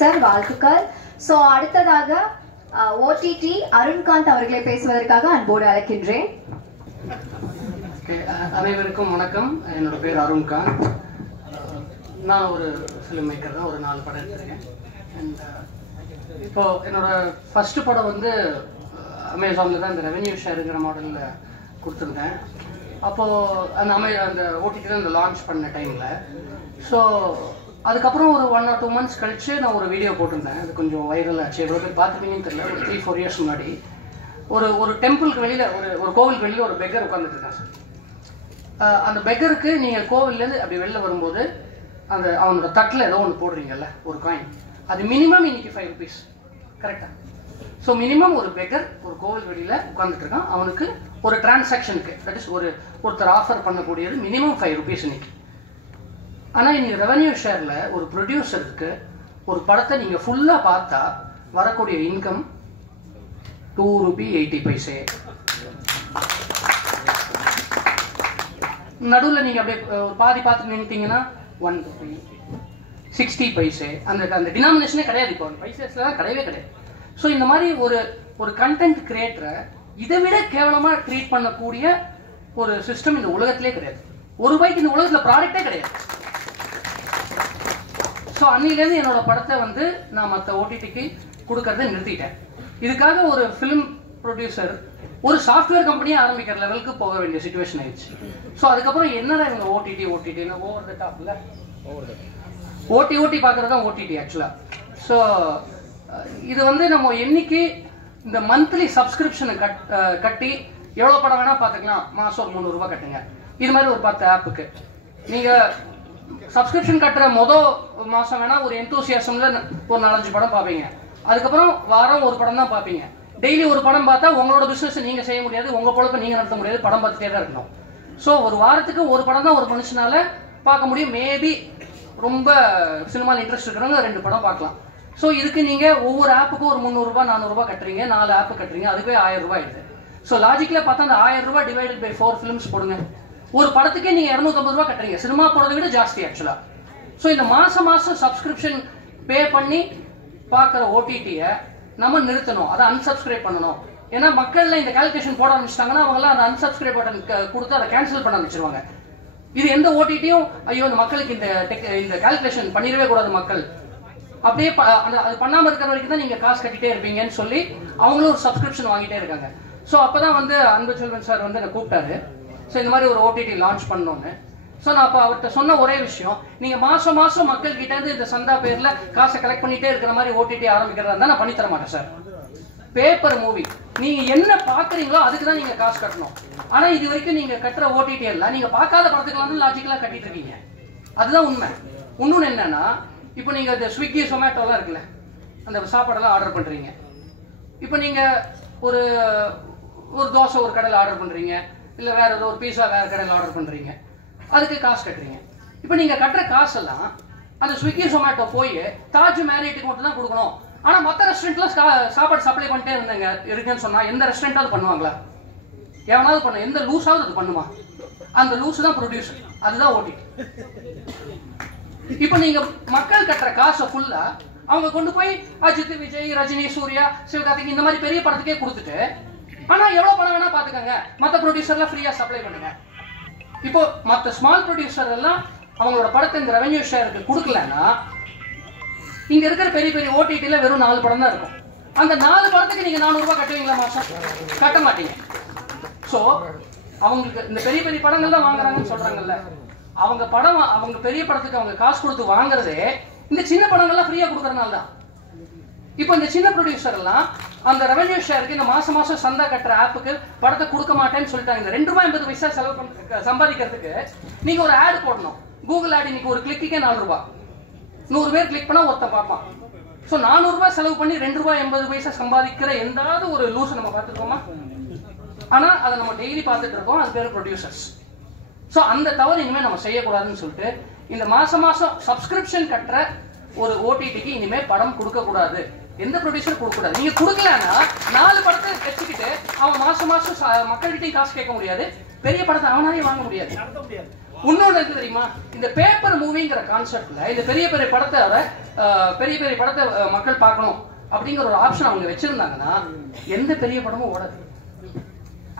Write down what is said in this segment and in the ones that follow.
Sir வாழ்த்துக்கள். So அடுத்ததாக OTT Arunkanth அவர்களை பேசுவதற்காக அன்போடு அழைக்கின்றேன். அனைவருக்கும் வணக்கம். என்னோட பேர் அருண்காந்த். நான் ஒரு ஃபிலிம் மேக்கர் தான். ஒரு 4 படம் எடுத்திருக்கேன். அண்ட் இப்போ என்னோட ஃபர்ஸ்ட் படம் வந்து அமேசானில் தான் இந்த ரெவென்யூ ஷேருங்கிற மாடலில் கொடுத்துருந்தேன். அப்போது அந்த ஓடிடி தான் இந்த லான்ச் பண்ண டைமில். ஸோ அதுக்கப்புறம் ஒரு 1 or 2 months கழிச்சு நான் ஒரு வீடியோ போட்டிருந்தேன். அது கொஞ்சம் வைரல் ஆச்சு. எவ்வளோ பேர் பார்த்துப்பீங்கன்னு தெரியல. ஒரு 3-4 years முன்னாடி ஒரு டெம்பிளுக்கு வெளியில் ஒரு கோவிலுக்கு வெளியில் ஒரு பெக்கர் உட்காந்துட்டு இருக்கான் சார். அந்த பெக்கருக்கு நீங்கள் கோவில்லேருந்து அப்படி வெளில வரும்போது அவனோட தட்டில் ஏதோ ஒன்று போடுறீங்கல்ல, ஒரு காயின். அது மினிமம் இன்னைக்கு 5 rupees. கரெக்டாக? ஸோ மினிமம் ஒரு பெக்கர் ஒரு கோவில் வெளியில் உட்காந்துட்டு இருக்கான். அவனுக்கு ஒரு டிரான்சாக்ஷனுக்கு, தட் இஸ் ஒருத்தர் ஆஃபர் பண்ணக்கூடியது மினிமம் 5 rupees இன்னைக்கு. ஆனால் இன்னைக்கு ரெவன்யூ ஷேரில் ஒரு ப்ரொடியூசருக்கு ஒரு படத்தை நீங்கள் ஃபுல்லாக பார்த்தா வரக்கூடிய இன்கம் 2 rupees 80 paise. நடுவில் நீங்கள் அப்படியே பாதி பார்த்து நின்றுட்டீங்கன்னா 1 rupee 60 paise. அந்த டினாமினேஷனே கிடையாது. இப்போ அந்த பைசஸ்லாம் கிடையவே கிடையாது. ஸோ இந்த மாதிரி ஒரு கண்டென்ட் கிரியேட்டரை இதை விட கேவலமாக ட்ரீட் பண்ணக்கூடிய ஒரு சிஸ்டம் இந்த உலகத்திலே கிடையாது. ₹1 இந்த உலகத்தில் ப்ராடக்டே கிடையாது. ஸோ அன்னிலேருந்து என்னோட படத்தை வந்து நான் மற்ற ஓடிடிக்கு கொடுக்கறத நிறுத்திட்டேன். இதுக்காக ஒரு ஃபிலிம் ப்ரொடியூசர் ஒரு சாஃப்ட்வேர் கம்பெனியை ஆரம்பிக்கிற லெவலுக்கு போக வேண்டிய சிச்சுவேஷன் ஆயிடுச்சு. ஸோ அதுக்கப்புறம் என்னடா இவங்க ஓடிடினா ஓவர் த டாப்ல ஓட்டி பார்க்கறது தான் ஓடிடி ஆக்சுவலாக. ஸோ இது வந்து நம்ம என்னைக்கு இந்த மந்த்லி சப்ஸ்கிரிப்ஷனை கட்டி எவ்வளோ படம் வேணால் பார்த்துக்கலாம். மாதம் ₹300 கட்டுங்க. இது மாதிரி ஒரு 10 ஆப்புக்கு நீங்கள் சப்ஸ்கிரிப்ஷன் கட்டுற மாதம் வேணா ஒரு எந்தூசியாசம்ல ஒரு 4-5 படம் பார்ப்பீங்க. அதுக்கப்புறம் வாரம் ஒரு படம் தான் பார்ப்பீங்க. டெய்லி ஒரு படம் பார்த்தா உங்களோட பிசினஸ் நீங்க செய்ய முடியாது, உங்க பொழப்பை நீங்க நடத்த முடியாது. படம் பார்த்துட்டே தான் இருக்கணும். ஸோ ஒரு வாரத்துக்கு ஒரு படம் தான் ஒரு மனுஷனால பார்க்க முடியும். மேபி ரொம்ப சினிமாவில் இன்ட்ரெஸ்ட் இருக்கிறவங்க 2 படம் பார்க்கலாம். ஸோ இதுக்கு நீங்க ஒவ்வொரு ஆப்புக்கும் ஒரு ₹300 ₹400 கட்டுறீங்க. 4 ஆப்பு கட்டுறீங்க. அதுவே ₹1000 ஆயிடுது. ஸோ லாஜிக்கலா பார்த்தா அந்த ₹1000 டிவைடட் பை 4 ஃபிலிம்ஸ் போடுங்க. ஒரு படத்துக்கே நீங்க ₹250 கட்டுறீங்க. சினிமா போடுறதை விட ஜாஸ்தி ஆக்சுவலா. ஸோ இந்த மாசம் சப்ஸ்கிரிப்ஷன் பே பண்ணி பார்க்குற ஓடிடியை நம்ம நிறுத்தணும். அதை அன்சப்ஸ்கிரைப் பண்ணணும். ஏன்னா மக்கள்ல இந்த கால்குலேஷன் போட ஆரம்பிச்சிட்டாங்கன்னா அவங்களாம் அந்த அன்சப்ஸ்கிரைப் பட்டன் கொடுத்து அதை கேன்சல் பண்ண ஆரம்பிச்சிருவாங்க. இது எந்த ஓடிடியும் ஐயோ இந்த மக்களுக்கு இந்த கால்குலேஷன் பண்ணிடவே கூடாது மக்கள் அப்படியே அது பண்ணாம இருக்கிற வரைக்கும் தான் நீங்க காசு கட்டிட்டே இருப்பீங்கன்னு சொல்லி அவங்களும் ஒரு சப்ஸ்கிரிப்ஷன் வாங்கிட்டே இருக்காங்க. ஸோ அப்பதான் வந்து அன்புச்செல்வன் சார் வந்து என்னை கூப்பிட்டாரு. ஸோ இந்த மாதிரி ஒரு ஓடிடி லான்ச் பண்ணோன்னு. ஸோ நான் அப்போ அவர்கிட்ட சொன்ன ஒரே விஷயம், நீங்க மாசம் மக்கள் கிட்ட இருந்து இந்த சந்தா பேர்ல காசை கலெக்ட் பண்ணிட்டே இருக்கிற மாதிரி ஓடிடி ஆரம்பிக்கிறதா இருந்தா நான் பண்ணித்தர மாட்டேன் சார். பேப்பர் மூவி நீங்க என்ன பாக்குறீங்களோ அதுக்கு தான் நீங்க காசு கட்டணும். ஆனா இது வரைக்கும் நீங்க கட்டுற ஓடிடி எல்லாம் நீங்க பார்க்காத படத்துக்கெல்லாம் லாஜிக்கலா கட்டிட்டு இருக்கீங்க. அதுதான் உண்மை. இன்னொன்னு என்னன்னா, இப்போ நீங்க இந்த ஸ்விக்கி சொமேட்டோலாம் இருக்குல்ல, அந்த சாப்பாடெல்லாம் ஆர்டர் பண்றீங்க. இப்போ நீங்க ஒரு தோசை ஒரு கடையில் ஆர்டர் பண்றீங்க, இல்ல வேற ஏதோ ஒரு பீஸா வேற கடையில் ஆர்டர் பண்றீங்க. அதுக்கு காசு கட்டுறீங்க. இப்போ நீங்க கட்டுற காசெல்லாம் அந்த ஸ்விக்கி சொமேட்டோ போய் தாஜ் மேரியட்டுக்கு மட்டும் தான் கொடுக்கணும். ஆனா மற்ற ரெஸ்டாரண்ட்ல சாப்பாடு சப்ளை பண்ணிட்டே இருக்குன்னு சொன்னா எந்த ரெஸ்டாரண்டாவது பண்ணுவாங்களா? எவனாவது பண்ண எந்த லூஸாவது அது பண்ணுமா? அந்த லூஸ் தான் ப்ரொடியூசர். அதுதான் ஓடிடி. இப்போ நீங்க மக்கள் கட்டுற காசை ஃபுல்லா அவங்க கொண்டு போய் அஜித், விஜய், ரஜினி, சூர்யா, சிவகார்த்திக் இந்த மாதிரி பெரிய படத்துக்கே கொடுத்துட்டு, ஆனா எவ்வளவு படம் வேணா பாத்துக்கங்க, மற்ற ப்ரொடியூசர்ல ஃப்ரீயா சப்ளை பண்ணுங்க. இப்போ மற்ற ஸ்மால் ப்ரொடியூசர் எல்லாம் அவங்களோட படத்தை இந்த ரெவென்யூ ஷேருக்கு கொடுக்கலன்னா இங்க இருக்கிற பெரிய ஓடிடில வெறும் 4 படம் தான் இருக்கும். அந்த 4 படத்துக்கு நீங்க ₹400 கட்டுவீங்களா மாசம்? கட்ட மாட்டீங்க. சோ அவங்களுக்கு இந்த பெரிய படங்கள் தான் வாங்குறாங்கன்னு சொல்றாங்கல்ல, அவங்க பெரிய படத்துக்கு அவங்க காசு கொடுத்து வாங்குறதே இந்த சின்ன படங்கள்லாம் ஃப்ரீயா கொடுக்கறதுனால தான். இப்போ இந்த சின்ன ப்ரொடியூசர் எல்லாம் அந்த ரெவென்யூ ஷேருக்கு இந்த மாசம் சந்தா கட்டுற ஆப்புக்கு படத்தை கொடுக்க மாட்டேன்னு சொல்லிட்டாங்க. இந்த ₹2.80 செலவு சம்பாதிக்கிறதுக்கு நீங்க ஒரு ஆட் போடணும். கூகுள் ஆட் இன்னைக்கு ஒரு கிளிக்கே ₹4. 100 பேர் கிளிக் பண்ணா ஒருத்தன் பார்ப்பான். ஸோ ₹400 செலவு பண்ணி ₹2.80 சம்பாதிக்கிற எந்தாவது ஒரு லூஸ் நம்ம பார்த்துருக்கோமா? ஆனா அதை நம்ம டெய்லி பார்த்துட்டு இருக்கோம். அது பேரு ப்ரொடியூசர்ஸ். ஸோ அந்த தவறு இனிமே நம்ம செய்யக்கூடாதுன்னு சொல்லிட்டு இந்த மாசம் சப்ஸ்கிரிப்ஷன் கட்டுற ஒரு ஓடிடிக்கு இனிமே படம் கொடுக்க கூடாது. எந்த ப்ரொடியூசர் கொடுக்க கூடாது. நீங்க கொடுக்கலன்னா 4 படத்தை வச்சுக்கிட்டு அவன் மாசம் மக்கள்கிட்டையும் காசு கேட்க முடியாது. பெரிய படத்தை அவனாலே வாங்க முடியாது. இன்னொன்று எது தெரியுமா, இந்த பேப்பர் மூவிங்கிற கான்செப்ட்ல இந்த பெரிய பெரிய படத்தை மக்கள் பார்க்கணும் அப்படிங்கிற ஒரு ஆப்ஷன் அவங்க வச்சிருந்தாங்கன்னா எந்த பெரிய படமும் ஓடாது.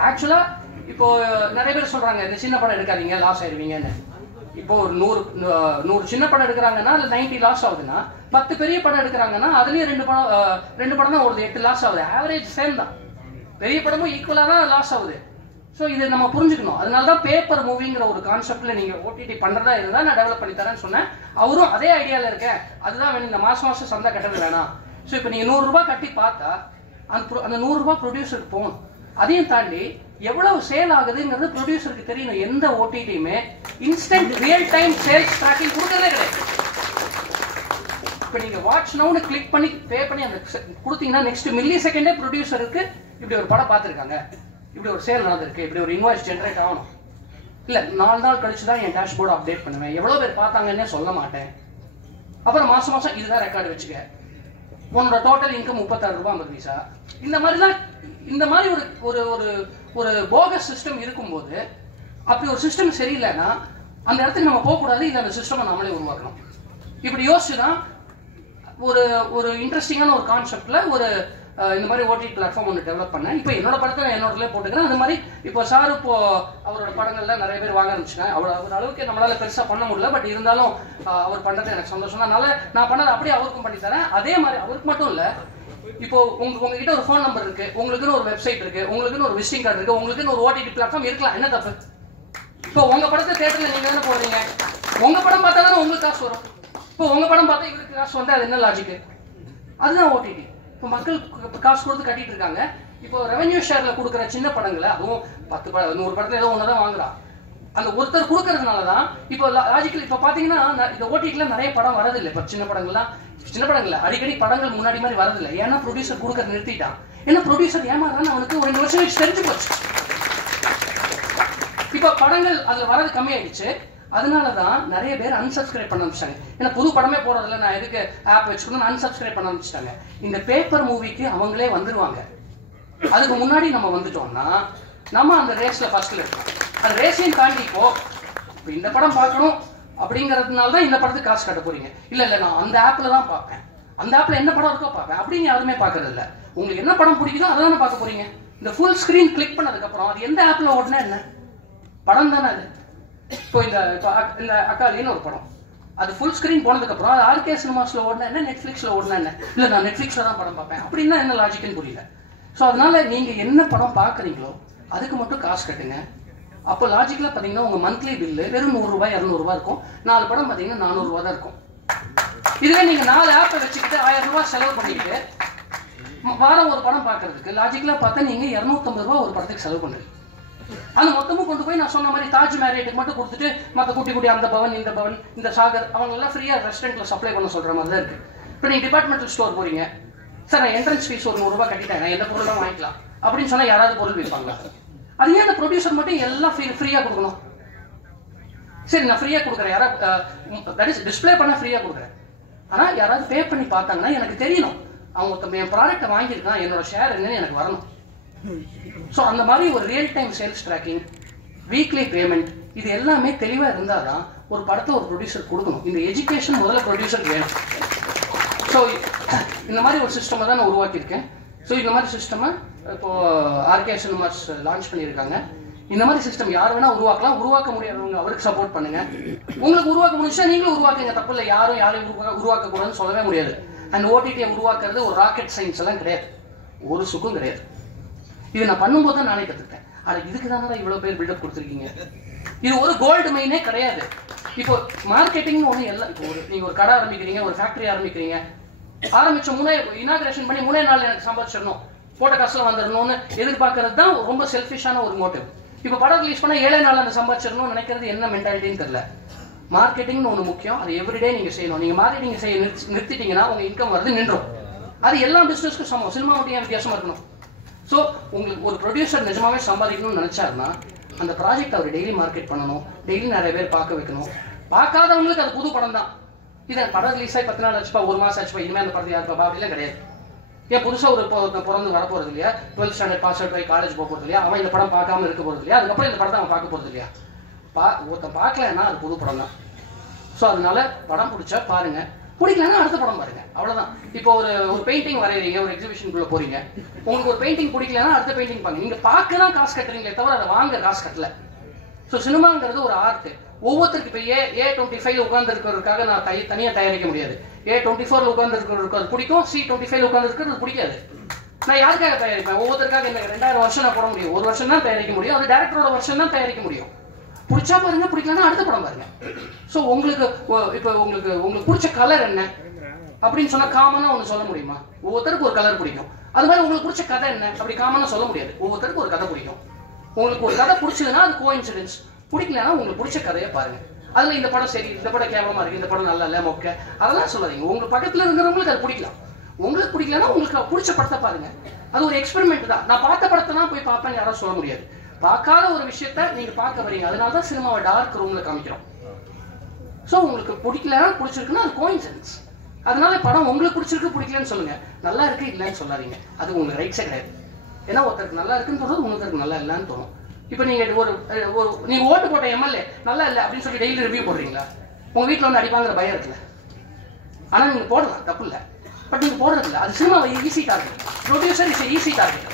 ஆக்சுவலா இப்போ நிறைய பேர் சொல்றாங்க இந்த சின்ன படம் எடுக்காதீங்க லாஸ் ஆயிடுவீங்கன்னு. இப்போ ஒரு 100 சின்ன படம் எடுக்கிறாங்கன்னா அதுல 90 லாஸ் ஆகுதுன்னா 10 பெரிய படம் எடுக்கிறாங்கன்னா அதுலயும் 2 படம் தான் ஓடுது, 8 லாஸ் ஆகுது. ஆவரேஜ் சேம் தான், பெரிய படமும் ஈக்குவலா தான் லாஸ் ஆகுது. ஸோ இதை நம்ம புரிஞ்சுக்கணும். அதனாலதான் பேப்பர் மூவிங்கிற ஒரு கான்செப்ட்ல நீங்க ஓடிடி பண்றதா இருந்தா நான் டெவலப் பண்ணி தரேன்னு சொன்னேன். அவரும் அதே ஐடியால இருக்கேன், அதுதான் வேணும், இந்த மாசம் சந்தா கட்டது வேணாம். ஸோ இப்போ நீங்க 100 ரூபாய் கட்டி பார்த்தா அந்த 100 ரூபாய் ப்ரொடியூசருக்கு போகணும். அதையும் தாண்டி எவ்வளவு சேல் ஆகுதுங்கிறது ப்ரொடியூசருக்கு தெரியணும். எந்த ஓடிடியுமே instant real time sales tracking கொடுக்கறதே கிடையாது. இப்போ நீங்க வாட்ச் நவுன்னு கிளிக் பண்ணி பே பண்ணி அந்த கொடுத்தீங்கன்னா நெக்ஸ்ட் மில்லி செகண்டே ப்ரொடியூசருக்கு இப்படி ஒரு படம் பார்த்துருக்காங்க, இப்படி ஒரு சேல் நடந்திருக்கு, இப்படி ஒரு இன்வாய்ஸ் ஜென்ரேட் ஆகணும். இல்ல 4 நாள் கழிச்சு தான் என் டேஷ்போர்டு அப்டேட் பண்ணுவேன், எவ்வளவு பேர் பார்த்தாங்கன்னே சொல்ல மாட்டேன். அப்புறம் மாசம் இதுதான் ரெக்கார்டு வச்சுக்க, உன்னோட டோட்டல் இன்கம் 36 ரூபாய் 50 பைசா. இந்த மாதிரி ஒரு ஒரு ஒரு போகஸ் சிஸ்டம் இருக்கும்போது, அப்படி ஒரு சிஸ்டம் சரியில்லைன்னா அந்த இடத்துக்கு நம்ம போகக்கூடாது. இல்லை அந்த சிஸ்டமை நாமளே உருவாக்கணும். இப்படி யோசிச்சுதான் ஒரு இன்ட்ரெஸ்டிங்கான ஒரு கான்செப்ட்ல இந்த மாதிரி ஓடிடி பிளாட்ஃபார்ம் ஒன்று டெவலப் பண்ணேன். இப்போ என்னோட படத்தை என்னோடலே போட்டுக்கிறேன். அந்த மாதிரி இப்போ சார் இப்போ அவரோட படங்கள்ல நிறைய பேர் வாங்க ஆரம்பிச்சுங்க. அவர் அளவுக்கு நம்மளால பெருசா பண்ண முடியல, பட் இருந்தாலும் அவர் பண்றது எனக்கு சந்தோஷம். அதனால நான் பண்ணதை அப்படியே அவருக்கும் பண்ணி தரேன். அதே மாதிரி அவருக்கு மட்டும் இல்ல, இப்போ உங்ககிட்ட ஒரு ஃபோன் நம்பர் இருக்கு, உங்களுக்குன்னு ஒரு வெப்சைட் இருக்கு, உங்களுக்குன்னு ஒரு விசிட்டிங் கார்டு இருக்கு, உங்களுக்குன்னு ஒரு ஓடிடி பிளாட்ஃபார்ம் இருக்கலாம், என்ன தப்பு? இப்போ உங்க படத்தை தியேட்டர்ல நீங்க தானே போடுறீங்க, உங்க படம் பார்த்தா தானே உங்களுக்கு காசு வரும். இப்போ உங்க படம் பார்த்தா இவருக்கு காசு வந்தா அது என்ன லாஜிக்? அதுதான் ஓடிடி. இப்போ மக்கள் காசு கொடுத்து கட்டிட்டு இருக்காங்க. இப்போ ரெவென்யூ ஷேர்ல கொடுக்குற சின்ன படங்களை, அதுவும் 10 படம் 100 படத்துல ஏதோ ஒன்னதான் வாங்குறான். அந்த ஒருத்தர் கொடுக்கறதுனாலதான் இப்போ லாஜிக்கல். இப்போ பாத்தீங்கன்னா இந்த ஓடிடில நிறைய படம் வரதில்லை. இப்போ சின்ன படங்கள்ல அடிக்கடி படங்கள் முன்னாடி மாதிரி வரதில்லை. ஏன்னா ப்ரொடியூசர் கொடுக்கறது நிறுத்திட்டான். ஏன்னா ப்ரொடியூசர் ஏமாறான்னு அவனுக்கு ஒரு 2 வருஷம் வச்சு தெரிஞ்சு போச்சு. இப்போ படங்கள் அதுல வரது கம்மியாயிடுச்சு. அதனாலதான் நிறைய பேர் அன்சப்ஸ்கிரைப் பண்ண ஆரம்பிச்சிட்டாங்க. ஏன்னா புது படமே போறதில்ல, நான் எதுக்கு ஆப் வச்சுக்கணும், அன்சப்ஸ்கிரைப் பண்ண ஆரம்பிச்சிட்டாங்க. இந்த பேப்பர் மூவிக்கு அவங்களே வந்துருவாங்க. அதுக்கு முன்னாடி நம்ம வந்துட்டோம்னா நம்ம அந்த ரேஸ்ல ஃபர்ஸ்ட்ல இருக்கோம். அந்த ரேஸையும் தாண்டி இப்போ இந்த படம் பார்க்கணும் அப்படிங்கறதுனால தான் இந்த படத்துக்கு காசு கட்ட போறீங்க. இல்ல நான் அந்த ஆப்ல தான் பார்ப்பேன், அந்த ஆப்ல என்ன படம் இருக்கோ பார்ப்பேன் அப்படின்னு யாருமே பாக்குறது இல்ல. உங்களுக்கு என்ன படம் பிடிக்குதோ அதை தானே பார்க்க போறீங்க. இந்த ஃபுல் ஸ்கிரீன் கிளிக் பண்ணதுக்கு அப்புறம் அது எந்த ஆப்ல ஓடுனா என்ன, படம் தானே அது. இப்போ இந்த அக்காலின்னு ஒரு படம், அது ஃபுல் ஸ்கிரீன் போனதுக்கு அப்புறம் அது ஆர்கே சினிமாஸ்ல ஓடுனா என்ன, நெட்ஃபிளிக்ஸ்ல ஓடுனா என்ன? இல்ல நான் நெட்ஃபிளிக்ஸ்ல தான் படம் பார்ப்பேன் அப்படின்னா என்ன லாஜிக்னு புரியல. ஸோ அதனால நீங்க என்ன படம் பாக்குறீங்களோ அதுக்கு மட்டும் காசு கட்டுங்க. அப்போ லாஜிக்கலா பாத்தீங்கன்னா உங்க மந்த்லி பில்லு வெறும் 100 ரூபாய் 200 ரூபாய் இருக்கும். 4 படம் பாத்தீங்கன்னா 400 ரூபாய் தான் இருக்கும். இதுவே நீங்க 4 ஆப்பை வச்சுக்கிட்டு 1000 ரூபாய் செலவு பண்ணிக்கிட்டு வாரம் ஒரு படம் பாக்குறதுக்கு லாஜிக்கலா பார்த்தா நீங்க 250 ரூபாய் ஒரு படத்துக்கு செலவு பண்றீங்க. அந்த மொத்தமும் கொண்டு போய் நான் சொன்ன மாதிரி தாஜ் மேரியட்டுக்கு மட்டும் கொடுத்துட்டு மற்ற குட்டி அந்த பவன் இந்த பவன் இந்த சாகர் அவங்க எல்லாம் ஃப்ரீயா ரெஸ்டாரண்ட்ல சப்ளை பண்ண சொல்ற மாதிரி தான் இருக்கு. இப்போ நீங்க டிபார்ட்மெண்டல் ஸ்டோர் போறீங்க, சார் நான் என்ட்ரன்ஸ் ஃபீஸ் ஒரு 100 ரூபாய் கட்டிட்டேன், நான் எந்த பொருளும் வாங்கிக்கலாம் அப்படின்னு சொன்னா யாராவது பொருள் விற்பாங்களா? அது ஏன் அந்த ப்ரொடியூசர் மட்டும் எல்லாம் ஃப்ரீயா கொடுக்கணும்? சரி நான் ஃப்ரீயா கொடுக்குறேன், யாராவது டிஸ்பிளே பண்ண ஃப்ரீயா கொடுக்குறேன், ஆனா யாராவது பே பண்ணி பார்த்தாங்கன்னா எனக்கு தெரியணும் அவங்க என் ப்ராடக்ட்டை வாங்கியிருக்கான், என்னோட ஷேர் என்னன்னு எனக்கு வரணும். ஸோ அந்த மாதிரி ஒரு real time sales tracking, weekly payment, இது எல்லாமே தெளிவா இருந்தாதான் ஒரு படத்தை ஒரு ப்ரொடியூசர் கொடுக்கணும். இந்த எஜுகேஷன் முதல்ல ப்ரொடியூசர் வேணும். ஸோ இந்த மாதிரி ஒரு சிஸ்டமை தான் நான் உருவாக்கியிருக்கேன். ஸோ இந்த மாதிரி சிஸ்டமை இப்போ ஆர்கே சினிமாஸ் லான்ச் பண்ணியிருக்காங்க. இந்த மாதிரி சிஸ்டம் யார் வேணா உருவாக்கலாம். உருவாக்க முடியாதவங்க அவருக்கு சப்போர்ட் பண்ணுங்க. உங்களுக்கு உருவாக்க முடிஞ்சா நீங்களும் உருவாக்குங்க, தப்பு இல்லை. யாரையும் உருவாக்க கூடாதுன்னு சொல்லவே முடியாது. அண்ட் ஓடிடியை உருவாக்குறது ஒரு ராக்கெட் சயின்ஸ் எல்லாம் கிடையாது, ஒரு சுக்கும் கிடையாது. இது நான் பண்ணும்போது தான் நானே கத்துக்கிட்டேன். ஆனா இதுக்கு தானே இவ்வளவு பேர் பில்டப் கொடுத்துருக்கீங்க. இது ஒரு கோல்டு மெயினே கிடையாது. இப்போ மார்க்கெட்டிங்னு ஒண்ணு எல்லாம், இப்போ நீங்க ஒரு கடை ஆரம்பிக்கிறீங்க, ஒரு ஃபேக்டரி ஆரம்பிக்கிறீங்க, ஆரம்பிச்ச இனாகிரேஷன் பண்ணி 3 நாள் எனக்கு சம்பாதிச்சிடணும், போட்ட காசுல வந்துடணும்னு எதிர்பார்க்கறது தான் ரொம்ப செல்ஃபிஷான ஒரு மோட்டிவ். இப்போ படம் ரிலீஸ் பண்ணா 7 நாள் அந்த சம்பாதிச்சிடணும்னு நினைக்கிறது என்ன மென்டாலிட்டின்னு தெரியல. மார்க்கெட்டிங்னு ஒண்ணு முக்கியம், அது எவ்ரிடே நீங்க செய்யணும். நீங்க மார்க்கெட்டிங் செய்ய நிறுத்திட்டீங்கன்னா உங்க இன்கம் வருது நின்றும். அது எல்லா பிசினஸ்க்கும் சமம், சினிமா மட்டும் ஏன் வித்தியாசமா இருக்கணும்? ஸோ உங்களுக்கு ஒரு ப்ரொடியூசர் நிஜமாவே சம்பாதிக்கணும்னு நினைச்சாருன்னா அந்த ப்ராஜெக்ட் அவர் டெய்லி மார்க்கெட் பண்ணணும், டெய்லி நிறைய பேர் பார்க்க வைக்கணும். பார்க்காதவங்களுக்கு அது புது படம் தான். இதை படம் ரிலீஸ் ஆகி 10 நாள் ஆச்சுப்பா, 1 மாசம் ஆச்சுப்பா, இனிமேல் அந்த படத்தை யாருப்பா அப்படிலாம் கிடையாது. ஏன் புதுசாக ஒரு பிறந்து வர போறது இல்லையா, 12th ஸ்டாண்டர்ட் பாஸ் அவுட் போய் காலேஜ் போக போறது இல்லையா, அவன் இந்த படம் பார்க்காம இருக்க போறது இல்லையா, அதுக்கப்புறம் இந்த படத்தை அவன் பார்க்க போறது இல்லையா. ஒருத்தன் பார்க்கலன்னா அது புது படம் தான். ஸோ அதனால படம் பிடிச்சா பாருங்க, பிடிக்கலன்னா அடுத்த படம் பாருங்க, அவ்வளவுதான். இப்போ ஒரு பெயிண்டிங் வரைகிறீங்க, ஒரு எக்ஸிபிஷனுக்குள்ள போறீங்க, உங்களுக்கு ஒரு பெயிண்டிங் பிடிக்கலன்னா அடுத்த பெயிண்டிங் பாருங்க. நீங்க பார்க்க தான் காசு கட்டுறீங்களே தவிர அதை வாங்க காசு கட்டல. ஸோ சினிமாங்கிறது ஒரு ஆர்ட். ஒவ்வொருத்தருக்கு இப்போ A25 உட்கார்ந்து இருக்கிறதுக்காக நான் தனியாக தயாரிக்க முடியாது. A24 உட்கார்ந்து இருக்கிறதுக்கு அது பிடிக்கும், C25 உட்கார்ந்து இருக்கிறது பிடிக்காது. நான் யாருக்காக தயாரிப்பேன்? ஒவ்வொருத்தருக்காக என்ன 2000 வருஷம் நான் போட முடியும், ஒரு வருஷம் தான் தயாரிக்க முடியும், அது டேரக்டரோட வருஷம் தான் தயாரிக்க முடியும். பிடிச்சா பாருங்க, பிடிக்கலன்னா அடுத்த படம் பாருங்க. ஸோ உங்களுக்கு இப்போ உங்களுக்கு பிடிச்ச கலர் என்ன அப்படின்னு சொன்னா காமனா ஒன்று சொல்ல முடியுமா? ஒவ்வொருத்தருக்கு ஒரு கலர் பிடிக்கும். அது மாதிரி உங்களுக்கு பிடிச்ச கதை என்ன அப்படி காமனா சொல்ல முடியாது. ஒவ்வொருத்தருக்கு ஒரு கதை பிடிக்கும். உங்களுக்கு ஒரு கதை பிடிச்சதுன்னா அது கோஇன்சிடென்ஸ், பிடிக்கலன்னா உங்களுக்கு பிடிச்ச கதையை பாருங்க. அதுல இந்த படம் சரி, இந்த படம் கேவலமா இருக்கு, இந்த படம் நல்லா இல்ல மொக்க, அதெல்லாம் சொல்லாதீங்க. உங்க பக்கத்துல இருக்கிறவங்களுக்கு அது பிடிக்கலாம். உங்களுக்கு பிடிக்கலன்னா உங்களுக்கு பிடிச்ச படத்தை பாருங்க. அது ஒரு எக்ஸ்பெரிமெண்ட் தான். நான் பார்த்த படத்தை தான் போய் பார்ப்பேன்னு யாரும் சொல்ல முடியாது. பார்க்காத ஒரு விஷயத்த நீங்க பார்க்க வரீங்க, அதனாலதான் சினிமாவை டார்க் ரூம்ல காமிக்கிறோம். ஸோ உங்களுக்கு பிடிக்கலன்னா பிடிச்சிருக்குன்னா அது கோஇன்சிடென்ஸ். அதனால படம் உங்களுக்கு பிடிச்சிருக்கு பிடிக்கலன்னு சொல்லுங்க, நல்லா இருக்கு இல்லைன்னு சொல்லாதீங்க. அது உங்களுக்கு ரைட்ஸே கிடையாது. ஏன்னா ஒருத்தருக்கு நல்லா இருக்குன்னு சொல்றது இன்னொருத்தருக்கு நல்லா இல்லைன்னு தோணும். இப்போ நீங்க நீங்க ஓட்டு போட்ட எம்எல்ஏ நல்லா இல்லை அப்படின்னு சொல்லி டெய்லி ரிவ்யூ போடுறீங்களா? உங்க வீட்டில் வந்து அடிப்பாங்கிற பயம் இருக்குல்ல. ஆனா நீங்க போடலாம், தப்பு இல்லை. பட் நீங்க போடுறது இல்லை. அது சினிமாவை easy target. Producer is easy target.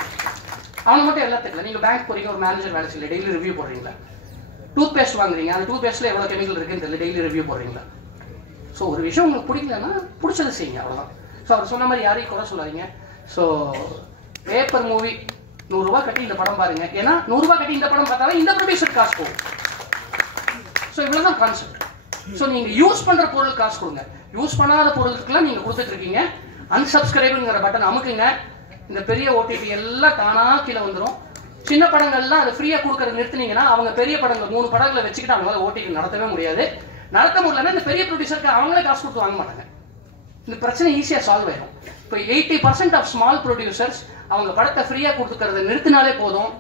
அவனை மட்டும் எல்லாத்துக்கும் இல்லை. நீங்க பேங்க் போறீங்க, ஒரு மேனேஜர் வேலை செய்யல, டெய்லி ரிவ்யூ போடுறீங்களா? டூத் பேஸ்ட் வாங்குறீங்க, அந்த டூத் பேஸ்ட்ல எவ்வளவு கெமிக்கல் இருக்குன்னு தெரியல, டெய்லி ரிவ்யூ போடுறீங்களா? ஸோ ஒரு விஷயம் உங்களுக்கு பிடிக்கலன்னா பிடிச்சது செய்யுங்க, அவ்வளோதான். ஸோ அவர் சொன்ன மாதிரி யாரையும் குறை சொல்லாதீங்க. ஸோ பேப்பர் மூவி 100 ரூபாய் கட்டி இந்த படம் பாருங்க. ஏன்னா 100 ரூபாய் கட்டி இந்த படம் பார்த்தாலும் இந்த ப்ரொடியூசர் காசு போகும். ஸோ இவ்வளவுதான் கான்செப்ட். ஸோ நீங்க யூஸ் பண்ற பொருள் காசு கொடுங்க. யூஸ் பண்ணாத பொருளுக்குலாம் நீங்க கொடுத்துட்டு இருக்கீங்க. அன்சப்ஸ்கிரைபுங்கிற பட்டன் அமுக்குங்க. இந்த பெரிய ஓடிடி எல்லாம் தானா கீழே வந்துடும். சின்ன படங்கள்லாம் அது ஃப்ரீயா கொடுக்கறது நிறுத்தினீங்கன்னா அவங்க பெரிய படங்கள் 3 படங்களை வச்சுக்கிட்டு அவங்களால ஓடிடி நடத்தவே முடியாது. நடத்த முடியலன்னா இந்த பெரிய ப்ரொடியூசருக்கு அவங்களே காசு கொடுத்து வாங்க மாட்டாங்க. இந்த பிரச்சனை ஈஸியா சால்வ் ஆயிடும். இப்போ 80% ஆஃப் ஸ்மால் ப்ரொடியூசர்ஸ் அவங்க படத்தை ஃப்ரீயா கொடுத்துக்கிறத நிறுத்தினாலே போதும்.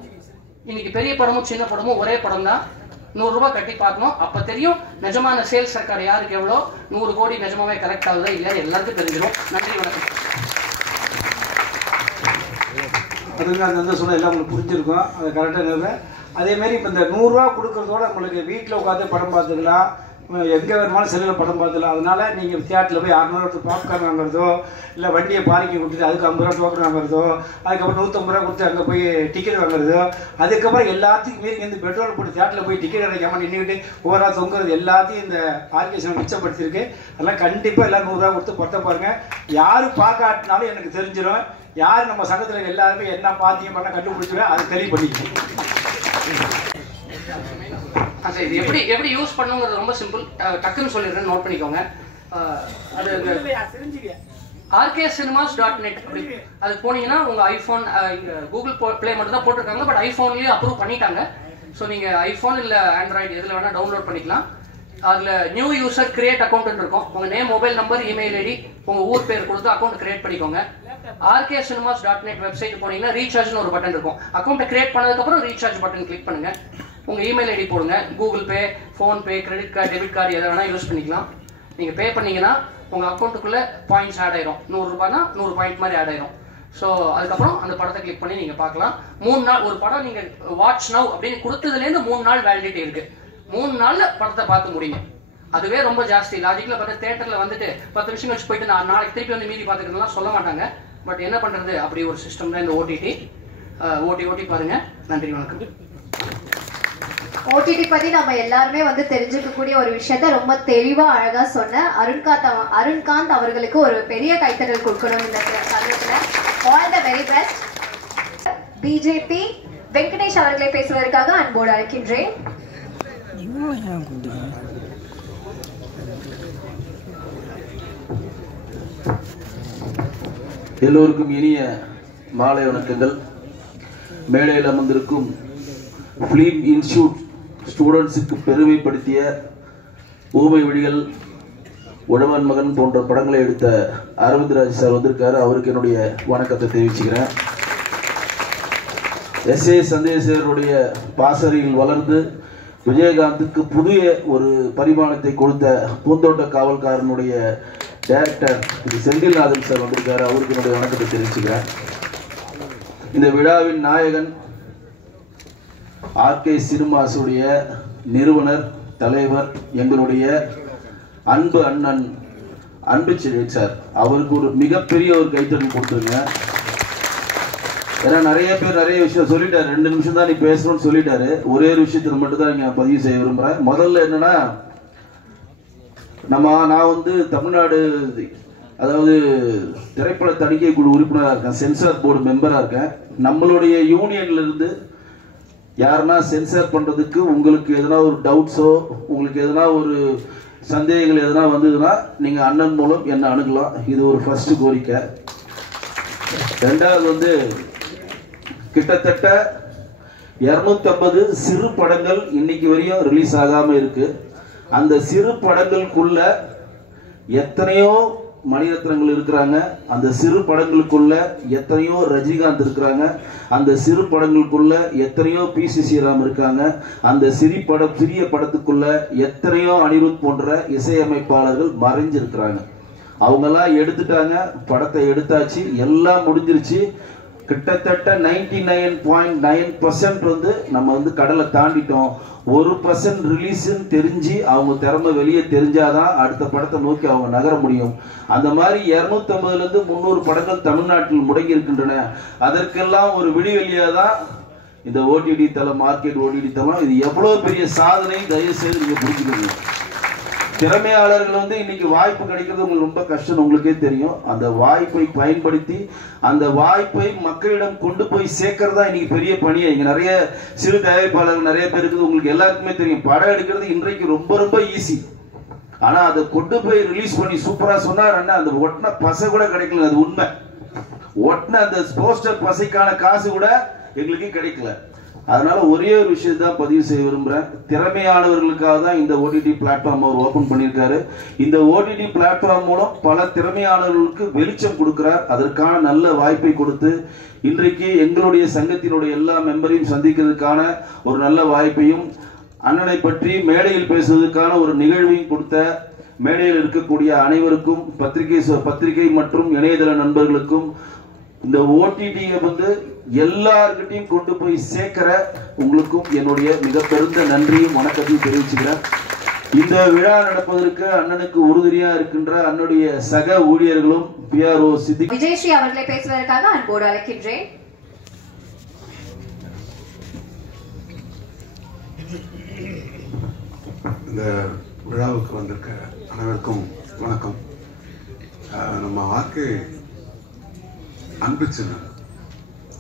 இன்னைக்கு பெரிய படமும் சின்ன படமும் ஒரே படம் தான். 100 ரூபாய் கட்டி பார்க்கணும். அப்ப தெரியும் நிஜமான சேல்ஸ் ரெக்கார்டு யாருக்கு எவ்வளோ, 100 கோடி நிஜமாவே கரெக்ட் ஆகுதா இல்லையா எல்லாருக்கும் தெரிஞ்சிடும். நன்றி, வணக்கம். அதுங்க அந்த சொன்ன எல்லாம் உங்களுக்கு புரிஞ்சிருக்கும். அது கரெக்டாக. அதே மாதிரி இப்போ இந்த 100 ரூபா கொடுக்கறதோட உங்களுக்கு வீட்டில் உட்காந்து படம் பார்த்துக்கலாம், எங்கே வேணுமாலும் செல்லில் படம் பார்த்துக்கலாம். அதனால நீங்கள் தியேட்டரில் போய் 600 ரூபா பாப்கார்ன் வாங்குறதோ, இல்லை வண்டியை பார்க்கிங் கொடுத்துட்டு அதுக்கு 50 ரூபா டோக்கன் வாங்குறதோ, அதுக்கப்புறம் 150 ரூபா கொடுத்து அங்கே போய் டிக்கெட் வாங்குறதோ, அதுக்கப்புறம் எல்லாத்துக்கும் மீறி இந்த பெட்ரோல் போட்டு தியேட்டரில் போய் டிக்கெட் கிடைக்காம நின்றுக்கிட்டு ஓவரா தொங்குறது எல்லாத்தையும் இந்த ஆர்கேஷன் மிச்சப்படுத்திருக்கு. அதெல்லாம் கண்டிப்பாக எல்லாம் 100 ரூபா கொடுத்து பொறுத்த பாருங்க. யாரு பார்க்காட்டினாலும் எனக்கு தெரிஞ்சிடும். யார் நம்ம சங்கத்தில் எல்லாருமே என்ன பார்த்தீங்க பண்ண கண்டுபிடிச்சுவேன், அது தெளிவு பண்ணிக்கணும். இது எப்படி யூஸ் பண்ணுங்கிறது ரொம்ப சிம்பிள். டக்குன்னு சொல்லிடுறேன், நோட் பண்ணிக்கோங்க. அது rkcinemas.net அது போனீங்கன்னா உங்க ஐபோன், கூகுள் பிளே மட்டும் தான் போட்டிருக்காங்க, பட் ஐபோன்லயே அப்ரூவ் பண்ணிட்டாங்க. ஸோ நீங்க ஐபோன் இல்ல ஆண்ட்ராய்டு எதுல வேணா டவுன்லோட் பண்ணிக்கலாம். அதுல நியூ யூசர் கிரியேட் அக்கௌண்ட் இருக்கும். உங்க name, mobile number, email ID, உங்க ஊர் பேர் கொடுத்து அக்கௌண்ட் கிரியேட் பண்ணிக்கோங்க. rkcinemas.net வெப்சைட் போனீங்கன்னா ரீசார்ஜ்னு ஒரு பட்டன் இருக்கும். அக்கௌண்ட் கிரியேட் பண்ணதுக்கு அப்புறம் ரீசார்ஜ் பட்டன் கிளிக் பண்ணுங்க. உங்க இமெயில் ஐடி போடுங்க. கூகுள் பே, போன் பே, கிரெடிட் கார்டு, டெபிட் கார்டு எதை வேணா யூஸ் பண்ணிக்கலாம். நீங்க பே பண்ணீங்கன்னா உங்க அக்கௌண்ட்டுக்குள்ள பாயிண்ட்ஸ் ஆட் ஆயிரும். 100 ரூபாய்னா 100 பாயிண்ட் மாதிரி ஆட் ஆயிரும். ஸோ அதுக்கப்புறம் அந்த படத்தை கிளிக் பண்ணி நீங்க பார்க்கலாம். 3 நாள் ஒரு படம் நீங்க வாட்ச் நவ் அப்படின்னு கொடுத்ததுலேருந்து 3 நாள் வேலிடிட்டி இருக்கு. 3 நாள்ல படத்தை பார்த்து முடியுங்க. அதுவே ரொம்ப ஜாஸ்தி. லாஜிக்ல பார்த்தா தியேட்டர்ல வந்துட்டு 10 நிமிஷம் வச்சு போயிட்டு நான் நாளைக்கு திருப்பி வந்து மீதி பார்த்துக்கிறதுலாம் சொல்ல மாட்டாங்க. பட் என்ன பண்றது, அப்படி ஒரு சிஸ்டம் தான் இந்த ஓடிடி. ஓட்டி பாருங்க. நன்றி, வணக்கம். ஓடிடி பத்தி நம்ம எல்லாருமே வந்து தெரிஞ்சுக்கக்கூடிய ஒரு விஷயத்த ரொம்ப தெளிவா அழகா சொன்ன அருண்காந்த் அவர்களுக்கு ஒரு பெரிய கைத்தட்டல் கொடுக்கணும் இந்த சமயத்துல. All the very best. BJP Venkatesh அவர்களை பேசுவதற்காக அன்போடு அழைக்கின்றேன். எல்லோருக்கும் இனிய மாலை வணக்கங்கள். மேடையில் அமர்ந்திருக்கும் ஃபிலிம் இன்ஸ்டியூட் ஸ்டூடெண்ட்ஸுக்கு பெருமைப்படுத்திய ஊமை விழிகள், உழவன் மகன் போன்ற படங்களை எடுத்த அரவிந்த்ராஜ் சார் வந்திருக்காரு. அவருக்கு என்னுடைய வணக்கத்தை தெரிவிச்சுக்கிறேன். S.A. சந்தேசருடைய பாசறையில் வளர்ந்து விஜயகாந்துக்கு புதிய ஒரு பரிமாணத்தை கொடுத்த பூந்தோட்ட காவல்காரனுடைய டைரக்டர் செந்தில்நாதன் சார் வந்திருக்காரு. அவருக்கு என்னுடைய வணக்கத்தை தெரிவிச்சுக்கிறேன். இந்த விழாவின் நாயகன் ஆர்கே சினிமாஸுடைய நிறுவனர் தலைவர் எங்களுடைய அன்பு அண்ணன் அன்பு சார், அவருக்கு ஒரு மிகப்பெரிய ஒரு கைத்தட்டல் கொடுத்துருங்க. ஏன்னா நிறைய பேர் நிறைய விஷயம் சொல்லிட்டாரு. 2 நிமிஷம் தான் நீ பேசணும்னு சொல்லிட்டாரு. ஒரே ஒரு விஷயத்துல மட்டும் தான் நீங்க பதிவு செய்ய விரும்புறேன். முதல்ல என்னன்னா, நான் வந்து தமிழ்நாடு அதாவது திரைப்பட தணிக்கை குழு உறுப்பினராக இருக்கேன், சென்சார் போர்டு மெம்பரா இருக்கேன். நம்மளுடைய யூனியன்ல இருந்து யாருன்னா சென்சார் பண்றதுக்கு உங்களுக்கு எதனா ஒரு டவுட்ஸோ, உங்களுக்கு எதனா ஒரு சந்தேகங்கள் எதனா வந்ததுன்னா நீங்க அண்ணன் மூலம் என்ன அணுகலாம். இது ஒரு ஃபர்ஸ்ட் கோரிக்கை. ரெண்டாவது வந்து கிட்டத்தட்ட 250 சிறு படங்கள் இன்னைக்கு வரையும் ரிலீஸ் ஆகாம இருக்கு. அந்த சிறு படங்களுக்குள்ள எத்தனையோ மணிரத்னங்கள் இருக்கிறாங்க, அந்த சிறு படங்களுக்குள்ள எத்தனையோ ரஜினிகாந்த் இருக்கிறாங்க, அந்த சிறு படங்களுக்குள்ள எத்தனையோ பி.சி. ஸ்ரீராம் இருக்காங்க, அந்த சிறிய படத்துக்குள்ள எத்தனையோ அனிருத் போன்ற இசையமைப்பாளர்கள் மறைஞ்சிருக்கிறாங்க. அவங்கெல்லாம் எடுத்துட்டாங்க, படத்தை எடுத்தாச்சு, எல்லாம் முடிஞ்சிருச்சு. கிட்டத்தட்ட 99.9% வந்து நம்ம வந்து கடலை தாண்டிட்டோம். 1% ரிலீஸ்ன்னு தெரிஞ்சு அவங்க திறமை வெளியே தெரிஞ்சாதான் அடுத்த படத்தை நோக்கி அவங்க நகர முடியும். அந்த மாதிரி 250 இருந்து 300 படங்கள் தமிழ்நாட்டில் முடங்கி இருக்கின்றன. அதற்கெல்லாம் ஒரு விடிவெளியா தான் இந்த ஓடிடி தளம், மார்க்கெட் ஓடிடி தளம். இது எவ்வளவு பெரிய சாதனை, தயவு செய்து நீங்க புரிஞ்சுக்கணும். திறமையாளர்கள் வந்து இன்னைக்கு வாய்ப்பு கிடைக்கிறது உங்களுக்கு ரொம்ப கஷ்டம், உங்களுக்கே தெரியும். அந்த வாய்ப்பை பயன்படுத்தி அந்த வாய்ப்பை மக்களிடம் கொண்டு போய் சேர்க்கறதா இன்னைக்கு பெரிய பணியை. இங்க நிறைய சிறு தயாரிப்பாளர்கள் நிறைய பேர் இருக்குது, உங்களுக்கு எல்லாருக்குமே தெரியும். படம் எடுக்கிறது இன்றைக்கு ரொம்ப ரொம்ப ஈஸி. ஆனா அதை கொண்டு போய் ரிலீஸ் பண்ணி சூப்பரா சொன்னார் அந்த ஒட்டின பசை கூட கிடைக்கல. அது உண்மை. ஒட்டின அந்த போஸ்டர் பசைக்கான காசு கூட எங்களுக்கு கிடைக்கல. அதனால ஒரே ஒரு விஷயம் தான் பதிவு செய்ய விரும்புறேன். திறமையானவர்களுக்காக தான் இந்த ஓடிடி பிளாட்ஃபார்ம் அவர் ஓபன் பண்ணியிருக்காரு. இந்த ஓடிடி பிளாட்ஃபார்ம் மூலம் பல திறமையானவர்களுக்கு வெளிச்சம் கொடுக்கிறார். அதற்கான நல்ல வாய்ப்பை கொடுத்து இன்றைக்கு எங்களுடைய சங்கத்தினுடைய எல்லா மெம்பரையும் சந்திக்கிறதுக்கான ஒரு நல்ல வாய்ப்பையும், அண்ணனை பற்றி மேடையில் பேசுவதற்கான ஒரு நிகழ்வையும் கொடுத்த மேடையில் இருக்கக்கூடிய அனைவருக்கும், பத்திரிகை மற்றும் இணையதள நண்பர்களுக்கும், இந்த ஓடிடியை வந்து எல்லார்கிட்டையும் கொண்டு போய் சேர்க்கிற உங்களுக்கும் என்னுடைய மிக பெருந்த நன்றியும் வணக்கத்தையும் தெரிவிச்சுக்கிறேன். இந்த விழா நடப்பதற்கு அண்ணனுக்கு உறுதுணையா இருக்கின்ற அண்ணனுடைய சக ஊழியர்களும் PRO சித்திக் விஜயஸ்ரீ அவர்களை பேசுவதற்காக அன்போடு அழைக்கின்றேன். இந்த விழாவுக்கு வந்திருக்க அனைவருக்கும் வணக்கம். நம்ம ஆர்கே அன்புச்செல்வன்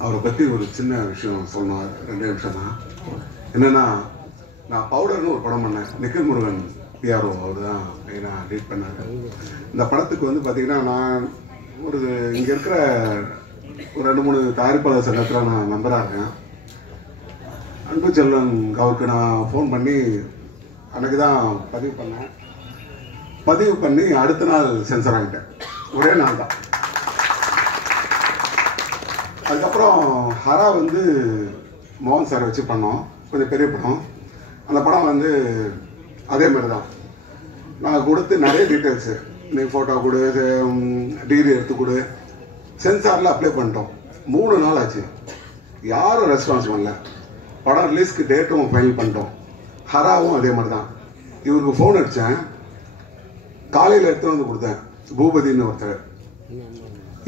அவரை பற்றி ஒரு சின்ன விஷயம் சொல்லணும். 2 நிமிஷம் தான். என்னன்னா, நான் பவுடர்னு ஒரு படம் பண்ணேன். நிக்கில் முருகன் PRO அவர் தான் மெயினாக லீட் பண்ணார். இந்த படத்துக்கு வந்து பார்த்தீங்கன்னா, நான் ஒரு இங்கே இருக்கிற ஒரு 2-3 தயாரிப்பாளர் சங்கத்தில் நான் மெம்பராக இருக்கேன். அன்புச்செல்வன் அவருக்கு நான் ஃபோன் பண்ணி அன்றைக்கி தான் பதிவு பண்ணி அடுத்த நாள் சென்சர் ஆகிட்டேன். ஒரே நாள் தான். அதுக்கப்புறம் ஹரா வந்து மோகன் சாரை வச்சு பண்ணோம், கொஞ்சம் பெரிய படம். அந்த படம் வந்து அதே மாதிரி தான். நான் கொடுத்து நிறைய டீட்டெயில்ஸு, நீ ஃபோட்டோ கொடு, டிகிரி எடுத்து கொடு, சென்சாரில் அப்ளை பண்ணிட்டோம். 3 நாள் ஆச்சு, யாரும் ரெஸ்பான்ஸ் பண்ணல. படம் ரிலீஸ்க்கு டேட்டும் ஃபைனல் பண்ணிட்டோம். ஹராவும் அதே மாதிரி தான். இவருக்கு ஃபோன் அடித்தேன், காலையில் எடுத்து வந்து கொடுத்தேன். பூபதினு ஒருத்தர்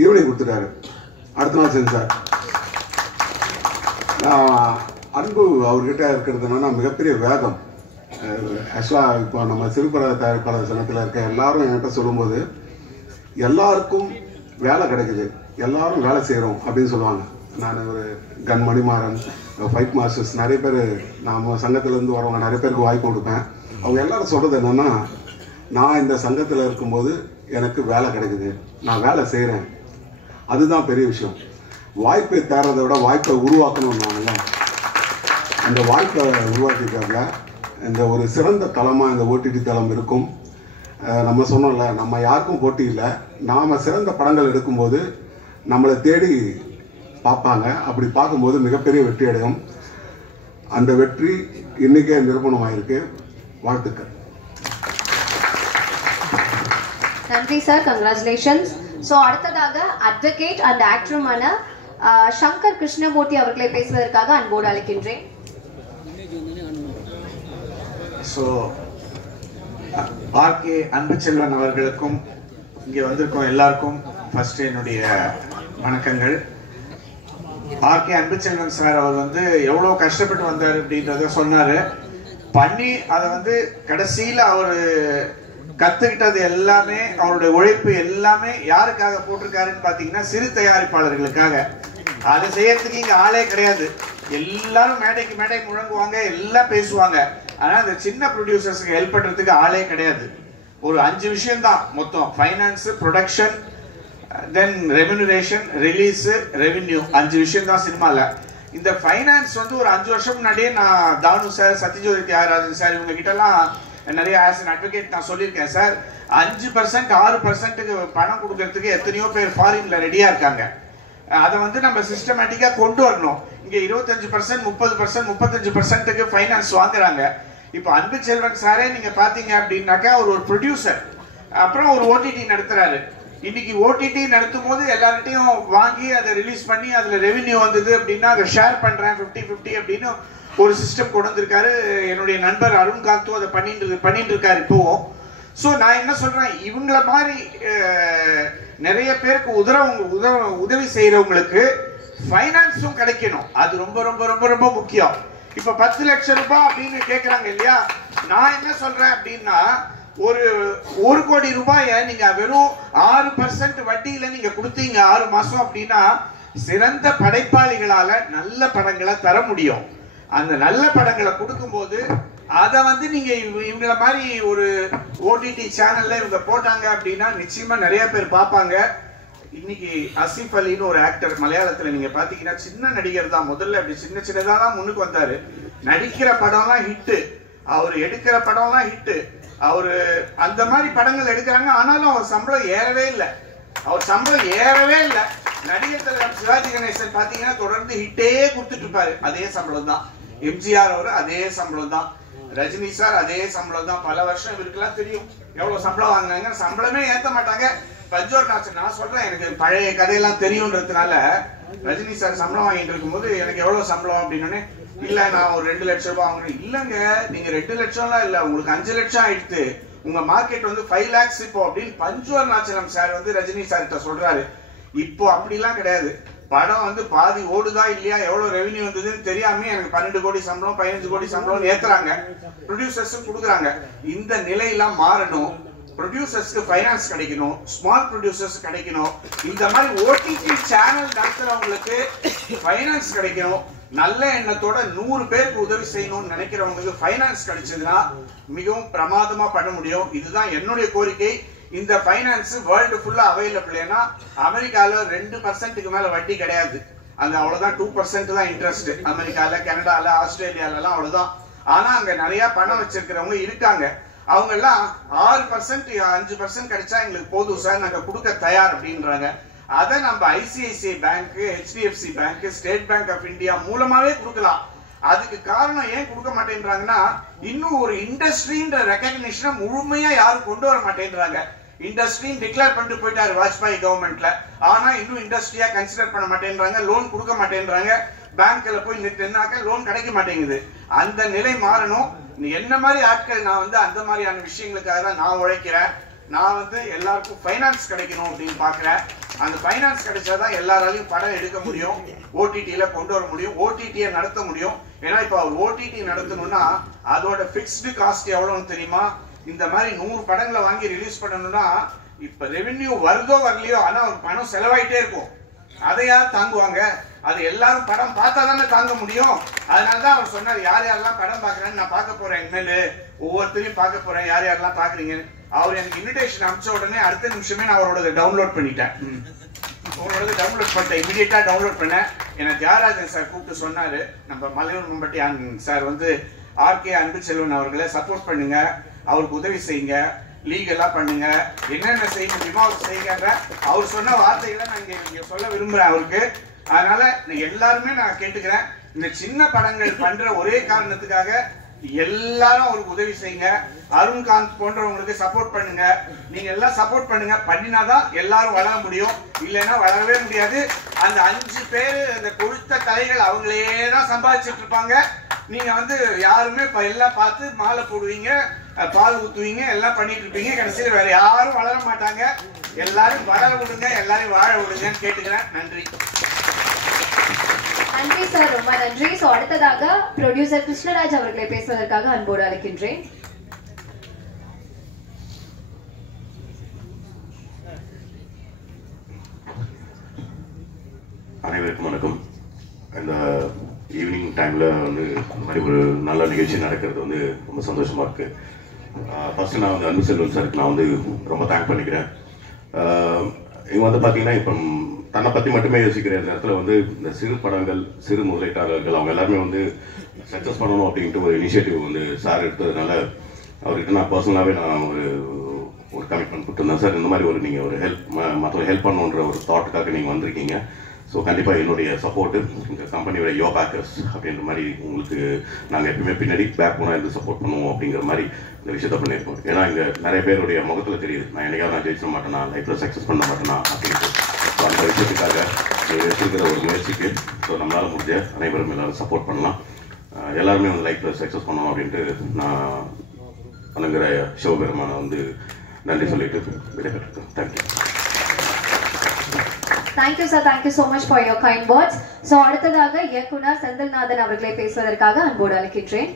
ஈவினிங் கொடுத்துட்டாரு. அடுத்த நாள் சென்சார். அன்பு அவர்கிட்ட இருக்கிறதுனா மிகப்பெரிய வேகம். ஆக்சுவலாக இப்போ நம்ம சிறுபட தயாரிப்பாளர் சங்கத்தில் இருக்க எல்லாரும் என்கிட்ட சொல்லும்போது, எல்லாருக்கும் வேலை கிடைக்குது, எல்லாரும் வேலை செய்கிறோம் அப்படின்னு சொல்லுவாங்க. நான் ஒரு கன் மணிமாறன், ஃபைட் மாஸ்டர்ஸ், நிறைய பேர் நம்ம சங்கத்திலேருந்து வரவங்க நிறைய பேருக்கு வாய்ப்பு கொடுப்பேன். அவங்க எல்லாரும் சொல்கிறது என்னென்னா, நான் இந்த சங்கத்தில் இருக்கும்போது எனக்கு வேலை கிடைக்குது, நான் வேலை செய்கிறேன். அதுதான் பெரிய விஷயம். வாய்ப்பை தேடுறதை விட வாய்ப்பை உருவாக்கணும்னால அந்த வாய்ப்பை உருவாக்கிட்டாங்க. இந்த ஒரு சிறந்த தளமாக இந்த ஓடிடி தளம் இருக்கும். நம்ம சொன்னோம்ல, நம்ம யாருக்கும் போட்டி இல்லை. நாம் சிறந்த படங்கள் எடுக்கும்போது நம்மளை தேடி பார்ப்பாங்க. அப்படி பார்க்கும்போது மிகப்பெரிய வெற்றி அடையும். அந்த வெற்றி இன்னைக்கே நிரூபணமாயிருக்கு. வாழ்த்துக்கள். நன்றி சார், கங்க்ராச்சுலேஷன்ஸ். ஸோ அடுத்ததாக அட்வொகேட் அண்ட் ஆக்டருமான சங்கர் கிருஷ்ணமூர்த்தி அவர்களை பேசுவதற்காக அன்போடு அழைக்கின்றேன். ஸோ ஆர்கே அன்புச்செல்வன் அவர்களுக்கும் இங்கே வந்திருக்கோம் எல்லாருக்கும் ஃபர்ஸ்ட் என்னுடைய வணக்கங்கள். ஆர்கே அன்புச்செல்வன் சார் அவர் வந்து எவ்வளோ கஷ்டப்பட்டு வந்தார் அப்படின்றத சொன்னார். பண்ணி அதை வந்து கடைசியில் அவர் கற்றுக்கிட்டது எல்லாமே அவருடைய உழைப்பு எல்லாமே யாருக்காக போட்டிருக்காருன்னு பார்த்தீங்கன்னா சிறு தயாரிப்பாளர்களுக்காக. அதை செய்யறதுக்கு இங்கே ஆளே கிடையாது. எல்லாரும் மேடைக்கு மேடை முழங்குவாங்க, எல்லாம் பேசுவாங்க. ஆனால் அந்த சின்ன ப்ரொடியூசர்ஸுக்கு ஹெல்ப் பண்ணுறதுக்கு ஆளே கிடையாது. ஒரு 5 விஷயம் தான் மொத்தம்: ஃபைனான்ஸு, ப்ரொடக்ஷன், தென் ரெம்யூனரேஷன், ரிலீஸு, ரெவென்யூ. 5 விஷயம் தான் சினிமாவில். இந்த ஃபைனான்ஸ் வந்து ஒரு 5 வருஷம் முன்னாடியே நான் தானு சார், சத்யஜோதி தியாகராஜன் சார் இவங்க கிட்டலாம் நிறைய ஆஸ் அன் அட்வொகேட் நான் சொல்லியிருக்கேன். சார் 5% 6%க்கு பணம் கொடுக்கறதுக்கு எத்தனையோ பேர் ஃபாரின்ல ரெடியா இருக்காங்க. அதை வந்து நம்ம சிஸ்டமேட்டிக்கா கொண்டு வரணும். இங்க 25%, 30%, 35%க்கு ஃபைனான்ஸ் வாங்குறாங்க. இப்போ அன்புச்செல்வன் சாரே நீங்க பாத்தீங்க அப்படின்னாக்கா ஒரு ப்ரொடியூசர், அப்புறம் ஒரு ஓடிடி நடத்துறாரு. இன்னைக்கு ஓடிடி நடத்தும் போது எல்லார்கிட்டையும் வாங்கி அதை ரிலீஸ் பண்ணி அதுல ரெவென்யூ வந்தது அப்படின்னா அதை ஷேர் பண்றேன் 50-50 அப்படின்னு ஒரு சிஸ்டம் கொண்டு வந்திருக்காரு. என்னுடைய நண்பர் அருண்காந்தும் அதை பண்ணிட்டு இருக்காரு இப்போவும். ஸோ நான் என்ன சொல்றேன், இவங்கள மாதிரி நிறைய பேருக்கு உதவி செய்யறவங்களுக்கு ஃபைனான்ஸும் கிடைக்கணும். அது ரொம்ப ரொம்ப ரொம்ப ரொம்ப முக்கியம். இப்ப 10 லட்சம் ரூபாய் அப்படின்னு கேட்கறாங்க இல்லையா? நான் என்ன சொல்றேன் அப்படின்னா, ஒரு 1 கோடி ரூபாயை நீங்க வெறும் 6% வட்டியில நீங்க கொடுத்தீங்க 6 மாசம் அப்படின்னா சிறந்த படைப்பாளிகளால நல்ல படங்களை தர முடியும். அந்த நல்ல படங்களை கொடுக்கும்போது அதை வந்து நீங்க இவங்கள மாதிரி ஒரு ஓடிடி சேனல்ல இவங்க போட்டாங்க அப்படின்னா நிச்சயமா நிறைய பேர் பார்ப்பாங்க. இன்னைக்கு அசிஃப் அலின்னு ஒரு ஆக்டர் மலையாளத்துல நீங்க பாத்தீங்கன்னா சின்ன நடிகர் தான். முதல்ல அப்படி சின்ன சின்னதா தான் முன்னுக்கு வந்தாரு. நடிக்கிற படம்லாம் ஹிட்டு, அவர் எடுக்கிற படம்லாம் ஹிட்டு. அவரு அந்த மாதிரி படங்கள் எடுக்கிறாங்க. ஆனாலும் அவர் சம்பளம் ஏறவே இல்லை. நடிகர் தலைவர் சிவாஜி கணேசன் பாத்தீங்கன்னா தொடர்ந்து ஹிட்டே கொடுத்துட்டு இருப்பாரு. அதே சம்பளம் தான். எம்ஜிஆர் அவர் அதே சம்பளம் தான். ரஜினி சார் அதே சம்பளம் தான். பல வருஷம் இவருக்கெல்லாம் தெரியும் எவ்வளவு சம்பளம் வாங்கினாங்க. சம்பளமே ஏத்த மாட்டாங்க. பஞ்சோர் நாச்சு நான் சொல்றேன், எனக்கு பழைய கதையெல்லாம் தெரியும்ன்றதுனால ரஜினி சார் சம்பளம் வாங்கிட்டு இருக்கும்போது எனக்கு எவ்வளவு சம்பளம் அப்படின்னு, இல்ல நான் ஒரு 2 லட்சம் ரூபாய் வாங்கினேன். இல்லங்க, நீங்க 2 லட்சம்லாம் இல்ல, உங்களுக்கு 5 லட்சம் ஆயிடுத்து, உங்க மார்க்கெட் வந்து 5 lakhs இப்போ அப்படின்னு பஞ்சோர் நாச்சலம் சார் வந்து ரஜினி சார் கிட்ட சொல்றாரு. இப்போ அப்படிலாம் கிடையாது. படம் வந்து பாதி ஓடுதா இல்லையா, எவ்வளவு ரெவென்யூ வந்ததுன்னு தெரியாம எனக்கு 12 கோடி சம்பளம் 15 கோடி சம்பளம் ஏத்துறாங்க. ப்ரொடியூசர்ஸும் கொடுக்குறாங்க. இந்த நிலையெல்லாம் மாறணும். ப்ரொடியூசர்ஸ்க்கு ஃபைனான்ஸ் கிடைக்கணும், ஸ்மால் ப்ரொடியூசர்ஸ் கிடைக்கணும். இந்த மாதிரி ஓடிடி சேனல் நடத்துறவங்களுக்கு ஃபைனான்ஸ் கிடைக்கணும். நல்ல எண்ணத்தோட 100 பேருக்கு உதவி செய்யணும்னு நினைக்கிறவங்களுக்கு ஃபைனான்ஸ் கிடைச்சதுன்னா மிகவும் பிரமாதமா பண்ண முடியும். இதுதான் என்னுடைய கோரிக்கை. இந்த ஃபைனான்ஸ் வேர்ல்டு ஃபுல்லா அவைலபிள். ஏன்னா அமெரிக்கால 2%க்கு மேல வட்டி கிடையாது. அங்க அவ்வளவுதான் 2% தான் இன்ட்ரெஸ்ட். அமெரிக்கால, கனடால, ஆஸ்திரேலியால எல்லாம் அவ்வளவுதான். ஆனா அங்க நிறைய பணம் வச்சிருக்கிறவங்க இருக்காங்க. அவங்க எல்லாம் 6% 5% கிடைச்சா எங்களுக்கு போதும் சார், நாங்க கொடுக்க தயார் அப்படின்றாங்க. அதை நம்ம ICICI bank, HDFC bank, state bank of India மூலமாவே கொடுக்கலாம். அதுக்கு காரணம் ஏன் கொடுக்க மாட்டேன்றாங்கன்னா, இன்னும் ஒரு இண்டஸ்ட்ரின்ற ரெகக்னிஷனை முழுமையா யாரும் கொண்டு வர மாட்டேன்றாங்க. இண்டஸ்ட்ரின்னு டிக்ளேர் பண்ணிட்டு போயிட்டாரு வாஜ்பாய் கவர்மெண்ட்ல. ஆனா இன்னும் இண்டஸ்ட்ரியா கன்சிடர் பண்ண மாட்டேன்றாங்க. லோன் கொடுக்க மாட்டேன்றாங்க. பேங்க்ல போய் நின்னாக்க லோன் கிடைக்க மாட்டேங்குது. அந்த நிலை மாறணும். என்ன மாதிரி ஆட்கள் நான் வந்து அந்த மாதிரியான விஷயங்களுக்காக தான் நான் உழைக்கிறேன். நான் வந்து எல்லாருக்கும் ஃபைனான்ஸ் கிடைக்கணும் அப்படின்னு பாக்குறேன். அந்த ஃபைனான்ஸ் கிடைச்சாதான் எல்லாராலையும் படம் எடுக்க முடியும், ஓடிடியில கொண்டு வர முடியும், ஓடிடியை நடத்த முடியும். ஏன்னா இப்ப அவர் ஓடிடி நடத்தணும்னா அதோட பிக்ஸ்டு காஸ்ட் எவ்வளவுன்னு தெரியுமா? இந்த மாதிரி 100 படங்களை வாங்கி ரிலீஸ் பண்ணணும்னா இப்ப ரெவென்யூ வருதோ வரலையோ, ஆனா ஒரு பணம் செலவாயிட்டே இருக்கும். அதை யார் தாங்குவாங்க? அது எல்லாரும் படம் பார்த்தா தானே தாங்க முடியும். அதனாலதான் அவர் சொன்னார், யார் யாரெல்லாம் படம் பாக்குறேன்னு நான் பார்க்க போறேன். இனிமேல் ஒவ்வொருத்தரையும் பார்க்க போறேன், யார் யாரெல்லாம் பாக்குறீங்கன்னு. அவர் எனக்கு இன்விடேஷன் அனுப்பிச்ச உடனே அடுத்த நிமிஷமே நான் அவரோட டவுன்லோட் பண்ணிட்டேன். இமிடியேட்டா டவுன்லோட் பண்ணேன். எனக்கு தியாகராஜன் சார் கூப்பிட்டு சொன்னாரு, நம்ம மலையூர் மம்பட்டி சார் வந்து ஆர்கே அன்புச்செல்வன் அவர்களை சப்போர்ட் பண்ணுங்க, அவருக்கு உதவி செய்யுங்க, லீகலா பண்ணுங்க, என்னென்ன செய்ய முடியுமோ அவர் செய்யுங்க. அவர் சொன்ன வார்த்தைகளை நான் இங்க சொல்ல விரும்புறேன் அவருக்கு. அதனால எல்லாருமே நான் கேட்டுக்கிறேன், இந்த சின்ன படங்கள் பண்ற ஒரே காரணத்துக்காக எல்லாரும் அவருக்கு உதவி செய்யுங்க. அருண்காந்த் போன்றவங்களுக்கு சப்போர்ட் பண்ணுங்க. நீங்க எல்லாம் சப்போர்ட் பண்ணுங்க. பண்ணினாதான் எல்லாரும் வளர முடியும். இல்லைன்னா வளரவே முடியாது. அந்த 5 பேரு அந்த கொழுத்த தலைகள் அவங்களே தான் சம்பாதிச்சுட்டு இருப்பாங்க. நீங்க வந்து யாருமே எல்லாம் பார்த்து மாலை போடுவீங்க, பால் ஊத்துவீங்க, எல்லாம் பண்ணிட்டு இருப்பீங்க. கடைசியில் வேற யாரும் வளர மாட்டாங்க. எல்லாரும் வளர விடுங்க, எல்லாரையும் வாழ விடுங்கன்னு கேட்டுக்கிறேன். நன்றி. நன்றி சார், ரொம்ப நன்றி. சோ அடுத்ததாக ப்ரொடியூசர் கிருஷ்ணராஜ் அவர்களை பேசுவதற்காக அன்போடு அழைக்கின்றேன். அனைவருக்கும் வணக்கம். இந்த ஈவினிங் டைமில் வந்து இந்த மாதிரி ஒரு நல்ல நிகழ்ச்சி நடக்கிறது வந்து ரொம்ப சந்தோஷமாக இருக்குது. ஃபஸ்ட்டு நான் வந்து அன்பு செல்வன் சாருக்கு நான் வந்து ரொம்ப தேங்க் பண்ணிக்கிறேன். இவங்க வந்து பார்த்தீங்கன்னா இப்போ தன்னை பற்றி மட்டுமே யோசிக்கிற நேரத்தில் வந்து இந்த சிறு படங்கள், சிறு முதலீட்டாளர்கள் அவங்க எல்லாருமே வந்து சக்ஸஸ் பண்ணணும் அப்படின்ட்டு ஒரு இனிஷியேட்டிவ் வந்து சார் எடுத்ததுனால அவர்கிட்ட நான் பர்சனலாகவே நான் ஒரு கமிட்மெண்ட் கொடுத்துருந்தேன். சார் இந்த மாதிரி ஒரு நீங்கள் ஒரு ஹெல்ப் மற்றவங்க ஹெல்ப் பண்ணணுன்ற ஒரு தாட்டுக்காக நீங்கள் வந்திருக்கீங்க. ஸோ கண்டிப்பாக என்னுடைய சப்போர்ட்டு இந்த கம்பெனியோட யோ பேக்கர்ஸ் அப்படின்ற மாதிரி உங்களுக்கு நாங்கள் எப்பவுமே பின்னாடி பேக் போனால் இருந்து சப்போர்ட் பண்ணுவோம் அப்படிங்கிற மாதிரி இந்த விஷயத்த பண்ணியிருக்கோம். ஏன்னா இங்கே நிறைய பேருடைய முகத்தில் தெரியுது, நான் என்னைக்காவது நான் ஜெயிச்சிட மாட்டேனா, லைஃப்பில் சக்ஸஸ் பண்ண மாட்டேனா அப்படின்ட்டு. ஸோ அந்த விஷயத்துக்காக வச்சிருக்கிற ஒரு முயற்சிக்கு ஸோ நம்மளால் முடிஞ்ச அனைவரும் எல்லாரும் சப்போர்ட் பண்ணலாம். எல்லாருமே வந்து லைஃப்பில் சக்ஸஸ் பண்ணணும் அப்படின்ட்டு நான் அணுகிற சிவபெருமான வந்து நன்றி சொல்லிட்டு விடைபெற்றிருக்கேன். Thank you. Thank you sir, thank you so much for your kind words. So அடுத்ததாக இயக்குனர் செந்தில்நாதன் அவர்களை பேசுவதற்காக அன்போடு அழைக்கின்றேன்.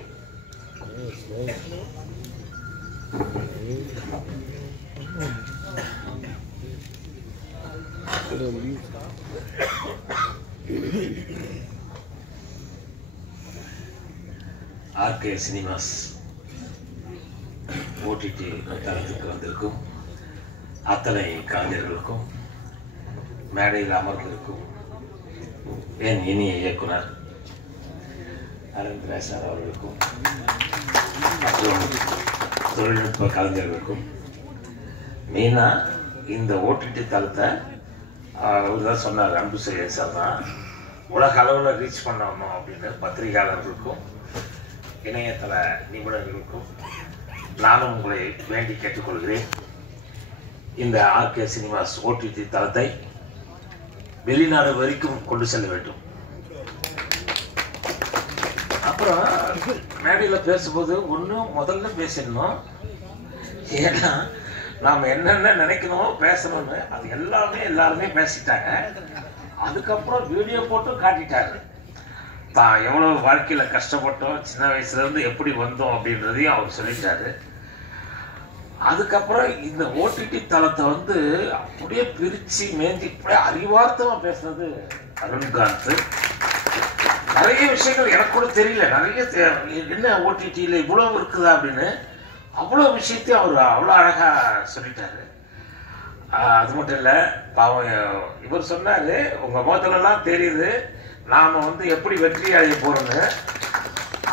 ஆர்கே சினிமாஸ் ஓடிடி தளத்துக்கு வந்திருக்கும் அத்தனை கலைஞர்களுக்கும், மேடையில் அமர்ந்திருக்கும் என் இனிய இயக்குனர் அரவிந்த் சார் அவர்களுக்கும் மற்றும் தொழில்நுட்ப கலைஞர்களுக்கும், மெயினாக இந்த ஓடிடி தளத்தை அவர் தான் சொன்னார், அன்பு செய்ய சார் தான் உலக அளவில் ரீச் பண்ணணும் அப்படின்னு பத்திரிகையாளர்களுக்கும் இணையதள நிபுணர்களுக்கும் நானும் உங்களை வேண்டி கேட்டுக்கொள்கிறேன். இந்த ஆர்கே சினிமாஸ் ஓடிடி தளத்தை வெளிநாடு வரைக்கும் கொண்டு செல்ல வேண்டும். அப்புறம் மேடையில் பேசும்போது முதல்ல பேசிடணும். ஏன்னா நாம் என்னென்ன நினைக்கணுமோ பேசணும்னு அது எல்லாருமே பேசிட்டாங்க. அதுக்கப்புறம் வீடியோ போட்டும் காட்டிட்டாரு. தான் எவ்வளவு வாழ்க்கையில கஷ்டப்பட்டோம், சின்ன வயசுல இருந்து எப்படி வந்தோம் அப்படின்றதையும் அவர் சொல்லிட்டாரு. அதுக்கப்புறம் இந்த ஓடிடி தளத்தை வந்து அப்படியே பிரிச்சு மேஞ்சி அப்படியே அறிவார்த்தமா பேசுனது அருண்காந்த். நிறைய விஷயங்கள் எனக்கு கூட தெரியல, நிறைய என்ன ஓடிடியில இவ்வளவு இருக்குதா அப்படின்னு அவ்வளவு விஷயத்தையும் அவர் அவ்வளோ அழகா சொல்லிட்டாரு. அது மட்டும் இல்ல, பாவம் இவர் சொன்னாரு, உங்க முகத்துல எல்லாம் தெரியுது நாம வந்து எப்படி வெற்றி அடைய போறோம்னு.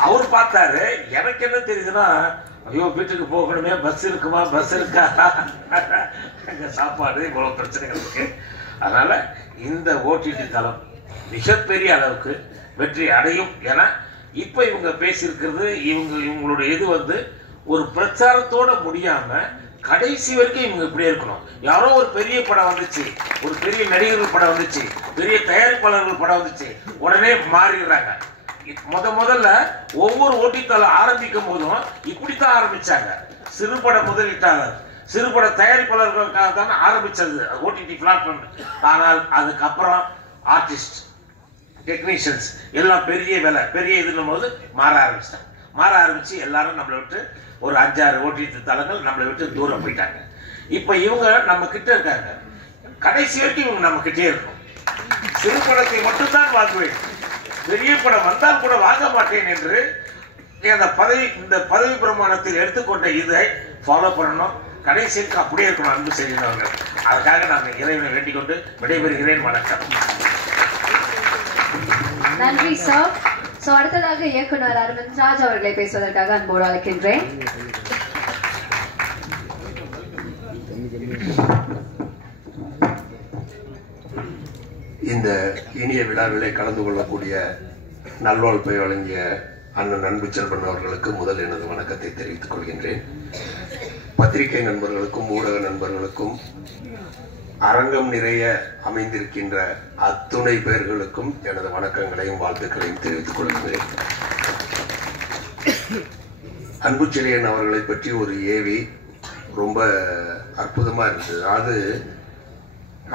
அவர் பார்த்தாரு, எனக்கு என்ன தெரியுதுன்னா, ஐயோ வீட்டுக்கு போகணுமே, பஸ் இருக்குமா, பஸ் இருக்கா, சாப்பாடு, இவ்வளவு பிரச்சனைகள் இருக்கு. அதனால இந்த ஓடிடி தளம் மிகப்பெரிய அளவுக்கு வெற்றி அடையும். ஏன்னா இப்ப இவங்க பேசியிருக்கிறது, இவங்களுடைய இது வந்து ஒரு பிரச்சாரத்தோட முடியாம கடைசி வரைக்கும் இவங்க இப்படியே இருக்கணும். யாரோ ஒரு பெரிய படம் வந்துச்சு, ஒரு பெரிய நடிகர்கள் படம் வந்துச்சு, பெரிய தயாரிப்பாளர்கள் படம் வந்துச்சு, உடனே மாறிடுறாங்க. முதல்ல ஒவ்வொரு ஓட்டித்தளம் ஆரம்பிக்கும் போதும் இப்படித்தான் ஆரம்பிச்சாங்க. சிறுபட முதலீட்டாளர், சிறுபட தயாரிப்பாளர்களுக்காக தான் ஆரம்பிச்சது ஓடிடி பிளாட்ஃபார்ம். ஆனால் அதுக்கப்புறம் ஆர்டிஸ்ட், டெக்னீஷியன்ஸ் எல்லாம் பெரிய வேலை, பெரிய இதுன்னும் போது மாற ஆரம்பிச்சு எல்லாரும் நம்மளை விட்டு ஒரு 5-6 ஓடிடி தளங்கள் நம்மளை விட்டு தூரம் போயிட்டாங்க. இப்ப இவங்க நம்ம கிட்ட இருக்காங்க, கடைசி வரைக்கும் இவங்க நம்ம கிட்டே இருக்கும். சிறுபடத்தை மட்டும்தான் வாங்குவேன், பெரிய படம் வந்தால் கூட வாங்க மாட்டேன் என்று இந்த பதவி பிரமாணத்தில் எடுத்துக்கொண்ட இதை ஃபாலோ பண்ணணும். கடைசிக்கு அப்படியே இருக்கணும் அன்பு செய்கிறவர்கள். அதுக்காக நான் இறைவனை வேண்டிக் கொண்டு விடைபெறுகிறேன். வணக்கம். நன்றி சார். சோ அடுத்ததாக இயக்குனர் அரவிந்த் ராஜ் அவர்களை பேசுவதற்காக அன்போடு அழைக்கின்றேன். இந்த இனிய விழாவிலே கலந்து கொள்ளக்கூடிய நல்வாழ்ப்பை வழங்கிய அண்ணன் அன்பு செல்வன் அவர்களுக்கு முதல் எனது வணக்கத்தை தெரிவித்துக் கொள்கின்றேன். பத்திரிகை நண்பர்களுக்கும் ஊடக நண்பர்களுக்கும் அரங்கம் நிறைய அமைந்திருக்கின்ற அத்துணை பேர்களுக்கும் எனது வணக்கங்களையும் வாழ்த்துக்களையும் தெரிவித்துக் கொள்கிறேன். அன்புச்செழியன் அவர்களை பற்றி ஒரு ஏவி ரொம்ப அற்புதமா இருந்தது.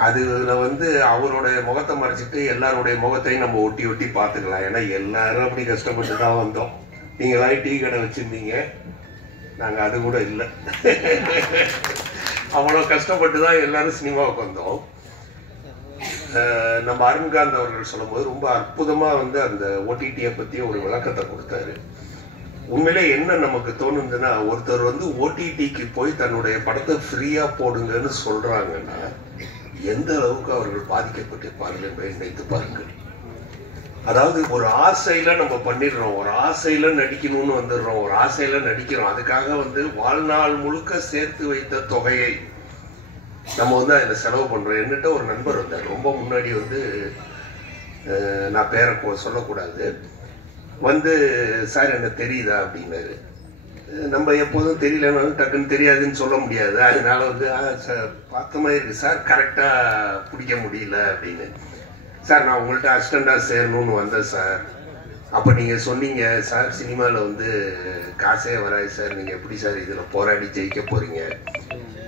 அதுல வந்து அவருடைய முகத்தை மறைச்சிட்டு எல்லாருடைய முகத்தையும் நம்ம ஒட்டி ஒட்டி பார்த்துக்கலாம். ஏன்னா எல்லாரும் அப்படி கஷ்டப்பட்டு தான் வந்தோம். நீங்களாம் டீ கடை வச்சிருந்தீங்க, நாங்க அது கூட இல்லை. அவ்வளோ கஷ்டப்பட்டு தான் எல்லாரும் சினிமாவுக்கு வந்தோம். நம்ம அருண்காந்த் அவர்கள் சொல்லும்போது ரொம்ப அற்புதமா வந்து அந்த ஓடிடியை பத்தி ஒரு விளக்கத்தை கொடுத்தாரு. உண்மையிலே என்ன நமக்கு தோணுதுன்னா, ஒருத்தர் வந்து ஓடிடிக்கு போய் தன்னுடைய படத்தை ஃப்ரீயா போடுங்கன்னு சொல்றாங்கன்னா எந்த அளவுக்கு அவர்கள் பாதிக்கப்பட்டிருப்பார்கள் என்பதை நினைத்து பாருங்கள். அதாவது ஒரு ஆசையில நம்ம பண்ணிடுறோம், ஒரு ஆசையில நடிக்கணும்னு வந்துடுறோம், ஒரு ஆசையில நடிக்கிறோம். அதுக்காக வந்து வாழ்நாள் முழுக்க சேர்த்து வைத்த தொகையை நம்ம வந்து அதுல செலவு பண்றோம். என்னட்ட ஒரு நண்பர் வந்தார் ரொம்ப முன்னாடி, வந்து நான் பேரை சொல்லக்கூடாது, வந்து சார் என்ன தெரியுதா அப்படின்னாரு. நம்ம எப்போதும் தெரியலனாலும் டக்குன்னு தெரியாதுன்னு சொல்ல முடியாது. அதனால வந்து பார்த்த மாதிரி இருக்கு சார், கரெக்டா பிடிக்க முடியல அப்படின்னு. சார் நான் உங்கள்கிட்ட அசிஸ்டண்டா சேரணும்னு வந்தேன் சார். அப்ப நீங்க சொன்னீங்க சார் சினிமால வந்து காசே வராது சார், நீங்க எப்படி சார் இதுல போராடி ஜெயிக்க போறீங்க,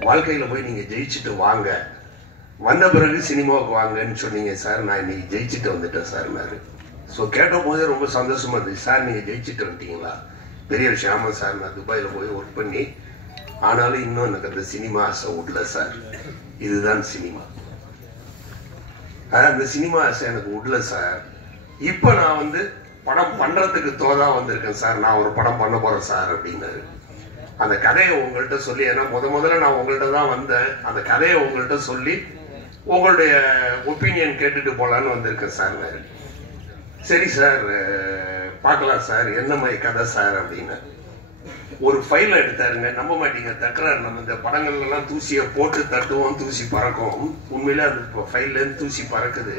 வாழ்க்கையில போய் நீங்க ஜெயிச்சுட்டு வாங்க, வந்த பிறகு சினிமாவுக்கு வாங்கன்னு சொன்னீங்க சார். நான் இன்னைக்கு ஜெயிச்சுட்டு வந்துட்டேன் சார். ஸோ கேட்ட போதே ரொம்ப சந்தோஷமா இருந்துச்சு. சார் நீங்க ஜெயிச்சுட்டு வந்துட்டீங்களா, பெரிய விஷயம். ஆமா சார், நான் துபாயில போய் ஒர்க் பண்ணி ஆனாலும் இன்னும் எனக்கு அந்த சினிமா ஆசை விடல சார். இதுதான் சினிமா, அந்த சினிமா ஆசை எனக்கு விடல சார். இப்ப நான் வந்து படம் பண்றதுக்கு தோதா வந்திருக்கேன் சார், நான் ஒரு படம் பண்ண போறேன் சார் அப்படின்னாரு. அந்த கதையை உங்கள்கிட்ட சொல்லி, ஏன்னா முதல்ல நான் உங்கள்கிட்ட தான் வந்தேன், அந்த கதையை உங்கள்கிட்ட சொல்லி உங்களுடைய ஒப்பீனியன் கேட்டுட்டு போலான்னு வந்திருக்கேன் சார். சரி சார் பார்க்கலாம் சார், என்ன மாதிரி கதை சார் அப்படின்னு ஒரு ஃபைல் எடுத்தாருங்க. நம்ப மாட்டீங்க, தட்டுறாரு. நம்ம இந்த படங்கள்ல எல்லாம் தூசியை போட்டு தட்டுவோம், தூசி பறக்கும். உண்மையில அது ஃபைல்ல இருந்து தூசி பறக்குது.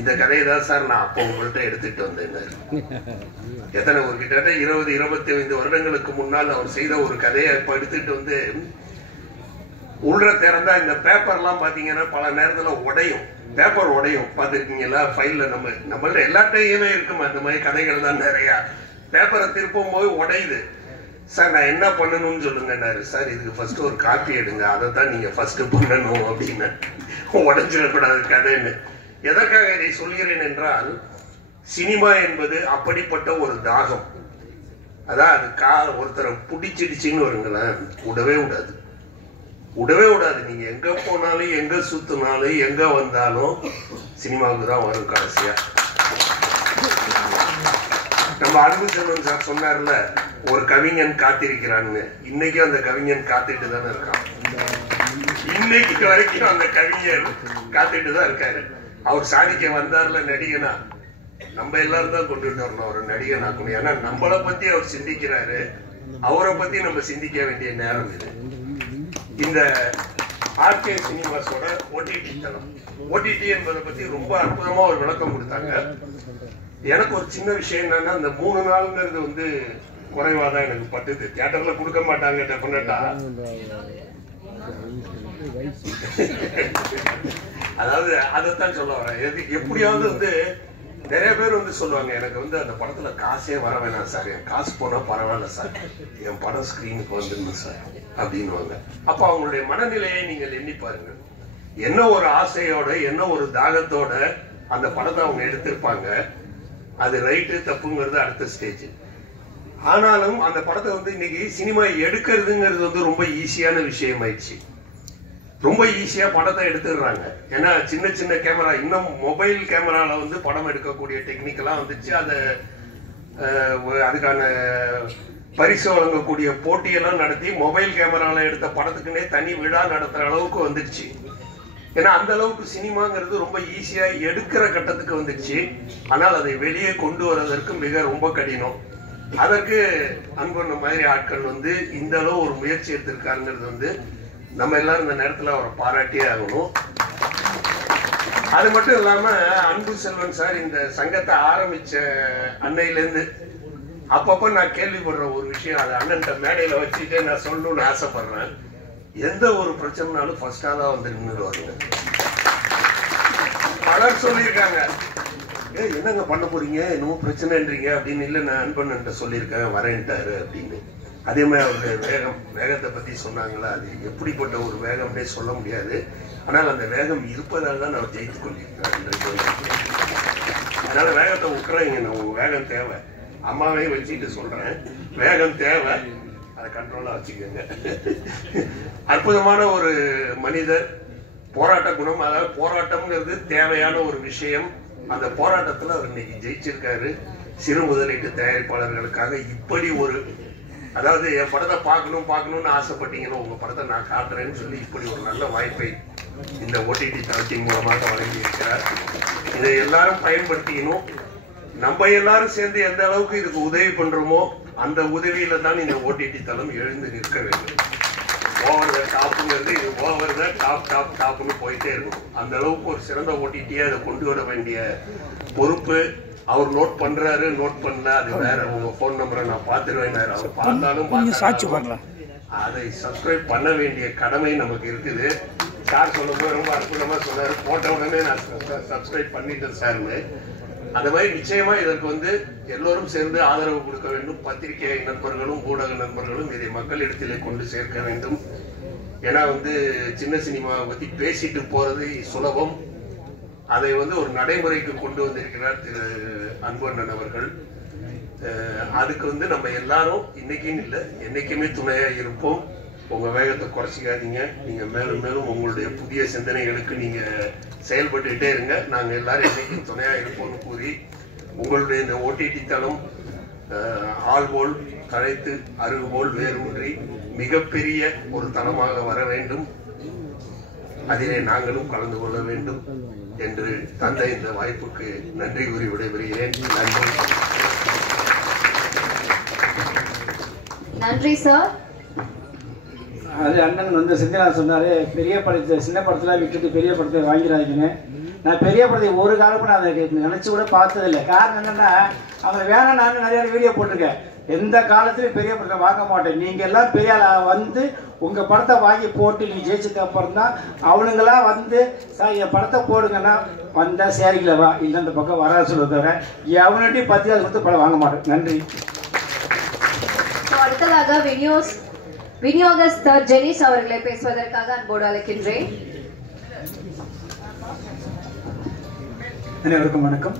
இந்த கதையை தான் சார் நான் அப்போ உங்கள்கிட்ட எடுத்துட்டு வந்தேன். எத்தனை ஒரு கிட்டத்தட்ட 20-25 வருடங்களுக்கு முன்னால் அவர் செய்த ஒரு கதையை இப்ப எடுத்துட்டு வந்து உள்ள திறந்தா இந்த பேப்பர்லாம் பாத்தீங்கன்னா பல நேரத்துல உடையும், பேப்பர் உடையும். பாத்துருக்கீங்களா? ஃபைல்ல நம்மள்ட்ட எல்லாத்தையுமே இருக்குமா இந்த மாதிரி கதைகள் தான் நிறைய. பேப்பரை திருப்பும் போது உடையுது. சார் நான் என்ன பண்ணணும்னு சொல்லுங்கன்னாரு. சார் இதுக்கு ஃபர்ஸ்ட் ஒரு காப்பி எடுங்க, அதை தான் நீங்க ஃபர்ஸ்ட் பண்ணணும் அப்படின்னு. உடைஞ்சிடக்கூடாது கதைன்னு. எதற்காக இதை சொல்கிறேன் என்றால், சினிமா என்பது அப்படிப்பட்ட ஒரு தாகம். அதான் அது ஒருத்தரை பிடிச்சிடுச்சின்னு வருங்களேன், விடவே விடாது. நீங்க எங்க போனாலும், எங்க சுத்தினாலும், எங்க வந்தாலும் சினிமாவுக்கு தான் வரும் கடைசியா. நம்ம அன்பு செல்வன் சார் சொன்னார்ல, ஒரு கவிஞன் காத்திருக்கிறான்னு. இன்னைக்கும் அந்த கவிஞன் காத்துட்டு தானே இருக்கான். இன்னைக்கு வரைக்கும் அந்த கவிஞர் காத்துட்டு தான் இருக்காரு. அவர் சாதிக்க வந்தார்ல நடிகனா, நம்ம எல்லாரும் தான் கொண்டுட்டு வரணும் அவர் நடிகன் ஆக்கணும். ஏன்னா நம்மளை பத்தி அவர் சிந்திக்கிறாரு, அவரை பத்தி நம்ம சிந்திக்க வேண்டிய நேரம் இது. இந்த ஆர்கே சினிமாஸோட ஓடிடி தளம், ஓடிடி என்பதை பத்தி ரொம்ப அற்புதமா ஒரு விளக்கம் கொடுத்தாங்க. எனக்கு ஒரு சின்ன விஷயம் என்னன்னா, இந்த 3 நாளுங்கிறது வந்து குறைவாதான் எனக்கு பட்டுது. தியேட்டர்ல கொடுக்க மாட்டாங்க டெஃபினட்டா. அதாவது அதைத்தான் சொல்ல வரேன். எப்படியாவது வந்து நிறைய பேர் வந்து சொல்லுவாங்க, எனக்கு வந்து அந்த படத்துல காசே வர வேணாம் சார், என் காசு போனா பரவாயில்ல சார், என் படம் ஸ்கிரீனுக்கு வந்துடணும் சார் அப்படின்னுவாங்க. அப்ப அவங்களுடைய மனநிலையை நீங்கள் எண்ணி பாருங்க. என்ன ஒரு ஆசையோட, என்ன ஒரு தாகத்தோட அந்த படத்தை அவங்க எடுத்திருப்பாங்க. அது ரைட்டு தப்புங்கிறது அடுத்த ஸ்டேஜ். ஆனாலும் அந்த படத்தை வந்து இன்னைக்கு சினிமா எடுக்கிறதுங்கிறது வந்து ரொம்ப ஈஸியான விஷயம் ஆயிடுச்சு. ரொம்ப ஈஸியா படத்தை எடுத்துடுறாங்க. ஏன்னா சின்ன சின்ன கேமரா, இன்னும் மொபைல் கேமரால வந்து படம் எடுக்கக்கூடிய டெக்னிக்கெல்லாம் வந்துச்சு. அதுக்கான பரிசு வழங்கக்கூடிய போட்டியெல்லாம் நடத்தி மொபைல் கேமரால எடுத்த படத்துக்குன்னே தனி விழா நடத்துற அளவுக்கு வந்துடுச்சு. ஏன்னா அந்த அளவுக்கு சினிமாங்கிறது ரொம்ப ஈஸியா எடுக்கிற கட்டத்துக்கு வந்துடுச்சு. ஆனால் அதை வெளியே கொண்டு வருவதற்கு ரொம்ப கடினம். அதற்கு அன்பண்ண மாதிரி ஆட்கள் வந்து இந்த அளவு ஒரு முயற்சி எடுத்திருக்காருங்கிறது வந்து நம்ம எல்லாரும் இந்த நேரத்துல அவரை பாராட்டியே ஆகணும். அது மட்டும் இல்லாம அன்பு செல்வன் சார் இந்த சங்கத்தை ஆரம்பிச்ச அன்னையிலேருந்து அப்பப்ப நான் கேள்விப்படுற ஒரு விஷயம், அது அண்ணன் மேடையில வச்சுட்டு நான் சொல்லணும்னு ஆசைப்படுறேன். எந்த ஒரு பிரச்சனைனாலும் ஃபர்ஸ்டா தான் வந்து நின்றுடுவாங்க. பலர் சொல்லியிருக்காங்க, என்னங்க பண்ண போறீங்க, என்னமோ பிரச்சனைன்றீங்க அப்படின்னு. இல்லை, நான் அன்பன் சொல்லியிருக்கேன் வரேன்ட்டாரு அப்படின்னு. அதே மாதிரி அவருடைய வேகத்தை பத்தி சொன்னாங்களா, அது எப்படிப்பட்ட ஒரு வேகம்னே சொல்ல முடியாது. ஆனால் அந்த வேகம் இருப்பதால் தான் நான் ஜெயித்துக் கொண்டிருக்கிறேன். அதனால வேகத்தை விட்டுறாங்க, நம்ம வேகம் தேவை. அம்மாவே வச்சுட்டு சொல்றேன், வேகம் தேவை, அதை கண்ட்ரோலா வச்சுக்கோங்க. அற்புதமான ஒரு மனிதர், போராட்ட குணம். அதாவது போராட்டம்ங்கிறது தேவையான ஒரு விஷயம். அந்த போராட்டத்துல அவர் இன்னைக்கு ஜெயிச்சிருக்காரு. சிறு முதலீட்டு தயாரிப்பாளர்களுக்காக இப்படி ஒரு, அதாவது என் படத்தை பார்க்கணும்னு ஆசைப்பட்டீங்கன்னா உங்க படத்தை நான் காட்டுறேன்னு சொல்லி இப்படி ஒரு நல்ல வாய்ப்பை இந்த ஓடிடி தளத்தின் மூலமாக வழங்கி இருக்கிறார். இதை எல்லாரும் பயன்படுத்திக்கணும். நம்ம எல்லாரும் சேர்ந்து எந்த அளவுக்கு இதுக்கு உதவி பண்றோமோ அந்த உதவியில தான் இந்த ஓடிடி தளம் எழுந்து நிற்க வேண்டும். ஓவர் த டாப்ங்கிறது இது ஓவர் த டாப்னு போயிட்டே இருக்கும். அந்த அளவுக்கு ஒரு சிறந்த ஓடிடியை அதை கொண்டு வர வேண்டிய பொறுப்பு அவர் நோட் பண்றாரு, நோட் பண்ணல அது வேற. உங்க போன் நம்பரை நான் பார்த்துருவேன், அவர் பார்த்தாலும் அதை சப்ஸ்கிரைப் பண்ண வேண்டிய கடமை நமக்கு இருக்குது. சார் சொல்லும்போது ரொம்ப அற்புதமா சொன்னாரு, போட்ட உடனே நான் சப்ஸ்கிரைப் பண்ணிட்டேன் சார்னு. அந்த மாதிரி நிச்சயமா இதற்கு எல்லோரும் சேர்ந்து ஆதரவு கொடுக்க வேண்டும். பத்திரிகை நண்பர்களும் ஊடக நண்பர்களும் இதை மக்களிடத்திலே கொண்டு சேர்க்க வேண்டும். ஏன்னா சின்ன சினிமாவை பத்தி பேசிட்டு போறது சுலபம். அதை ஒரு நடைமுறைக்கு கொண்டு வந்திருக்கிறார் திரு அன்பண்ணன் அவர்கள். அதுக்கு நம்ம எல்லாரும் இன்னைக்குன்னு இல்லை என்னைக்குமே துணையா இருப்போம். உங்க வேகத்தை குறைச்சிக்காதீங்க. நீங்க மேலும் மேலும் உங்களுடைய புதிய சிந்தனைகளுக்கு நீங்க செயல்பட்டுக்கிட்டே இருங்க. நாங்க எல்லாரும் இன்னைக்கு துணையா இருப்போம்னு கூறி உங்களுடைய இந்த ஓடிடி தளம் ஆள்போல் தழைத்து அருகுபோல் வேரூன்றி மிகப்பெரிய ஒரு தளமாக வர வேண்டும். அதிலே நாங்களும் கலந்து கொள்ள வேண்டும் என்று தந்த இந்த வாய்ப்புக்கு நன்றி கூறி விடைபெறுகிறேன். நன்றி சார். அது அண்ணன் செந்தில்நாதன் சொன்னாரு, பெரிய படத்தை சின்ன படத்துல விட்டுட்டு பெரிய படத்தை வாங்கிறாங்கன்னு. நான் பெரிய படத்தை ஒரு காலமும் நான் அதை நினைச்சு கூட பார்த்ததில்லை. காரணம் என்னன்னா, அவங்க வேணாம், நானும் நிறைய வீடியோ போட்டிருக்கேன். எந்த காலத்திலும் பெரிய படத்தை வாங்க மாட்டேன். நீங்க எல்லாம் பெரிய உங்க படத்தை வாங்கி போட்டு நீங்க ஜெயிச்சதுக்கு அப்புறம் தான் அவனுங்களா சார் என் படத்தை போடுங்கன்னா வந்தா சேரிக்கல வா, இல்லை இந்த பக்கம் வராது சொல்ல தவிர எவனுட்டையும் 10,000 கொடுத்து படம் வாங்க மாட்டேன். நன்றி. அடுத்ததாக விநியோகஸ்தர் ஜெனிஸ் அவர்களை பேசுவதற்காக அன்போடு அழைக்கின்றேன். அனைவருக்கும் வணக்கம்.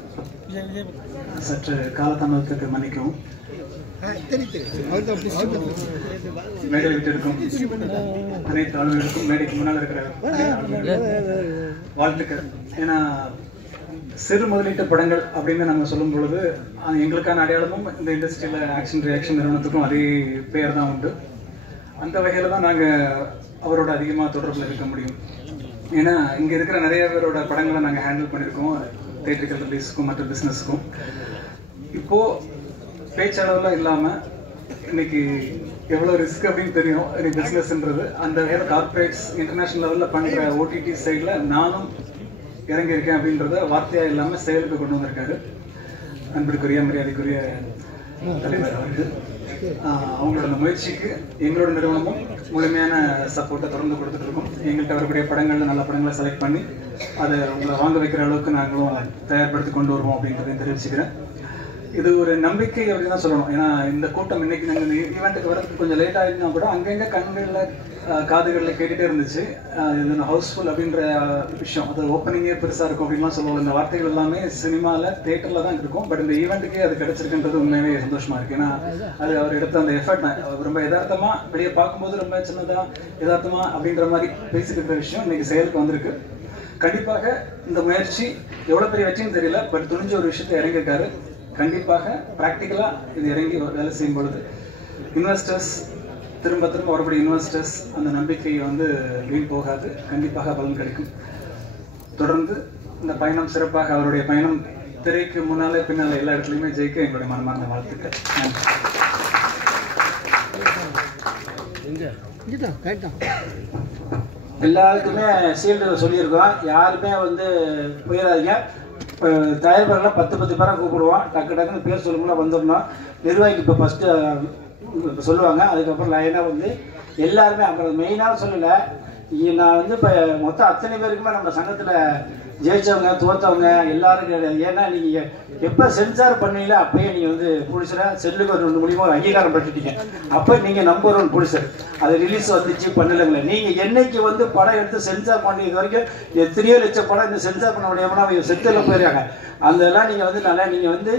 சற்று காலதாமதத்துக்கு மன்னிக்கவும். மேடை விட்டிருக்கும் அனைத்து ஆளுநருக்கும், மேடைக்கு முன்னால் இருக்கிற வாழ்த்துக்கள். ஏன்னா சிறு முதலீட்டு படங்கள் அப்படின்னு நம்ம சொல்லும் பொழுது எங்களுக்கான அடையாளமும் இந்த இண்டஸ்ட்ரியில ஆக்ஷன் ரியாக்ஷன் நிறுவனத்துக்கும் அதே பெயர் தான் உண்டு. அந்த வகையில தான் நாங்கள் அவரோட அதிகமாக தொடர்பில் இருக்க முடியும். ஏன்னா இங்கே இருக்கிற நிறைய பேரோட படங்களை நாங்கள் ஹேண்டில் பண்ணியிருக்கோம், தியேட்டரிக்கல் ரிலீஸுக்கும் மற்ற பிஸ்னஸுக்கும். இப்போது பேச்சளவில் இல்லாமல் இன்னைக்கு எவ்வளோ ரிஸ்க் அப்படின்னு தெரியும் பிஸ்னஸ்ன்றது. அந்த வகையில் கார்பரேட்ஸ் இன்டர்நேஷனல் லெவலில் பண்ணுற ஓடிடி சைடில் நானும் இறங்கியிருக்கேன் அப்படின்றத வார்த்தையாக இல்லாமல் செயலுக்கு கொண்டு வந்திருக்காரு அன்பிற்குரிய மரியாதைக்குரிய தலைவர் அவர்கள். அவங்களோட முயற்சிக்கு எங்களோட நிறுவனமும் முழுமையான சப்போர்ட்டை தொடர்ந்து கொடுத்துட்டு இருக்கோம். எங்கள்கிட்ட வரக்கூடிய படங்கள்ல நல்ல படங்களை செலக்ட் பண்ணி அதை உங்களை வாங்க வைக்கிற அளவுக்கு நாங்களும் தயார்படுத்தி கொண்டு வருவோம் அப்படின்றதையும் தெரிவிச்சுக்கிறேன். இது ஒரு நம்பிக்கை அப்படின்னு தான் சொல்லணும். ஏன்னா இந்த கூட்டம் இன்னைக்கு நாங்கள் இந்த ஈவெண்ட்டுக்கு வரதுக்கு கொஞ்சம் லேட் ஆகிருந்தா கூட அங்கங்க கண்களில் காதுகளில் கேட்டுகிட்டே இருந்துச்சு. இந்த ஹவுஸ்ஃபுல் அப்படின்ற விஷயம், அது ஓப்பனிங்கே பெருசாக இருக்கும் அப்படின்லாம் சொல்லுவோம். இந்த வார்த்தைகள் எல்லாமே சினிமாவில் தியேட்டரில் தான் இருக்கும். பட் இந்த ஈவெண்ட்டுக்கே அது கிடைச்சிருக்குன்றது உண்மையாகவே சந்தோஷமா இருக்கு. ஏன்னா அது அவர் எடுத்த அந்த எஃபர்ட் ரொம்ப யதார்த்தமா வெளியே பார்க்கும்போது ரொம்ப சின்னதாக யதார்த்தமா அப்படின்ற மாதிரி பேசிட்டு இருக்கிற விஷயம் இன்னைக்கு செயலுக்கு வந்திருக்கு. கண்டிப்பாக இந்த முயற்சி எவ்வளோ பெரிய வெற்றின்னு தெரியல, பட் துணிஞ்ச ஒரு விஷயத்தை இறங்கியிருக்காரு. கண்டிப்பாக ப்ராக்டிக்கலா இது இறங்கி வேலை செய்யும் பொழுது இன்வெஸ்டர்ஸ் திரும்ப திரும்ப வரக்கூடிய இன்வெஸ்டர்ஸ் அந்த நம்பிக்கையை வீண் போகாது, கண்டிப்பாக பலன் கிடைக்கும். தொடர்ந்து இந்த பயணம் சிறப்பாக, அவருடைய பயணம் திரைக்கு முன்னாலே பின்னாலே எல்லா இடத்துலையுமே ஜெயிக்க எங்களுடைய மனமார்ந்த வாழ்த்துக்கள். எல்லாருக்குமே சீல்டு சொல்லியிருக்கோம், யாருமே போயிடாதீங்க. தயாரிப்பாளர்லாம் 10 பேரை கூப்பிடுவோம், டக்குன்னு பேர் சொல்லும்போது வந்துடணும். நிர்வாகிக்கு இப்போ ஃபஸ்ட்டு சொல்லுவாங்க, அதுக்கப்புறம் லைனாக எல்லாருமே அப்புறம் மெயினாக சொல்லலை, நான் வந்து இப்போ மொத்தம் அத்தனை பேருக்குமே நம்ம சங்கத்தில் ஜெயிச்சவங்க தோத்தவங்க எல்லாரும் கிடையாது. ஏன்னா நீங்கள் எப்போ சென்சார் பண்ணீங்களோ அப்பயே நீங்கள் வந்து ப்ரொடியூசராக செல்லுக்கு ஒரு மூலியமாக ஒரு அங்கீகாரம் பெற்றுட்டீங்க. அப்போ நீங்கள் நம்பர் 1 ப்ரொடியூசர். அது ரிலீஸ் வந்துச்சு பண்ணலைங்களே. நீங்கள் என்னைக்கு வந்து படம் எடுத்து சென்சார் பண்ணி இது வரைக்கும் எத்தனையோ லட்சம் படம் இந்த சென்சார் பண்ண முடியாமல் அவங்க செட்டில் போயிருக்காங்க. அதெல்லாம் நீங்கள் வந்து நல்லா நீங்கள் வந்து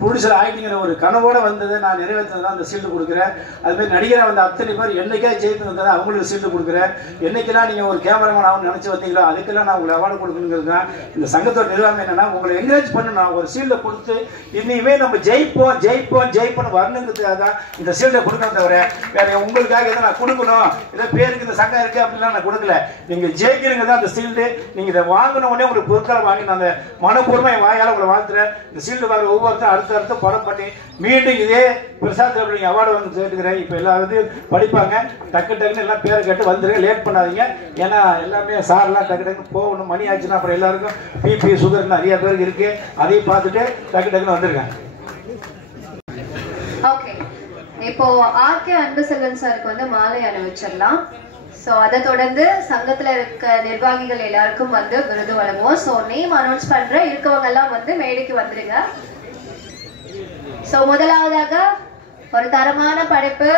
ப்ரொடியூசர் ஆகிட்டீங்கிற ஒரு கனவோட வந்ததை நான் நிறைவேற்றதான் அந்த சீல்டு கொடுக்குறேன். அதுமாதிரி நடிகராக வந்த அத்தனை பேர் என்னைக்கா ஜெயித்து வந்ததை அவங்களுக்கு சீல்டு கொடுக்குறேன். என்னைக்கெல்லாம் நீங்கள் ஒரு கேமராமேன் ஆகணும்னு நினச்சி வந்தீங்களோ அதுக்கெல்லாம் நான் உங்களுக்கு அவார்டு கொடுக்கணுங்கிறது தான் இந்த சங்கத்தோட நிர்வாகம். என்னன்னா உங்களை என்கரேஜ் பண்ணணும். ஒரு சீல்டை கொடுத்து இனிமே நம்ம ஜெயிப்போம் ஜெயிப்போம் ஜெயிப்போம் வரணுங்கிறதுக்காக தான் இந்த சீல்டை கொடுக்கணும். தவிர வேற உங்களுக்காக எதை நான் கொடுக்கணும் இதை பேருக்கு இந்த சங்கம் இருக்கு அப்படின்லாம் நான் கொடுக்கல. நீங்கள் ஜெயிக்கிறீங்க தான் அந்த சீல்டு. நீங்கள் இதை வாங்கின உடனே உங்களுக்கு பொருட்கள் வாங்கி நான் அந்த மனப்பூர்வமாக என் வாயால் உங்களை வாழ்த்துறேன். இந்த சீல்டு வாங்க ஒவ்வொருத்தரும் அடுத்த படம் பண்ணி மீண்டும் இதே பிரசாத் நீங்க அவார்டு வந்து கேட்டுக்கிறேன். இப்போ எல்லாரும் படிப்பாங்க டக்கு டக்குன்னு எல்லாம் பேரை கேட்டு வந்துருங்க. லேட் பண்ணாதீங்க. ஏன்னா எல்லாமே சார்லாம் டக்கு டக்குன்னு போகணும். மணி ஆச்சுன்னா அப்புறம் எல்லாருக்கும் பிபி சுகர் நிறைய பேருக்கு இருக்கு. அதையும் பார்த்துட்டு டக்கு டக்குன்னு வந்துருங்க. ஓகே, இப்போ ஆர்கே அன்புசெல்வன் சாருக்கு வந்து மாலை அணிவிச்சிடலாம். ஸோ அதை தொடர்ந்து சங்கத்தில் இருக்க நிர்வாகிகள் எல்லாருக்கும் வந்து விருது வழங்குவோம். ஸோ நேம் அனௌன்ஸ் பண்ற இருக்கவங்க எல்லாம் வந்து மேடைக்கு வந்துருங்க. ஸோ முதலாவதாக ஒரு தரமான படைப்பு,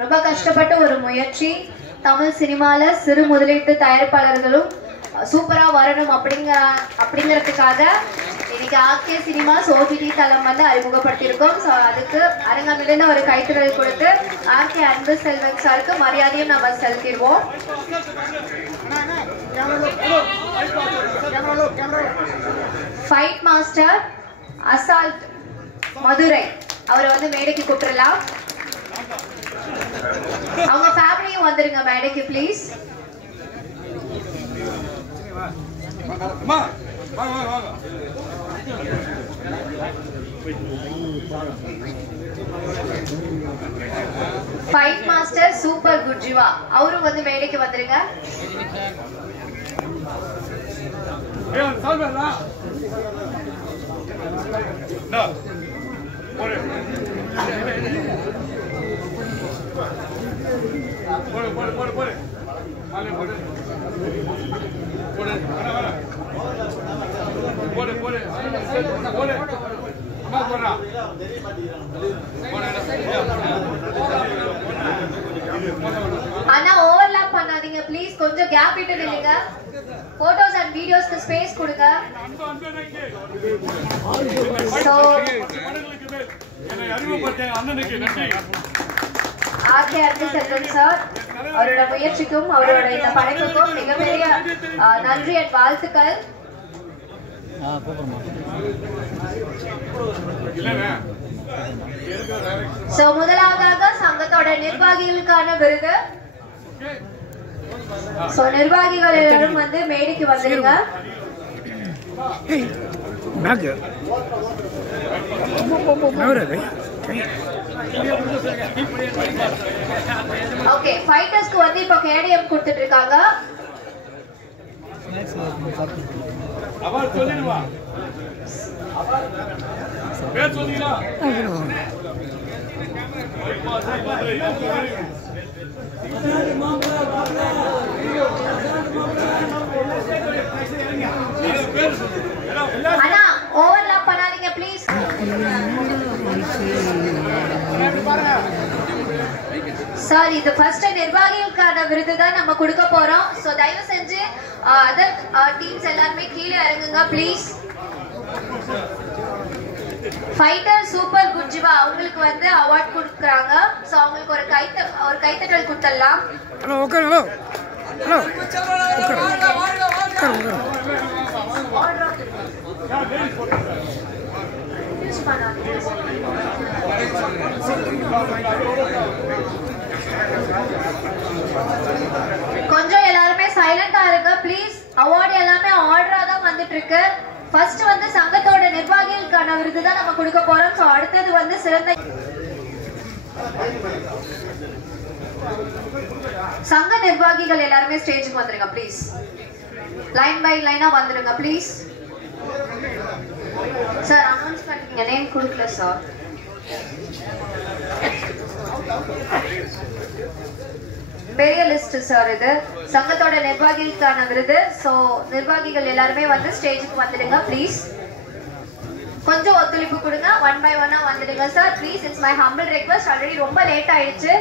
ரொம்ப கஷ்டப்பட்ட ஒரு முயற்சி, தமிழ் சினிமால சிறு முதலீட்டு தயாரிப்பாளர்களும் சூப்பரா வரணும் அப்படிங்கிறதுக்காக இன்னைக்கு ஆர்கே சினிமாஸ் ஓடிடி தளம் வந்து அறிமுகப்படுத்தியிருக்கோம். ஸோ அதுக்கு அரங்கமிலிருந்து ஒரு கைத்தறல் கொடுத்து ஆர்கே அன்புசெல்வன் சாருக்கு மரியாதையும் நம்ம செலுத்திடுவோம். ஃபைட் மாஸ்டர் அசால்ட் மதுரை அவரை வந்து மேடைக்கு கூப்பிடலாம். அவங்க ஃபேமிலியும் வந்துருங்க மேடைக்கு ப்ளீஸ். ஃபைட் மாஸ்டர் சூப்பர் குட்ஜிவா அவரும் வந்து மேடைக்கு வந்துருங்க. ஆனா ஓவர்லாப் பண்ணாதீங்க ப்ளீஸ். கொஞ்சம் கேப் விட்டு நில்லுங்க. போட்டோஸ் அண்ட் வீடியோஸ்க்கு ஸ்பேஸ் கொடுங்க. ஆர்கே அன்புசெல்வன் சார் அவரோட முயற்சிக்கும் அவரோட இந்த படைப்புக்கும் மிகப்பெரிய நன்றி அண்ட் வாழ்த்துக்கள். சோ முதலாவதாக சங்கத்தோட நிர்வாகிகளுக்கான விருது. சோ நிர்வாகிகள் எல்லாரும் வந்து மேடைக்கு வந்துருங்க. ஓகே, ஃபைட்டர்ஸ்க்கு வந்து இப்போ கேடிஎம் கொடுத்துட்டு இருக்காங்க. அண்ணா ஓவர்லாப் பண்ணாதீங்க ப்ளீஸ். சார் இது ஃபர்ஸ்ட் நிர்வாகிகளுக்கான விருது தான் நம்ம கொடுக்க போறோம். சோ தயவு செஞ்சு அதர் டீம்ஸ் எல்லாரும் கீழே இறங்குங்க ப்ளீஸ். ஃபைட்டர் சூப்பர் குட்ஜிவா அவங்களுக்கு வந்து அவார்ட் கொடுக்குறாங்க. சோ அவங்களுக்கு ஒரு கைத்தட்டல் கொடுத்துடலாம். ஹலோ ஓகே ஹலோ ஹலோ கொஞ்சம் எல்லாருமே சைலண்டா இருங்க ப்ளீஸ். அவார்டு எல்லாமே ஆர்டரா தான் வந்துட்டு இருக்கு. ஃபர்ஸ்ட் வந்து சங்கத்தோட நிர்வாகிகளுக்கான விருது தான் நம்ம கொடுக்க போறோம். சோ அடுத்தது வந்து சிறந்த சங்க நிர்வாகிகள் எல்லாருமே ஸ்டேஜுக்கு வந்துருங்க ப்ளீஸ். லைன் பை லைனா வந்துருங்க ப்ளீஸ். சார் அனௌன்ஸ் பண்ணிருக்கீங்க, நேம் கொடுக்கல சார். பெரிய லிஸ்ட் சார் இது. சங்கத்தோட நிர்வாகிகளுக்கான விருது. ஸோ நிர்வாகிகள் எல்லாருமே வந்து ஸ்டேஜுக்கு வந்துடுங்க ப்ளீஸ். கொஞ்சம் ஒத்துழைப்பு கொடுங்க. 1 by 1 வந்துடுங்க sir please. It's my humble request. Already ரொம்ப லேட் ஆயிடுச்சு.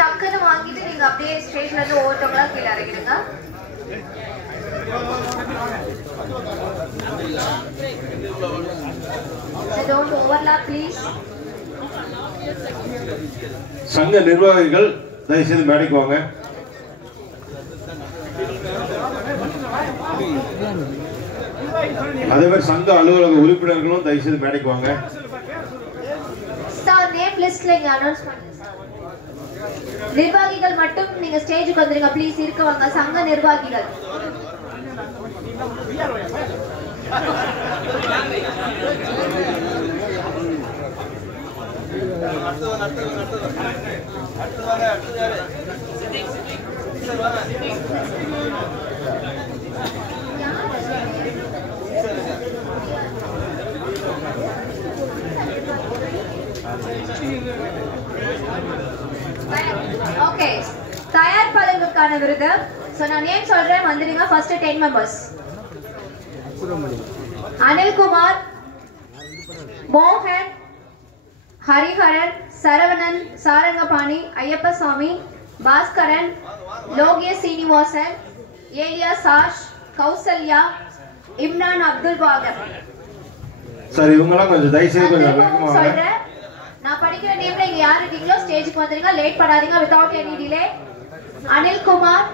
டக்குன்னு வாங்கிட்டு நீங்க அப்படியே ஸ்டேஜ்ல இருந்து ஒவ்வொருத்தவங்களா கீழே இறங்கிடுங்க. Don't overlap please. சங்க நிர்வாகிகள் தயவுசெய்து மேடைக்கு வாங்க. அதே மாதிரி சங்க அலுவலக உறுப்பினர்களும் தயவுசெய்து மேடைக்கு வாங்க. சார் நேம் லிஸ்ட்ல இங்க அனௌன்ஸ் பண்ணுங்க சார். நிர்வாகிகள் மட்டும் நீங்க ஸ்டேஜுக்கு வந்துருங்க ப்ளீஸ். இருக்க வாங்க சங்க நிர்வாகிகள். ஓகே, தயாரிப்பாளர்களுக்கான விருது. சோ நான் நேம் சொல்றேன், வந்துடுங்க. First 10 members. அனில்குமார், மோகன், ஹரிஹரன், சரவணன், சாரங்கபாணி, ஐயப்பசாமி, பாஸ்கரன், லோகிய சீனிவாசன், ஏலியா சாஷ், கௌசல்யா, இம்ரான் அப்துல் பாகர். சரி, இவங்கலாம் கொஞ்சம் தயவுசெய்து கொஞ்சம் வேகமா வாங்க. நான் படிக்கிற நேம்ல இங்க யார் இருக்கீங்களோ ஸ்டேஜுக்கு வந்துருங்க. லேட் பண்ணாதீங்க. Without any delay. அனில்குமார்,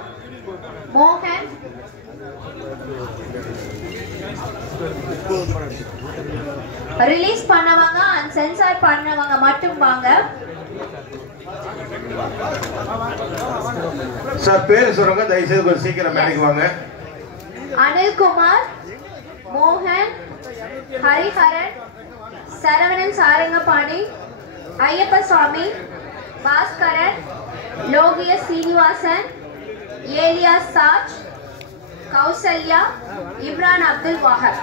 மோகன், ரிலீஸ் பண்ணவங்க அண்ட் சென்சார் பண்ணவங்க மட்டும் வாங்க. சார் பேர் சொல்றவங்க தயவுசெய்து கொஞ்சம் சீக்கிரம் மேடைக்கு வாங்க. அனில்குமார், மோகன், ஹரிஹரன், சரவணன் சாரங்கபாணி, ஐயப்பசாமி, பாஸ்கரன், லோகிய சீனிவாசன், ஏலியா சாஜ், கௌசல்யா, இம்ரான் அப்துல் வாஹர்.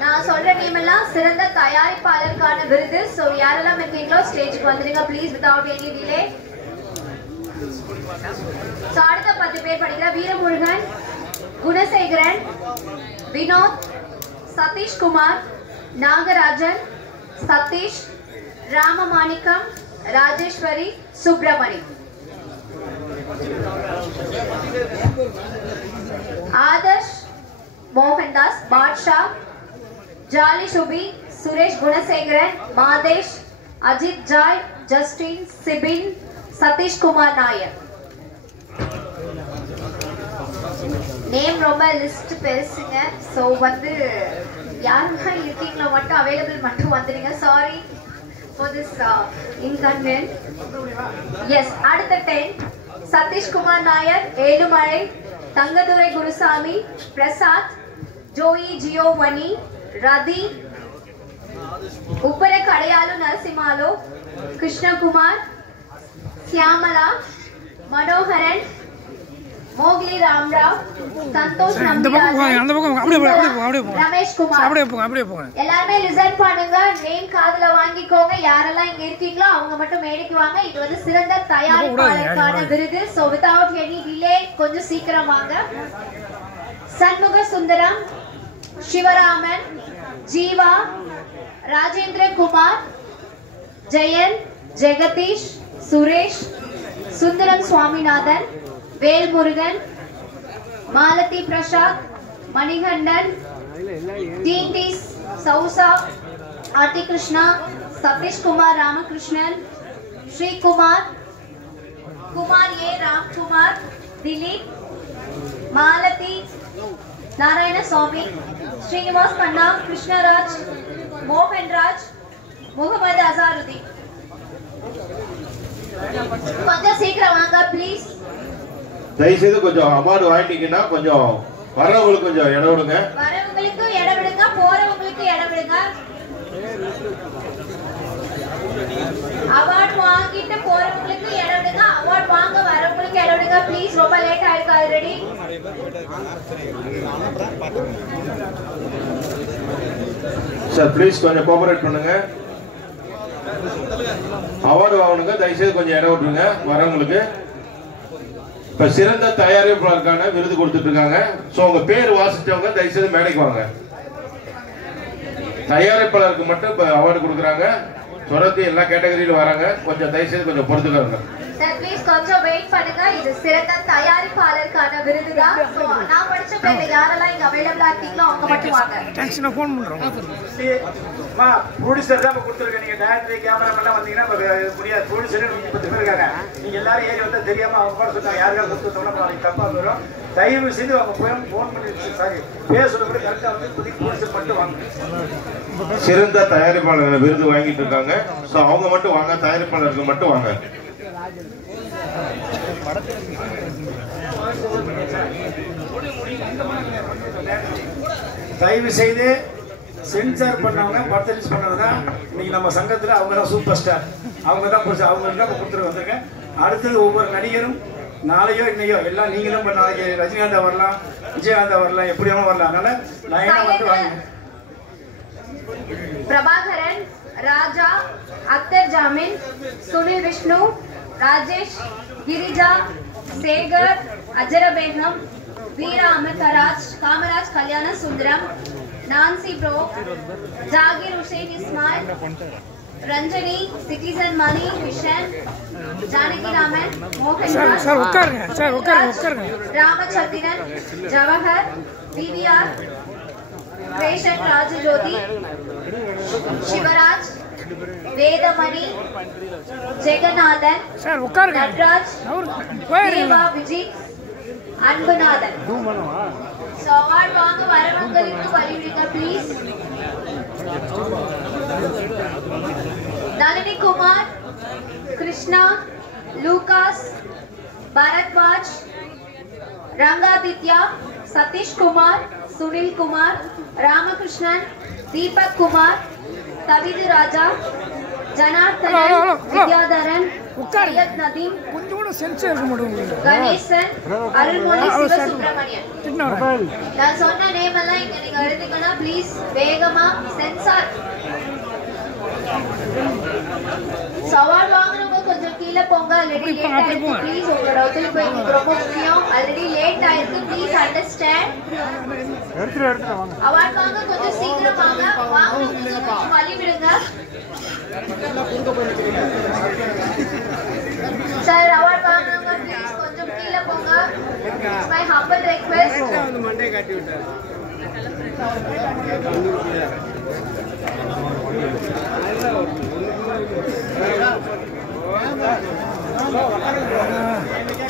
நான் சொல்ற நேம் எல்லாம் சிறந்த தயாரிப்பாளருக்கான விருது. சோ யாரெல்லாம் இருக்கீங்களோ ஸ்டேஜுக்கு வந்துருங்க please without any delay. So அடுத்த 10 பேர் படிக்கிற வீரமுருகன், குணசேகரன், வினோத், சதீஷ் குமார், நாகராஜன், சதீஷ், ராமமாணிக்கம், ராஜேஸ்வரி, சுப்பிரமணி. ஆதர்ஷ், மோகன்தாஸ், பாட்ஷா, ஜாலி சுபி, சுரேஷ் குணசேகரன், மாதேஷ், அஜித் ஜாய், ஜஸ்டின், சிபின், சதீஷ் குமார் நாயர். நேம் ரொம்ப லிஸ்ட் பெருசுங்க. ஸோ வந்து யாருன்னா இருக்கீங்களோ மட்டும் அவைலபிள் மட்டும் வந்துடுங்க. Sorry for this inconvenient. Yes, அடுத்த 10 சதீஷ் குமார் நாயர், ஏழுமலை, தங்கதுரை குருசாமி, பிரசாத், ஜோயி ஜியோமணி, ரதி, உப்பர கடையாலு நரசிம்மாலு, கிருஷ்ணகுமார், சியாமலா, மனோகரன், மோக்லி ராம்ராவ், சந்தோஷ் ரமேஷ் குமார். எல்லாருமே லிசன் பண்ணுங்க. நேம் காதுல வாங்கிக்கோங்க. யாரெல்லாம் இங்க இருக்கீங்களோ அவங்க மட்டும் மேடைக்கு வாங்க. இது வந்து சிறந்த தயாரிப்பாளருக்கான விருது. சோ வித்அவுட் எனி டிலே கொஞ்சம் சீக்கிரம் வாங்க. சண்முக சுந்தரம், சிவராமன், ஜீவா, ராஜேந்திர குமார், ஜெயன், ஜெகதீஷ், சுரேஷ், சுந்தரம் சுவாமிநாதன், வேல்முருகன், மாலதி பிரசாத், மணிகண்டன், டிடி சௌசா, ஆர்த்தி கிருஷ்ணா, சதீஷ் குமார் ராமகிருஷ்ணன், ஸ்ரீகுமார், குமார் ஏ ராம்குமார், திலீப், மாலதி, நாராயணசாமி, ஸ்ரீனிவாஸ் கண்ணா, கிருஷ்ணராஜ், மோகன்ராஜ், முகமது அசாருதீன். கொஞ்சம் சீக்கிரம் வாங்க ப்ளீஸ். தயவுசெய்து கொஞ்சம் அவார்டு வாங்கிட்டீங்கன்னா கொஞ்சம் வரவங்களுக்கு கொஞ்சம் இடம் விடுங்க. வரவங்களுக்கு இடம் விடுங்க, போறவங்களுக்கு இடம் விடுங்க. அவார்ட் வாங்கிட்டு போறவங்களுக்கு இடம் விடுங்க, அவார்ட் வாங்க வரவங்களுக்கு இடம் விடுங்க ப்ளீஸ். ரொம்ப லேட் ஆயிருக்கு ஆல்ரெடி. சார் ப்ளீஸ் கொஞ்சம் கோஆபரேட் பண்ணுங்க. அவார்டு வாங்கணுங்க, தயவுசெய்து கொஞ்சம் இடம் விட்டுருங்க வரவங்களுக்கு. இப்ப சிறந்த தயாரிப்பாளருக்கான விருது கொடுத்துட்டு இருக்காங்க. சோ உங்க பேர் வாசிச்சவங்க தயவுசெய்து மேடைக்கு வாங்க. தயாரிப்பாளருக்கு மட்டும் இப்ப அவார்டு கொடுக்குறாங்க. தொடர்ந்து எல்லா கேட்டகரியிலும் வராங்க. கொஞ்சம் தயவுசெய்து கொஞ்சம் பொறுத்துக்காங்க. சார் ப்ளீஸ் கொஞ்சம் வெயிட் பண்ணுங்க. இது சிறந்த தயாரிப்பாளருக்கான விருது தான். சோ நான் படிச்ச பேர்ல யாரெல்லாம் இங்க அவைலபிளா இருக்கீங்களோ அவங்க மட்டும் வாங்க. தேங்க்ஸ், நான் ஃபோன் பண்றோம். மா ப்ரொடியூசர் தான் கொடுத்துருக்கேன். நீங்க டைரக்டர் கேமராமேன் வந்தீங்கன்னா முடியாது. ப்ரொடியூசர் 10 பேர் இருக்காங்க. நீங்க எல்லாரும் ஏறி வந்து தெரியாம அவங்க கூட சொன்னாங்க யாருக்காவது கொடுத்துட்டோம்னா நாளைக்கு தப்பா போயிடும். தயவு செய்து அவங்க ஃபோன் பண்ணி சாரி பேசுறது கூட கரெக்டா வந்து ப்ரொடியூசர் மட்டும் வாங்க. சிறந்த தயாரிப்பாளர் விருது வாங்கிட்டு இருக்காங்க. சோ அவங்க மட்டும் வாங்க, தயாரிப்பாளருக்கு மட்டும் வாங்க. தயவு செய்து சென்சார் பண்ணவங்க படத்தை ரிலீஸ் பண்ணவங்க இன்னைக்கு நம்ம சங்கத்தில் அவங்க தான் சூப்பர் ஸ்டார். அவங்க தான் அவங்களுக்கு தான் கொடுத்துட்டு வந்திருக்கேன். அடுத்தது ஒவ்வொரு நடிகரும் நாளையோ இன்னையோ எல்லாம் நீங்களும் நாளைக்கு ரஜினிகாந்தா வரலாம், விஜயகாந்தா வரலாம், எப்படியாவும் வரலாம். அதனால லைனா வந்து வாங்க. பிரபாகரன், ராஜா, அக்தர் ஜாமின், சுனில் விஷ்ணு, ராஜேஷ், கிரிஜா, சேகர், அஜர பேகம், வீரா Amirtharaj, Kamaraj Kalyana Sundaram, Nancy bro, Zakir Hussain Ismail, Ranjani, citizen Mani, Vishan, Janaki Raman, மோகன் சார் உட்காருங்க, சார் உட்காருங்க. ராமச்சந்திரன், ஜவஹர், பிவிஆர், ரேஷன் ராஜஜோதி, சிவராஜ், வேதமணி, ஜெகநாதன், நட்ராஜ், தேவா, விஜய், அன்புநாதன். அவார்ட் வாங்க வரவங்களுக்கு வழிவிடுங்க ப்ளீஸ். நளினி குமார், கிருஷ்ணா, லூகாஸ், பரத்வாஜ், ரங்காதித்யா, சதீஷ் குமார், சுனில் குமார், ராமகிருஷ்ணன், தீபக் குமார், கவிது ராஜா, ஜனார்த்தனன், வித்யாதரன், சையத் நதீம், கணேசன், அருள்மொழி, சிவசுப்ரமணியன். நான் சொன்ன நேம் எல்லாம் இங்க நீங்க எழுதிங்கன்னா ப்ளீஸ் வேகமா சென்சார். அவார்ட் வாங்குறவங்க கொஞ்சம் கீழே போங்க. ஆல்ரெடி லேட் ஆயிருக்கு. ப்ளீஸ் உங்களோட ஒத்துழைப்பு எங்களுக்கு ரொம்ப முக்கியம். ஆல்ரெடி லேட் ஆயிருக்கு. Please understand. அவார்ட் வாங்க கொஞ்சம் சீக்கிரம் வாங்க. வாங்குறவங்க கொஞ்சம் வழி விடுங்க. சார் அவார்ட் வாங்குறவங்க ப்ளீஸ் கொஞ்சம் கீழே போங்க. It's my humble request. Monday காட்டி விட்டார்.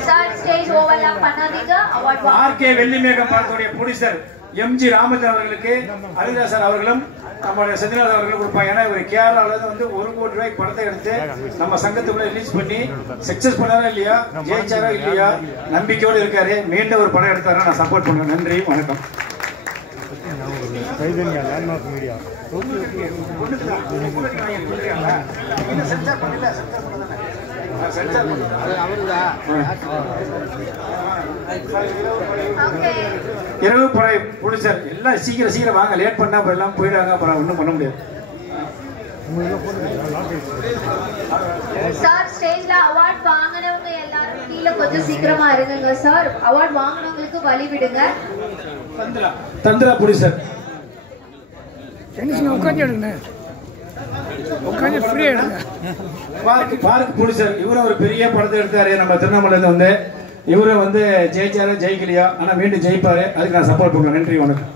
சார் ஸ்டேஜ் ஓவர்லாப் பண்ணாதீங்க. அவார்ட் ஆர்கே வெள்ளிமேகம் படத்துடைய ப்ரொடியூசர் எம்ஜி ராமச்சந்திரன் அவர்களுக்கு ஹரிதாஸ் சார் அவர்களும் நம்மளுடைய செந்தில்நாதன் அவர்களும் கொடுப்பாங்க. ஏன்னா இவர் கேரளாவில் வந்து 1 கோடி ரூபாய்க்கு படத்தை எடுத்து நம்ம சங்கத்துக்குள்ள ரிலீஸ் பண்ணி சக்சஸ் பண்ணாரா இல்லையா, ஜெயிச்சாரா இல்லையா, நம்பிக்கையோடு இருக்காரு. மீண்டும் ஒரு படம் எடுத்தாரா நான் சப்போர்ட் பண்ணுவேன். நன்றி, வணக்கம். இரவு படை ப்ரொடியூசர் எல்லாம் சீக்கிரம் வாங்க. லேட் பண்ணா அப்புறம் எல்லாம் போயிடாங்க. அப்புறம் ஒன்றும் பண்ண முடியாது. சார் ஸ்டேஜ்ல அவார்ட் வாங்குனவங்க எல்லாரும் கீழே கொஞ்சம் சீக்கிரமா இருங்க சார். அவார்ட் வாங்குனவங்களுக்கு வழி விடுங்க. தந்திரா ப்ரொடியூசர் பார்க் ப்ரொடியூசர் இவரும் ஒரு பெரிய படத்தை எடுத்தாரு. நம்ம திருவண்ணாமலையில வந்து இவரும் வந்து ஜெயிச்சாரு ஜெயிக்கலையா, ஆனா மீண்டும் ஜெயிப்பாரு. அதுக்கு நான் சப்போர்ட் பண்ணுவேன். நன்றி, வணக்கம்.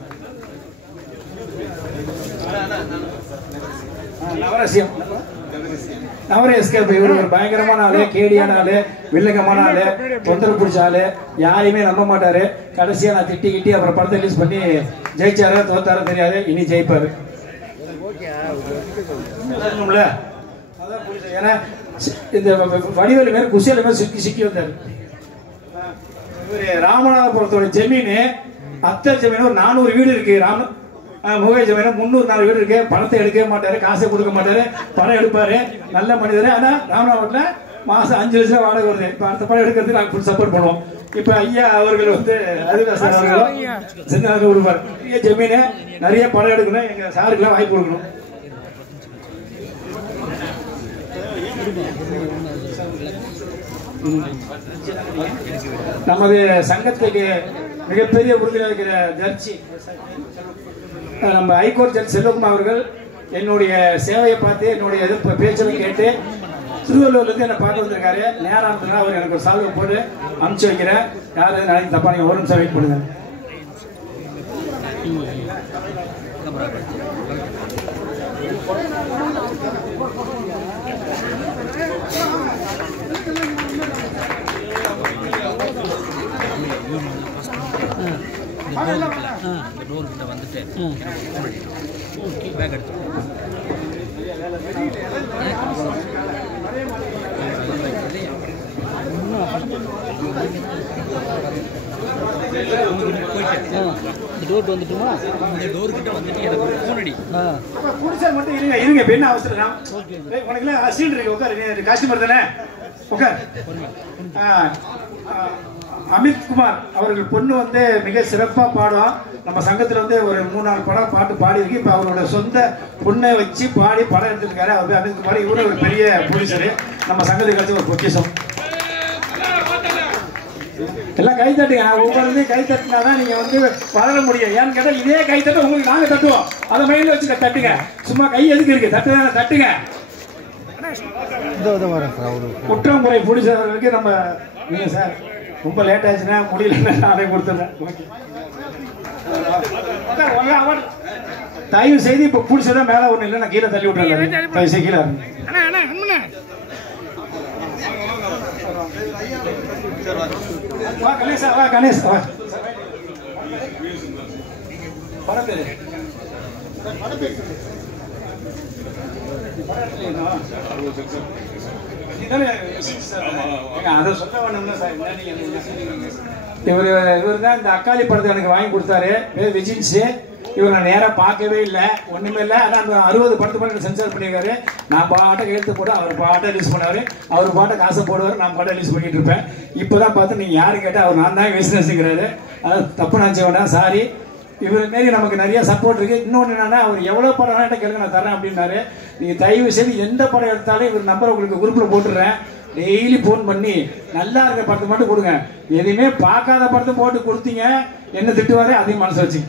நவரசியம் இவரு ஒரு பயங்கரமான ஆளு, கேடியான ஆளு, வில்லங்கமான ஆளு, தொந்தரவு பிடிச்ச ஆளு, யாரையுமே நம்ப மாட்டாரு. கடைசியா நான் திட்டி அப்புறம் படத்தை ரிலீஸ் பண்ணி ஜெயிச்சாரா தோத்தாரா தெரியாது. இனி ஜெயிப்பாரு. ஏன்னா இந்த வடிவேலு மேல குசியால மேல சிக்கி வந்தாரு. ராமநாதபுரத்தோட ஜமீனு அத்தர் ஜமீன் ஒரு 400 வீடு இருக்கு. முகை ஜமீன் 304 வீடு இருக்கு. பணத்தை எடுக்கவே மாட்டாரு, காசை கொடுக்க மாட்டாரு, பணம் எடுப்பாரு. நல்ல மனிதர். ஆனா ராமநாதபுரத்துல மாசம் 5 லட்சம் வாடகை வருது. இப்ப அடுத்த படம் எடுக்கிறதுக்கு நாங்க ஃபுல் சப்போர்ட் பண்ணுவோம். இப்ப ஐயா அவர்கள் வந்து அதிகாசர் அவர்களும் சின்ன கொடுப்பாரு. பெரிய ஜமீனு, நிறைய படம் எடுக்கணும். எங்க சாருக்கெல்லாம் வாய்ப்பு கொடுக்கணும். நமது சங்கத்துக்கு மிகப்பெரிய உறுதியாக இருக்கிற ஜட்ஜி நம்ம ஹைகோர்ட் ஜட்ஜ் செல்வகுமார் அவர்கள் என்னுடைய சேவையை பார்த்து என்னுடைய பேச்செல்லாம் கேட்டு திருவள்ளூர்லேருந்து என்னை பார்க்க வந்திருக்காரு. நேரம் இருந்ததுன்னா அவர் எனக்கு ஒரு சால்வை போட்டு அனுப்பிச்சு வைக்கிறேன். யாரும் நாளைக்கு தப்பா நீங்கள் ஒரு நிமிஷம் வெயிட் பண்ணுங்க. டோர் கிட்ட வந்துட்டு பேக் எடுத்து டோர் வந்துட்டுமா? இந்த டோர் கிட்ட வந்துட்டு எனக்கு ஃபோன் அடி. குடிசார் மட்டும் இருங்க இருங்க, என்ன அவசரம்? உனக்குலாம் அசிஸ்டன்ட் இருக்கு, உட்காரு. காஸ்டியூமர் தானே, உட்கார். அமித்குமார் அவர்கள் பொண்ணு வந்து மிக சிறப்பாக பாடும். நம்ம சங்கத்தில் வந்து ஒரு 3-4 படம் பாட்டு பாடியிருக்கு. இப்போ அவரோட சொந்த பொண்ணை வச்சு பாடி படம் எடுத்துருக்காரு. அவர் அமித்குமார். இவரு ஒரு பெரிய ப்ரொடியூசரு. நம்ம சங்கத்துக்கு வச்சு ஒரு பொக்கிஷம். எல்லாம் கை தட்டுங்க. ஒவ்வொரு கை தட்டினா தான் நீங்கள் வந்து வளர முடியும். ஏன்னு கேட்டால் இதே கை தட்ட உங்களுக்கு நாங்கள் தட்டுவோம். அதை மைண்டில் வச்சு தட்டுங்க. சும்மா கை எதுக்கு இருக்கு? தட்டுதானே, தட்டுங்க. குற்றம் குறை பிடிச்சவர்களுக்கு நம்ம நீங்கள் சார் ரொம்ப லேட் ஆச்சுன்னா முடியல, நானே கொடுத்துட்றேன். தயவு செய்து இப்போ பிடிச்சதான் மேலே ஒன்றும் இல்லை, நான் கீழே தள்ளி விட்டுறேன். தயவு செய்து கீழே கணேசா, வா கணேசா, வா. படம் பேரு அதை சொல்ல வேணும்னா சார். இவர் தான் இந்த அக்காளி படத்தை எனக்கு வாங்கி கொடுத்தாரு, விஜின்ஸு. இவர் நான் நேராக பார்க்கவே இல்லை, ஒன்றுமே இல்லை. ஆனால் அந்த 60 படத்து பாட்டு சென்சார் பண்ணியிருக்காரு. நான் பாட்டை எழுத்து போட அவர் பாட்டை ரிலீஸ் பண்ணார். அவர் பாட்டை காசை போடுவார், நான் பாட்டை ரிலீஸ் பண்ணிட்டு இருப்பேன். இப்போ தான் பார்த்து நீங்கள் யாரு கேட்டால் அவர் நான் தான் பிஸ்னஸ்ங்கிறாரு. அதாவது தப்பு நினச்ச வேண்டாம், சாரி. இவர் மாரி நமக்கு நிறைய சப்போர்ட் இருக்கு. இன்னொன்று என்னன்னா, அவர் எவ்வளோ படம் வேணாட்ட கேளுங்க, நான் தரேன் அப்படின்னாரு. நீங்கள் தயவு செய்து எந்த படம் எடுத்தாலும் இவர் நம்பரை உங்களுக்கு குரூப்பில் போட்டுடுறேன். டெய்லி ஃபோன் பண்ணி நல்லா இருக்க படத்தை மட்டும் கொடுங்க. எதுவுமே பார்க்காத படத்தை போட்டு கொடுத்தீங்க என்ன திட்டுவாரு, அதையும் மனசு வச்சு.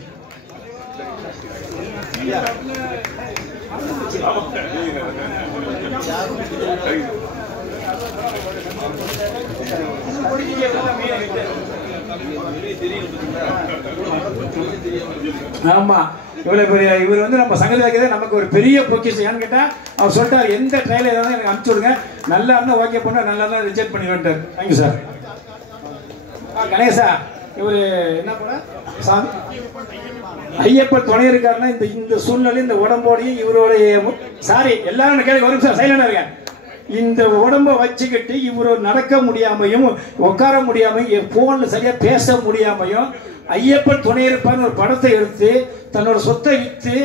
ஆமா, இவ்வளவு பெரிய இவர் வந்து நம்ம சங்கத்தில் வைக்கிறது நமக்கு ஒரு பெரிய பொக்கிஷம். ஏன்னு கேட்டா அவர் சொல்லிட்டார், எந்த ட்ரையல் ஏதாவது எனக்கு அனுப்பிச்சு விடுங்க, நல்லா இருந்தா ஓகே பண்ண, நல்லா இருந்தா ரிஜெக்ட் பண்ணிடுவேன். Thank you sir. கணேசா, இவர் என்ன பண்ண சாமி ஐயப்பன் துணை இருக்காருன்னா இந்த சூழ்நிலை இந்த உடம்போடையும் இவருடைய சாரி எல்லாரும் கேட்க ஒரு நிமிஷம் சைலண்டா இருக்கேன். இந்த உடம்ப வச்சுக்கிட்டு இவரு நடக்க முடியாமையும் உட்கார முடியாமையும் போன்ல சரியா பேச முடியாமையும் ஐயப்பன் துணை இருப்பான்னு ஒரு படத்தை எடுத்து தன்னோட சொத்தை வித்து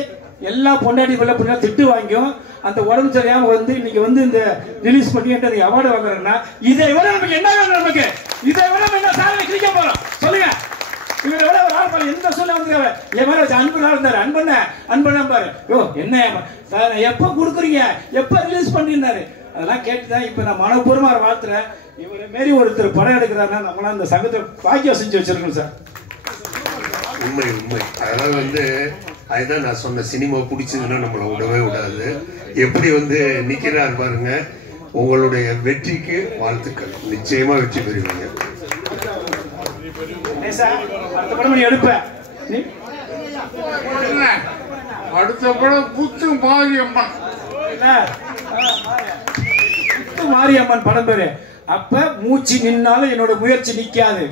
எல்லா பொண்டாட்டி பிள்ளை பிள்ளை திட்டு வாங்கியும் அந்த உடம்பு சரியாம வந்து இன்னைக்கு வந்து இந்த ரிலீஸ் பண்ணி அவார்டு வாங்குறேன்னா இதை விட நமக்கு என்ன வேணும்? நமக்கு இதை விட நம்ம என்ன சாதனை கிழிக்க போறோம் சொல்லுங்க. இவரை விட ஒரு ஆள் எந்த சொல்ல வந்து என் மேல வச்சு அன்பு இருந்தாரு, அன்பண்ண பாரு. யோ என்ன எப்ப கொடுக்குறீங்க, எப்ப ரிலீஸ் பண்ணிருந்தாரு, அதெல்லாம் கேட்டுதான் இப்ப நான் மனப்பூர்வமா வாழ்த்துறேன். இவரை மாரி ஒருத்தர் படம் எடுக்கிறாருன்னா நம்மளாம் இந்த சங்கத்தை பாக்கியம் செஞ்சு வச்சிருக்கோம் சார். உண்மை உண்மை. அதெல்லாம் வந்து அதுதான் நான் சொன்ன, சினிமா பிடிச்சதுன்னா நம்மளை விடவே விடாது. எப்படி வந்து நிக்கிறார் பாருங்க. உங்களுடைய வெற்றிக்கு வாழ்த்துக்கள். நிச்சயமா வெற்றி பெறுவீங்க. அடுத்த படம் நீ எடுப்ப. அடுத்த படம் புத்து மாரியம்மன். மாரியம்மன் படம் பேரு. அப்ப மூச்சு நின்னாலும் என்னோட முயற்சி நிக்காது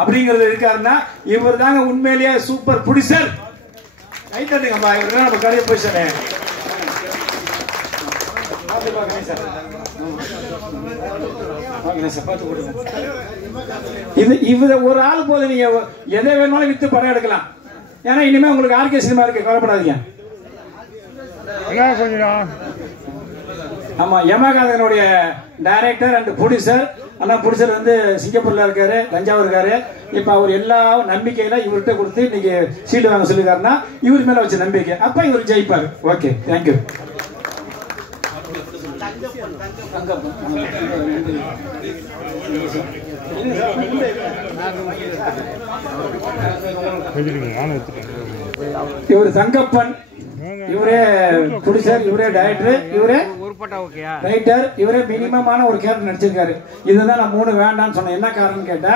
அப்படிங்கறது இருக்காருன்னா இவர் தாங்க உண்மையிலேயே சூப்பர் ப்ரொடியூசர். ரைட்டா நம்ம கரைய போய் சார். இது ஒரு ஆள் போது நீங்க எதை வேணாலும் வித்து படம் எடுக்கலாம். ஏன்னா இனிமே உங்களுக்கு ஆர்கே சினிமா இருக்கு, கவலைப்படாதீங்க. ஆமா, யமகாதனுடைய டைரக்டர் அண்ட் ப்ரொடியூசர். ஆனா ப்ரொடியூசர் வந்து சிங்கப்பூர்ல இருக்காரு, தஞ்சாவூர் இருக்காரு. இப்ப அவர் எல்லா நம்பிக்கையில இவர்கிட்ட கொடுத்து இன்னைக்கு சீட்டு வாங்க சொல்லிருக்காருன்னா இவர் மேல வச்ச நம்பிக்கை. அப்ப இவர் ஜெயிப்பாரு. Okay, thank you. இவர் சங்கப்பன், இவரே ப்ரொடியூசர், இவரே டைரக்டர், இவரே ரைட்டர், இவரே மினிமமான ஒரு கேரக்டர் நடிச்சிருக்காரு. இதுதான் நான் 3 வேண்டாம்னு சொன்னேன். என்ன காரணம் கேட்டா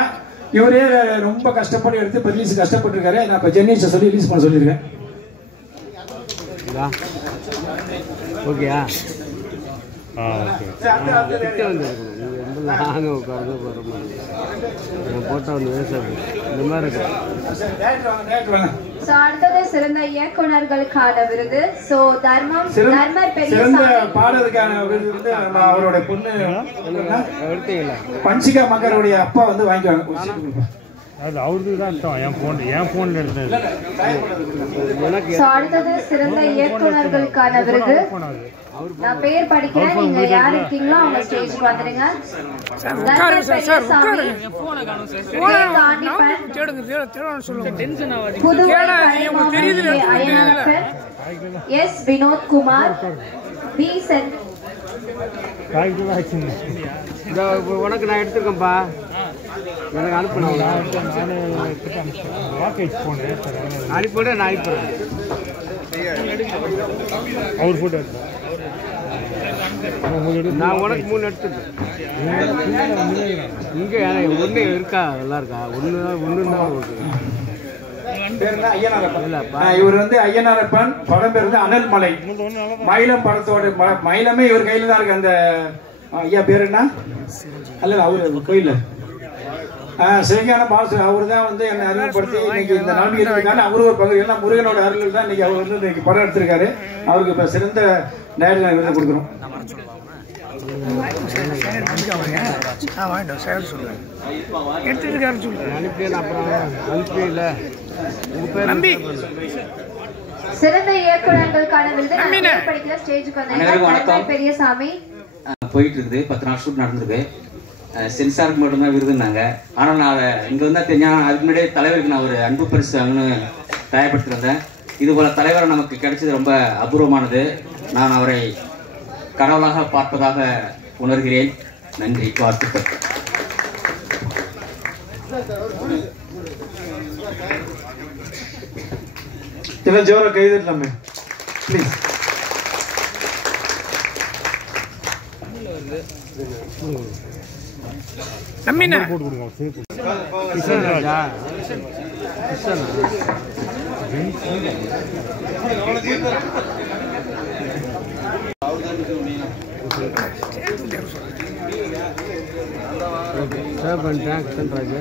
இவரே ரொம்ப கஷ்டப்பட்டு எடுத்து இப்போ ரிலீஸ் கஷ்டப்பட்டு இருக்காரு. நான் இப்போ ஜென்னிஸை சொல்லி ரிலீஸ் பண்ண சொல்லியிருக்கேன். ஓகேயா? அடுத்தது சிறந்த இயக்குனர்களுக்கான விருது. சோ தர்மர் சிறந்த பெரியசாமி பாடலுக்கான விருது வந்து அவருடைய பொண்ணு பன்சிகா மங்கருடைய அப்பா வந்து வாங்கிக்குவாங்க. அது அவருக்கு தான் என் போன்ல இருந்தது. அடுத்தது சிறந்த இயக்குனர்களுக்கான விருது. நான் பேர் படிக்கிறேன், நீங்க யார் இருக்கீங்களோ அவங்க ஸ்டேஜ்க்கு வந்துடுங்க. S Vinod Kumar, P Sen. உனக்கு நான் எடுத்துருக்கேன்ப்பா, எனக்கு அனுப்பினேன். அனுப்பிவிட நான் அனுப்பிடுறேன். அவர் போட்டோ எடுத்தேன். நான் உனக்கு 3 எடுத்துட்டேன். இங்கே ஒன்று இருக்கா? எல்லாம் இருக்கா? ஒன்று தான் இவர் வந்து ஐயனாரப்பன், படம் பேர் வந்து அனல்மலை. மயிலம் படத்தோட மயிலமே இவர் கையில தான் இருக்கு. அந்த ஐயா பேர் என்ன? அல்ல அவரு கோயில சிவஞான பாலசு அவர் தான் வந்து என்னை அறிமுகப்படுத்தி இன்னைக்கு இந்த நான்கு இருக்காரு. அவரு ஒரு பகுதி எல்லாம் முருகனோட அருள் தான் இன்னைக்கு அவர் வந்து இன்னைக்கு படம் எடுத்திருக்காரு. அவருக்கு இப்ப சிறந்த டைரக்டர் விருது கொடுக்கணும். சிறந்த இயக்குனர்களுக்கான விருது படிக்கிற ஸ்டேஜுக்கு வந்தாங்க. பெரியசாமி போயிட்டு இருக்குது. 10 நாள் ஷூட் நடந்திருக்கு. சென்சாருக்கு மட்டும்தான் விருதுனாங்க. ஆனால் நான் அதை இங்கே வந்தால் தெரிஞ்சேன். அதுக்கு முன்னாடியே தலைவருக்கு நான் ஒரு அன்பு பரிசு தயார்படுத்தி வந்தேன். இது போல தலைவரை நமக்கு கிடைச்சது ரொம்ப அபூர்வமானது. நான் அவரை கடவுளாக பார்ப்பதாக உணர்கிறேன். நன்றி, வாழ்த்துக்கள். இதெல்லாம் ஜோரா கைதட்டலாமே ப்ளீஸ். நம்பினா போட்டு கொடுங்க. கிஷன்ராஜா சேவ் பண்ணிட்டேன். கிஷன்ராஜ்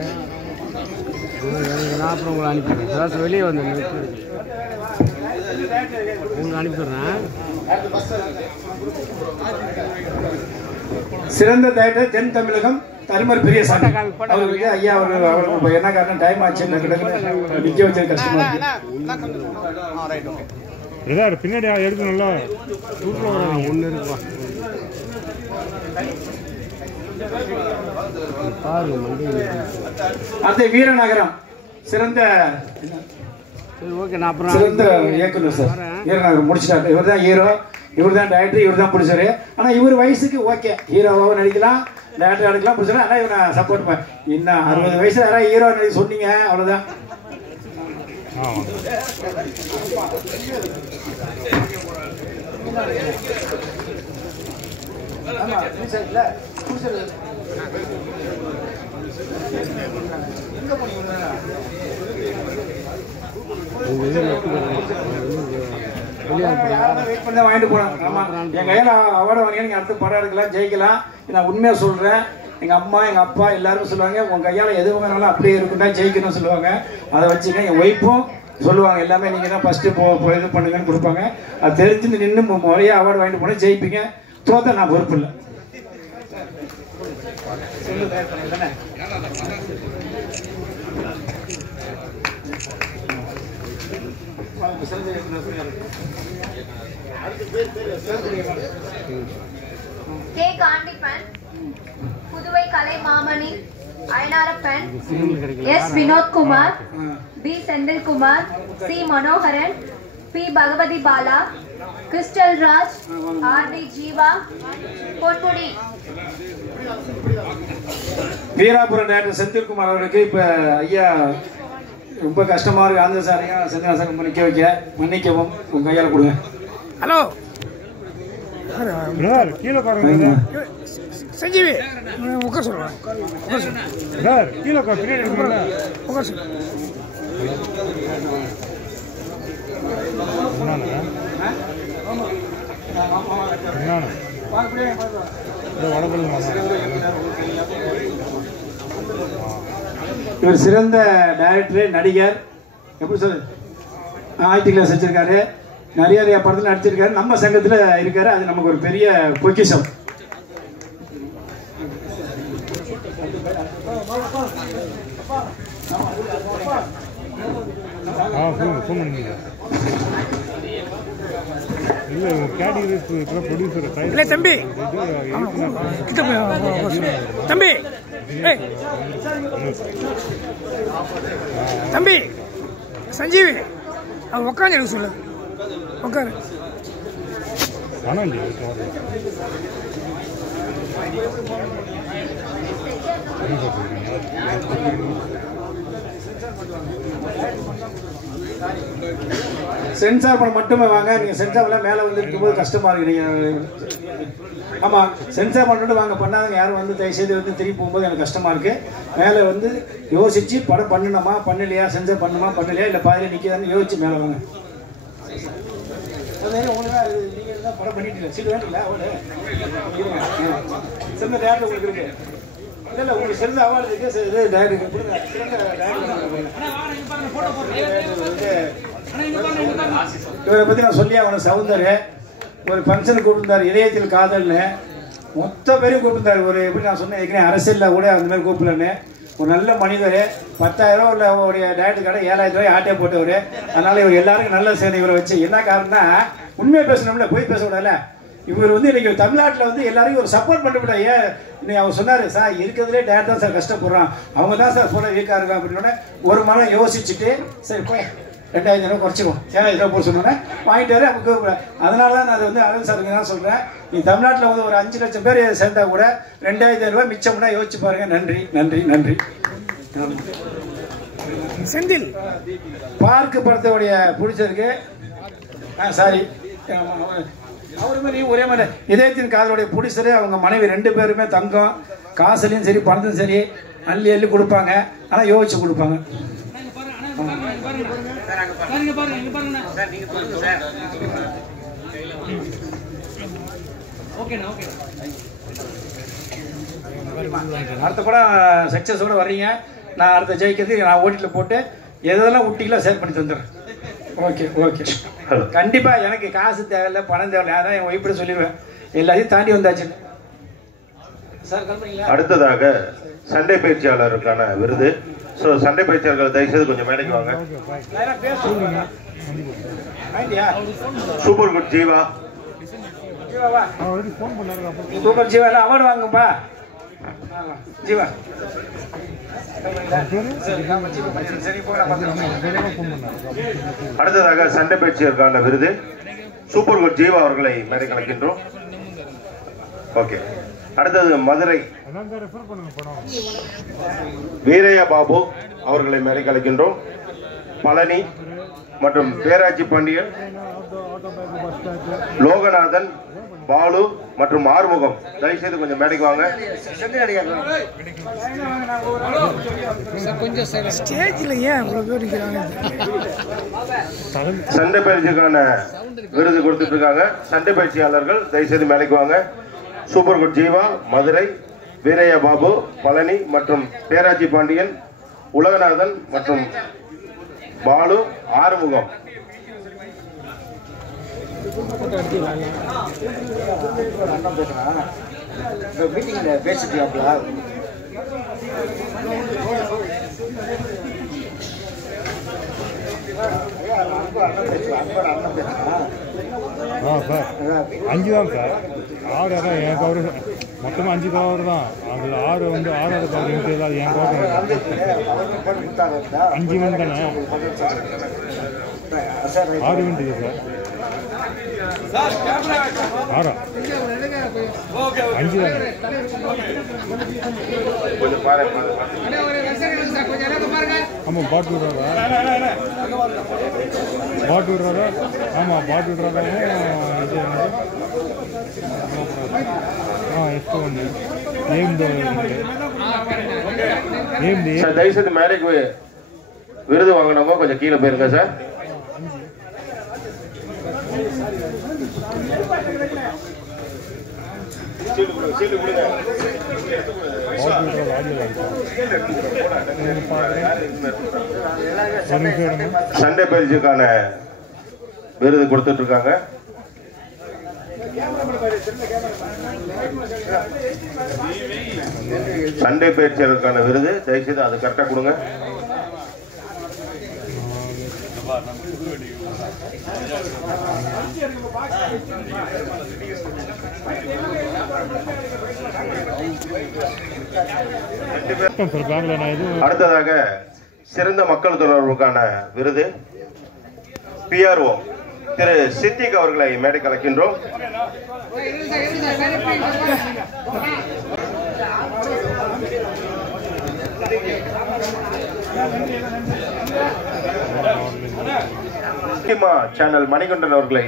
நான் அப்புறம் உங்களை அனுப்பிடுறேன். ஏதாச்சும் வெளியே வந்து உங்களுக்கு அனுப்பிடுறேன். சிறந்த டைரக்டர் தென் தமிழகம் தர்மர் பெரியசாமி அவருக்கு ஐயா அவருக்கு என்ன காரணம் டைம் ஆச்சு நிக்க வச்சது கஷ்டமா இருக்கு. பின்னாடி எடுக்கணும்ல. ஒன்று இருக்குப்பா. அந்த வீரநகரம் சிறந்த சிறந்த இயக்குனர் சார். வீரநகரம் முடிச்சிட்டாரு. இவர் தான் ஹீரோ, இவர் தான் டைரக்டர், இவர் தான் பிடிச்சாரு. ஆனா இவர் வயசுக்கு ஓகே, ஹீரோவாக நடிக்கலாம், டைரக்டர் எடுக்கலாம், பிடிச்சாரு. ஆனா இவரை சப்போர்ட் பண்ண இன்னும் 60 வயசுல யாராவது ஹீரோ சொன்னீங்க அவ்வளவுதான். வாங்கிட்டு போனேன். ஆமா, என் கையில அவார்டு வாங்கி நீங்க அடுத்து படம் எடுக்கலாம், ஜெயிக்கலாம். நான் உண்மையா சொல்றேன். எங்க அம்மா எங்க அப்பா எல்லாரும் சொல்லுவாங்க, உன் கையால எது வேணாலும் அப்படியே இருக்குண்டா ஜெயிக்கணும்னு சொல்லுவாங்க. அதை வச்சுக்க என் ஒய்ஃபும் சொல்லுவாங்க, எல்லாமே நீங்க தான் ஃபர்ஸ்ட் இது பண்ணுங்கன்னு கொடுப்பாங்க. அது தெரிஞ்சு நின்று முறையா அவார்டு வாங்கிட்டு போனா ஜெயிப்பீங்க. தோத்த நான் பொறுப்பு இல்லை. K காண்டிப்பன், Puduvai Kalai Mamani Ayyanarappan, S Vinod Kumar, P Senthilkumar, C Manoharan, P. Bhagavati Bala, Crystal Raj, R.D. Jeeva, Potpudi. Veerapuram doctor Senthilkumar அவர்களுக்கு இப்போ ஐயா ரொம்ப கஷ்டமாக இருக்குது. ஆந்திர சாரையும் சந்திராசனம் நிற்க வைக்க மன்னிக்கவும் உங்கள் கையால் கொடுங்க. ஹலோ கீழே பாருங்க சஞ்சீவி உட்கார சொல்லுவேன் கீழே பின்னாடி உட்கார சொல்லு. இவர் சிறந்த டைரக்டர், நடிகர், எப்படி சொல்லு, ஆயிரத்தி கிளாஸ் வச்சிருக்காரு, நிறைய படத்தில் நடிச்சிருக்காரு, நம்ம சங்கத்தில் இருக்காரு. அது நமக்கு ஒரு பெரிய பொக்கிஷம். இல்லை தம்பி தம்பி தம்பி சஞ்சீவி அவன் உட்காந்து எனக்கு சொல்லு உட்காரு. சென்சார் படம் மட்டுமே வாங்க. நீங்கள் சென்சார்லாம் மேலே வந்து இருக்கும்போது கஷ்டமாக இருக்கு. நீங்கள் ஆமாம் சென்சார் பண்ணிட்டு வாங்க, பண்ணாதவங்க யாரும் வந்து தயவுசெய்து வந்து திரும்பி போகும்போது எனக்கு கஷ்டமாக இருக்குது. மேலே வந்து யோசித்து படம் பண்ணணுமா பண்ணலையா, சென்சார் பண்ணணுமா பண்ணலையா, இல்லை பாதியில் நிற்கதான்னு யோசிச்சு மேலே வாங்க. நீங்கள் தான் படம் பண்ணிட்டு சீட்டு வேண்டிங்களா அவார்டு சிறந்த டேரக்டர் உங்களுக்கு இருக்கு. இல்லை உங்களுக்கு சிறந்த அவார்டு இருக்குது. சிறந்த டேரக்டர் இவரை பற்றி நான் சொல்லி அவனை சவுந்தர் ஒரு ஃபங்க்ஷனுக்கு கூப்பிட்டுருந்தார், இதயத்தில் காதல்னு மொத்த பேரையும் கூப்பிட்டுருந்தார். ஒரு எப்படி நான் சொன்னேன் ஏற்கனவே அரசியலில் கூட அந்த மாதிரி கூப்பிடலன்னு. ஒரு நல்ல மனிதர், 10,000 உள்ள அவருடைய டேரக்டர் கடை 7,000 ரூபாய் ஆட்டே போட்டவர். அதனால இவர் எல்லாருக்கும் நல்ல சேர்ந்து இவரை வச்சு என்ன காரணம்னா உண்மையை பேசணும்ல, போய் பேச விடல. இவர் வந்து இன்னைக்கு தமிழ்நாட்டில் வந்து எல்லாரையும் ஒரு சப்போர்ட் பண்ணிவிட. ஏன் இன்னைக்கு அவர் சொன்னார், சார் இருக்கிறதுலே டேரக்டர் தான் சார் கஷ்டப்படுறான், அவங்க தான் சார் போல வீக்காக இருக்கான் அப்படின்னோடனே ஒரு மனம் யோசிச்சுட்டு சரி போய் 2,000 ரூபா குறைச்சிக்கும் 7,000 ரூபா போட சொன்னோன்னே வாங்கிட்டாரு. அப்போ அதனால தான் நான் அதை வந்து அரவிந்த் சாருக்கு தான் சொல்கிறேன், நீ தமிழ்நாட்டில் வந்து ஒரு 5 லட்சம் பேர் சேர்ந்தா கூட 2,000 ரூபாய் மிச்சம்னா யோசிச்சு பாருங்க. நன்றி நன்றி நன்றி. செந்தில் பார்க்கு படத்தோடைய பிடிச்சிருக்கு. சாரி அவரு மாதிரி ஒரே மாதிரி இதயத்தின் காதலுடைய பிடிச்சரு அவங்க மனைவி 2 பேருமே தங்கம், காசுலையும் சரி பணத்தும் சரி அள்ளி அள்ளி கொடுப்பாங்க. ஆனால் யோசிச்சு கொடுப்பாங்க. அடுத்த படம் சக்சஸோட வர்றீங்க. நான் அடுத்த ஜெயிக்கிறதுக்கு நான் ஓட்டில் போட்டு எதெல்லாம் ஊட்டிக்கெல்லாம் ஷேர் பண்ணி தந்துடுறேன். ஓகே ஓகே கண்டிப்பா. எனக்கு காசு தேவையில்லை, பணம் தேவையில்லை. அதான் என் ஒய்ஃப்ட சொல்லிடுவேன், எல்லாத்தையும் தாண்டி வந்தாச்சு. அடுத்ததாக சண்டை பயிற்சியாளருக்கான விருது. ஸோ சண்டை பயிற்சியாளர்கள் தயவுசெய்து கொஞ்சம் மேடைக்கு வாங்க. Super good Jeeva, super Jeeva எல்லாம் அவார்டு வாங்கும்பா. ஜீவா அடுத்ததாக சண்டை பயிற்சியருக்கான விருது சூப்பர் குட் ஜீவா அவர்களை மேடை கலக்கின்றோம். ஓகே. அடுத்தது மதுரை வீரையா பாபு அவர்களை மேடை கலக்கின்றோம். பழனி மற்றும் பேராட்சி பாண்டியன், லோகநாதன், பாலு மற்றும் ஆறுமுகம் தயவுசெய்து கொஞ்சம் மேடைக்கு வாங்க. சண்டை பயிற்சிக்கான விருது கொடுத்துட்டு இருக்காங்க. சண்டை பயிற்சியாளர்கள் தயவுசெய்து மேடைக்கு வாங்க. சூப்பர் குட் ஜீவா, மதுரை வீரையா பாபு, பழனி மற்றும் பேராட்சி பாண்டியன், உலகநாதன் மற்றும் பாலு, ஆறுமுகம். மீட்டிங்ல பேசிட்டியாப்ல? சார் 5 தான் சார். 6 அதான் என் கவர் மொத்தமாக 5 கவர் தான். அதில் 6 வந்து 6வது கவர் எனக்கு என் கவர் 5 வந்து தானே. 6 ஈவெண்ட் இருக்கு சார் 6 5 கொஞ்சம் பாரு ஆமாம் பாட்டு விடுறாரா ஆமாம் பாட்டு விடுறாராவும் இது S1 சார் தயவுசெய்து மேடைக்கு விருது வாங்கினவங்க கொஞ்சம் கீழே போயிருங்க சார். சண்டே பயிற்சிக்கான விருது கொடுத்துட்டு இருக்காங்க. சண்டே பயிற்சியாளருக்கான விருது தயவுசெய்து அது கரெக்டா கொடுங்க. அடுத்ததாக சிறந்த மக்கள் தொடர்புக்கான விருது PRO திரு சித்திக் அவர்களை மேடைக்கு அழைக்கின்றோம். சேனல் மணிகண்டன் அவர்களை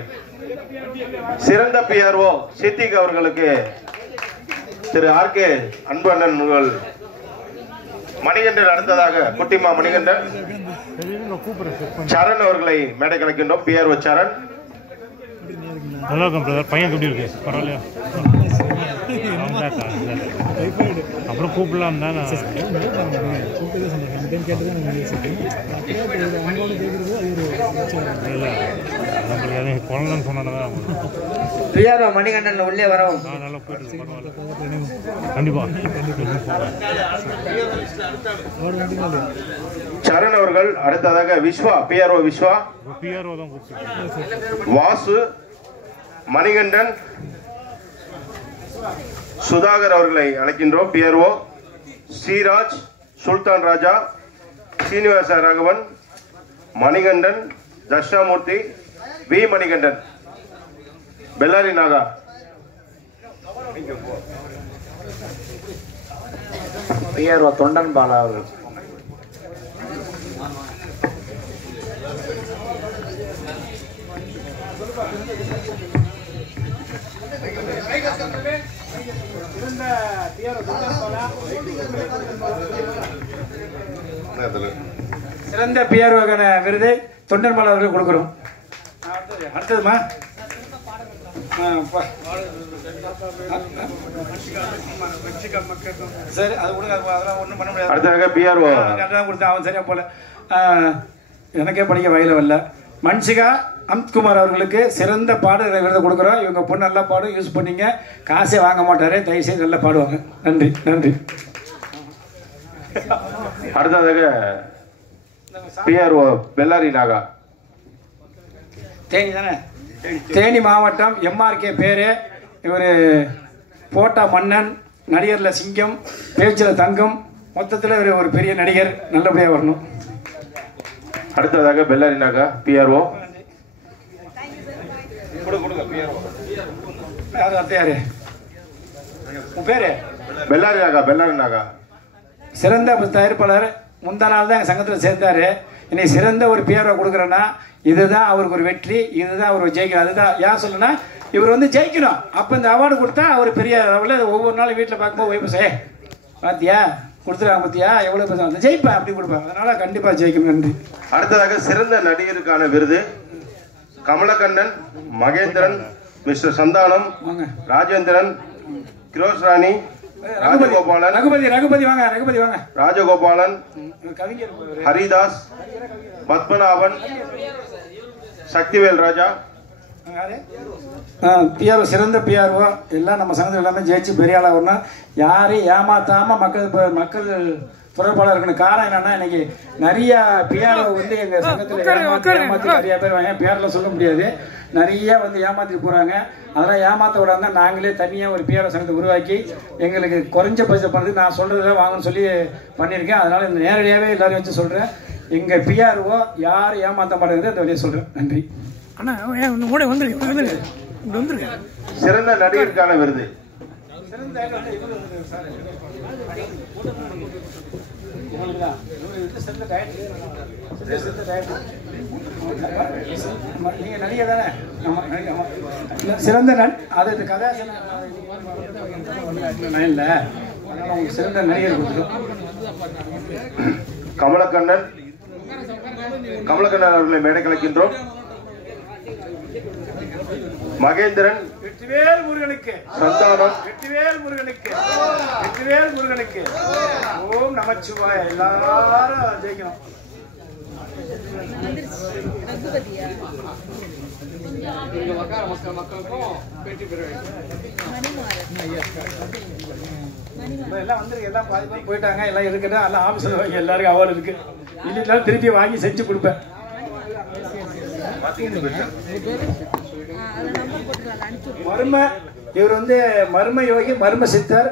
சிறந்த PRO சித்திக் அவர்களுக்கு திரு RK அன்பண்ணன் உங்கள் மணிகண்டன். அடுத்ததாக குட்டிமா மணிகண்டன் சரண் அவர்களை மேடை கலைக்கின்றோம். PRO சரண். நல்லா இருக்கும் பிரதர். பையன் எப்படி இருக்கு? பரவாயில்லையா? அப்புறம் கூப்பிடலாம் தான் குழந்தைன்னு சொன்னதான் PRO மணிகண்டன் உள்ளே வரவும். நல்லா போயிட்டு கண்டிப்பா. சரண் அவர்கள். அடுத்ததாக விஸ்வா PRO விஸ்வா தான் வாசு மணிகண்டன் சுதாகர் அவர்களை அழைக்கின்றோம். PRO Sriraj Sultan Raja Srinivasa Raghavan Manikandan Dakshinamurthy V Manikandan Bellary Naga. PRO Thondan Bala அவர்கள். சிறந்த PROக்கான விருதை தொண்டன் பாலா அவர்கள் கொடுக்கிறோம். அடுத்ததுமா சரி அது கொடுங்க. அதெல்லாம் ஒன்றும் பண்ண முடியாது. அடுத்ததாக PRO கொடுத்தா அவன் சரியா போல எனக்கே படிக்க வகையில் வரல. மன்சிகா அம்த்குமார் அவர்களுக்கு சிறந்த பாடகர் விருது கொடுக்குறோம். இவங்க பொண்ணு நல்லா பாடும், யூஸ் பண்ணீங்க, காசே வாங்க மாட்டாரு, தயவுசெய்து நல்லா பாடுவாங்க. நன்றி நன்றி. அடுத்ததாக PRO பெல்லாரி நாகா. தேனி தானே? தேனி மாவட்டம் MRK பேரு. இவர் போட்டா மன்னன், நடிகரில் சிங்கம், பேச்சில் தங்கம், மொத்தத்தில் இவர் ஒரு பெரிய நடிகர், நல்லபடியாக வரணும். அடுத்ததாக பெல்லாரி நாகா PRO. யாரு உன் பேரு? பெல்லாரி நாகா. பெல்லாரி நாகா சிறந்த தயாரிப்பாளர். முந்தா நாள் தான் எங்கள் சங்கத்தில் சேர்ந்தாரு. இன்னைக்கு சிறந்த ஒரு PRO கொடுக்குறேன்னா இதுதான் அவருக்கு ஒரு வெற்றி, இதுதான் அவர் ஜெயிக்கணும். அதுதான் யார் சொல்லுன்னா இவர் வந்து ஜெயிக்கணும். அப்போ இந்த அவார்டு கொடுத்தா அவர் பெரிய அளவில் ஒவ்வொரு நாளும் வீட்டில் பார்க்கும்போது வைப்பசே பார்த்தியா கொடுத்துருவாங்க, பார்த்தியா எவ்வளோ பேச ஜெயிப்பேன் அப்படி கொடுப்பேன். அதனால கண்டிப்பாக ஜெயிக்கணும். நன்றி. அடுத்ததாக சிறந்த நடிகருக்கான விருது கமலக்கண்ணன், மகேந்திரன், மிஸ்டர் சந்தானம், ராஜேந்திரன், கிரோஸ் ராணி, ராஜகோபாலன், ரகுபதி வாங்க, ரகுபதி வாங்க, ராஜகோபாலன், கவிஞர் ஹரிதாஸ், பத்மநாபன், சக்திவேல் ராஜா. PRO சிறந்த PRO எல்லாம் நம்ம சங்கத்தில் எல்லாமே ஜெயிச்சு பெரிய ஆளாக வரணும். யாரையும் ஏமாத்தாம மக்கள் தொடர்பாளர் இருக்கணும். காரணம் என்னன்னா இன்னைக்கு நிறைய PRO வந்து எங்க சங்கத்தில் ஏமாத்தி நிறைய பேர் வாங்க. பேர்ல சொல்ல முடியாது, நிறைய வந்து ஏமாத்திட்டு போறாங்க. அதெல்லாம் ஏமாத்த விடாம நாங்களே தனியாக ஒரு PRO சங்கத்தை உருவாக்கி எங்களுக்கு குறைஞ்ச பட்சம் பண்ணுறது நான் சொல்றதுல வாங்கன்னு சொல்லி பண்ணியிருக்கேன். அதனால இந்த நேரடியாகவே எல்லாரும் வச்சு சொல்றேன். எங்கள் பிஆர்ஓ யார் ஏமாற்ற மாட்டேங்குது அந்த வழியை சொல்கிறேன். நன்றி. அண்ணா கூட வந்துருங்க. சிறந்த நடிகருக்கான விருது நீங்க நடிகர் தானே? சிறந்த அது கதா இல்ல, சிறந்த நடிகர் கமலக்கண்ணன் அவர்களை மேடை கலைக்கின்றோம். மகேந்திரன், வெற்றிவேல் முருகனுக்கு, சந்தானம், வெற்றிவேல் முருகனுக்கு, வெற்றிவேல் முருகனுக்கு. ஓம் நமச்சிவாய. எல்லாரும் ஜெயிக்கணும். எல்லாம் வந்துருக்கு, எல்லாம் பாதி பேர் போயிட்டாங்க, எல்லாம் இருக்குன்னா எல்லாம் ஆபீஸ்ல வாங்கி எல்லாருக்கும் அவார்டு இருக்கு. இல்லைனாலும் திருப்பி வாங்கி செஞ்சு கொடுப்பேன். மர்ம இவர் வந்து மர்ம யோகி, மர்ம சித்தர்,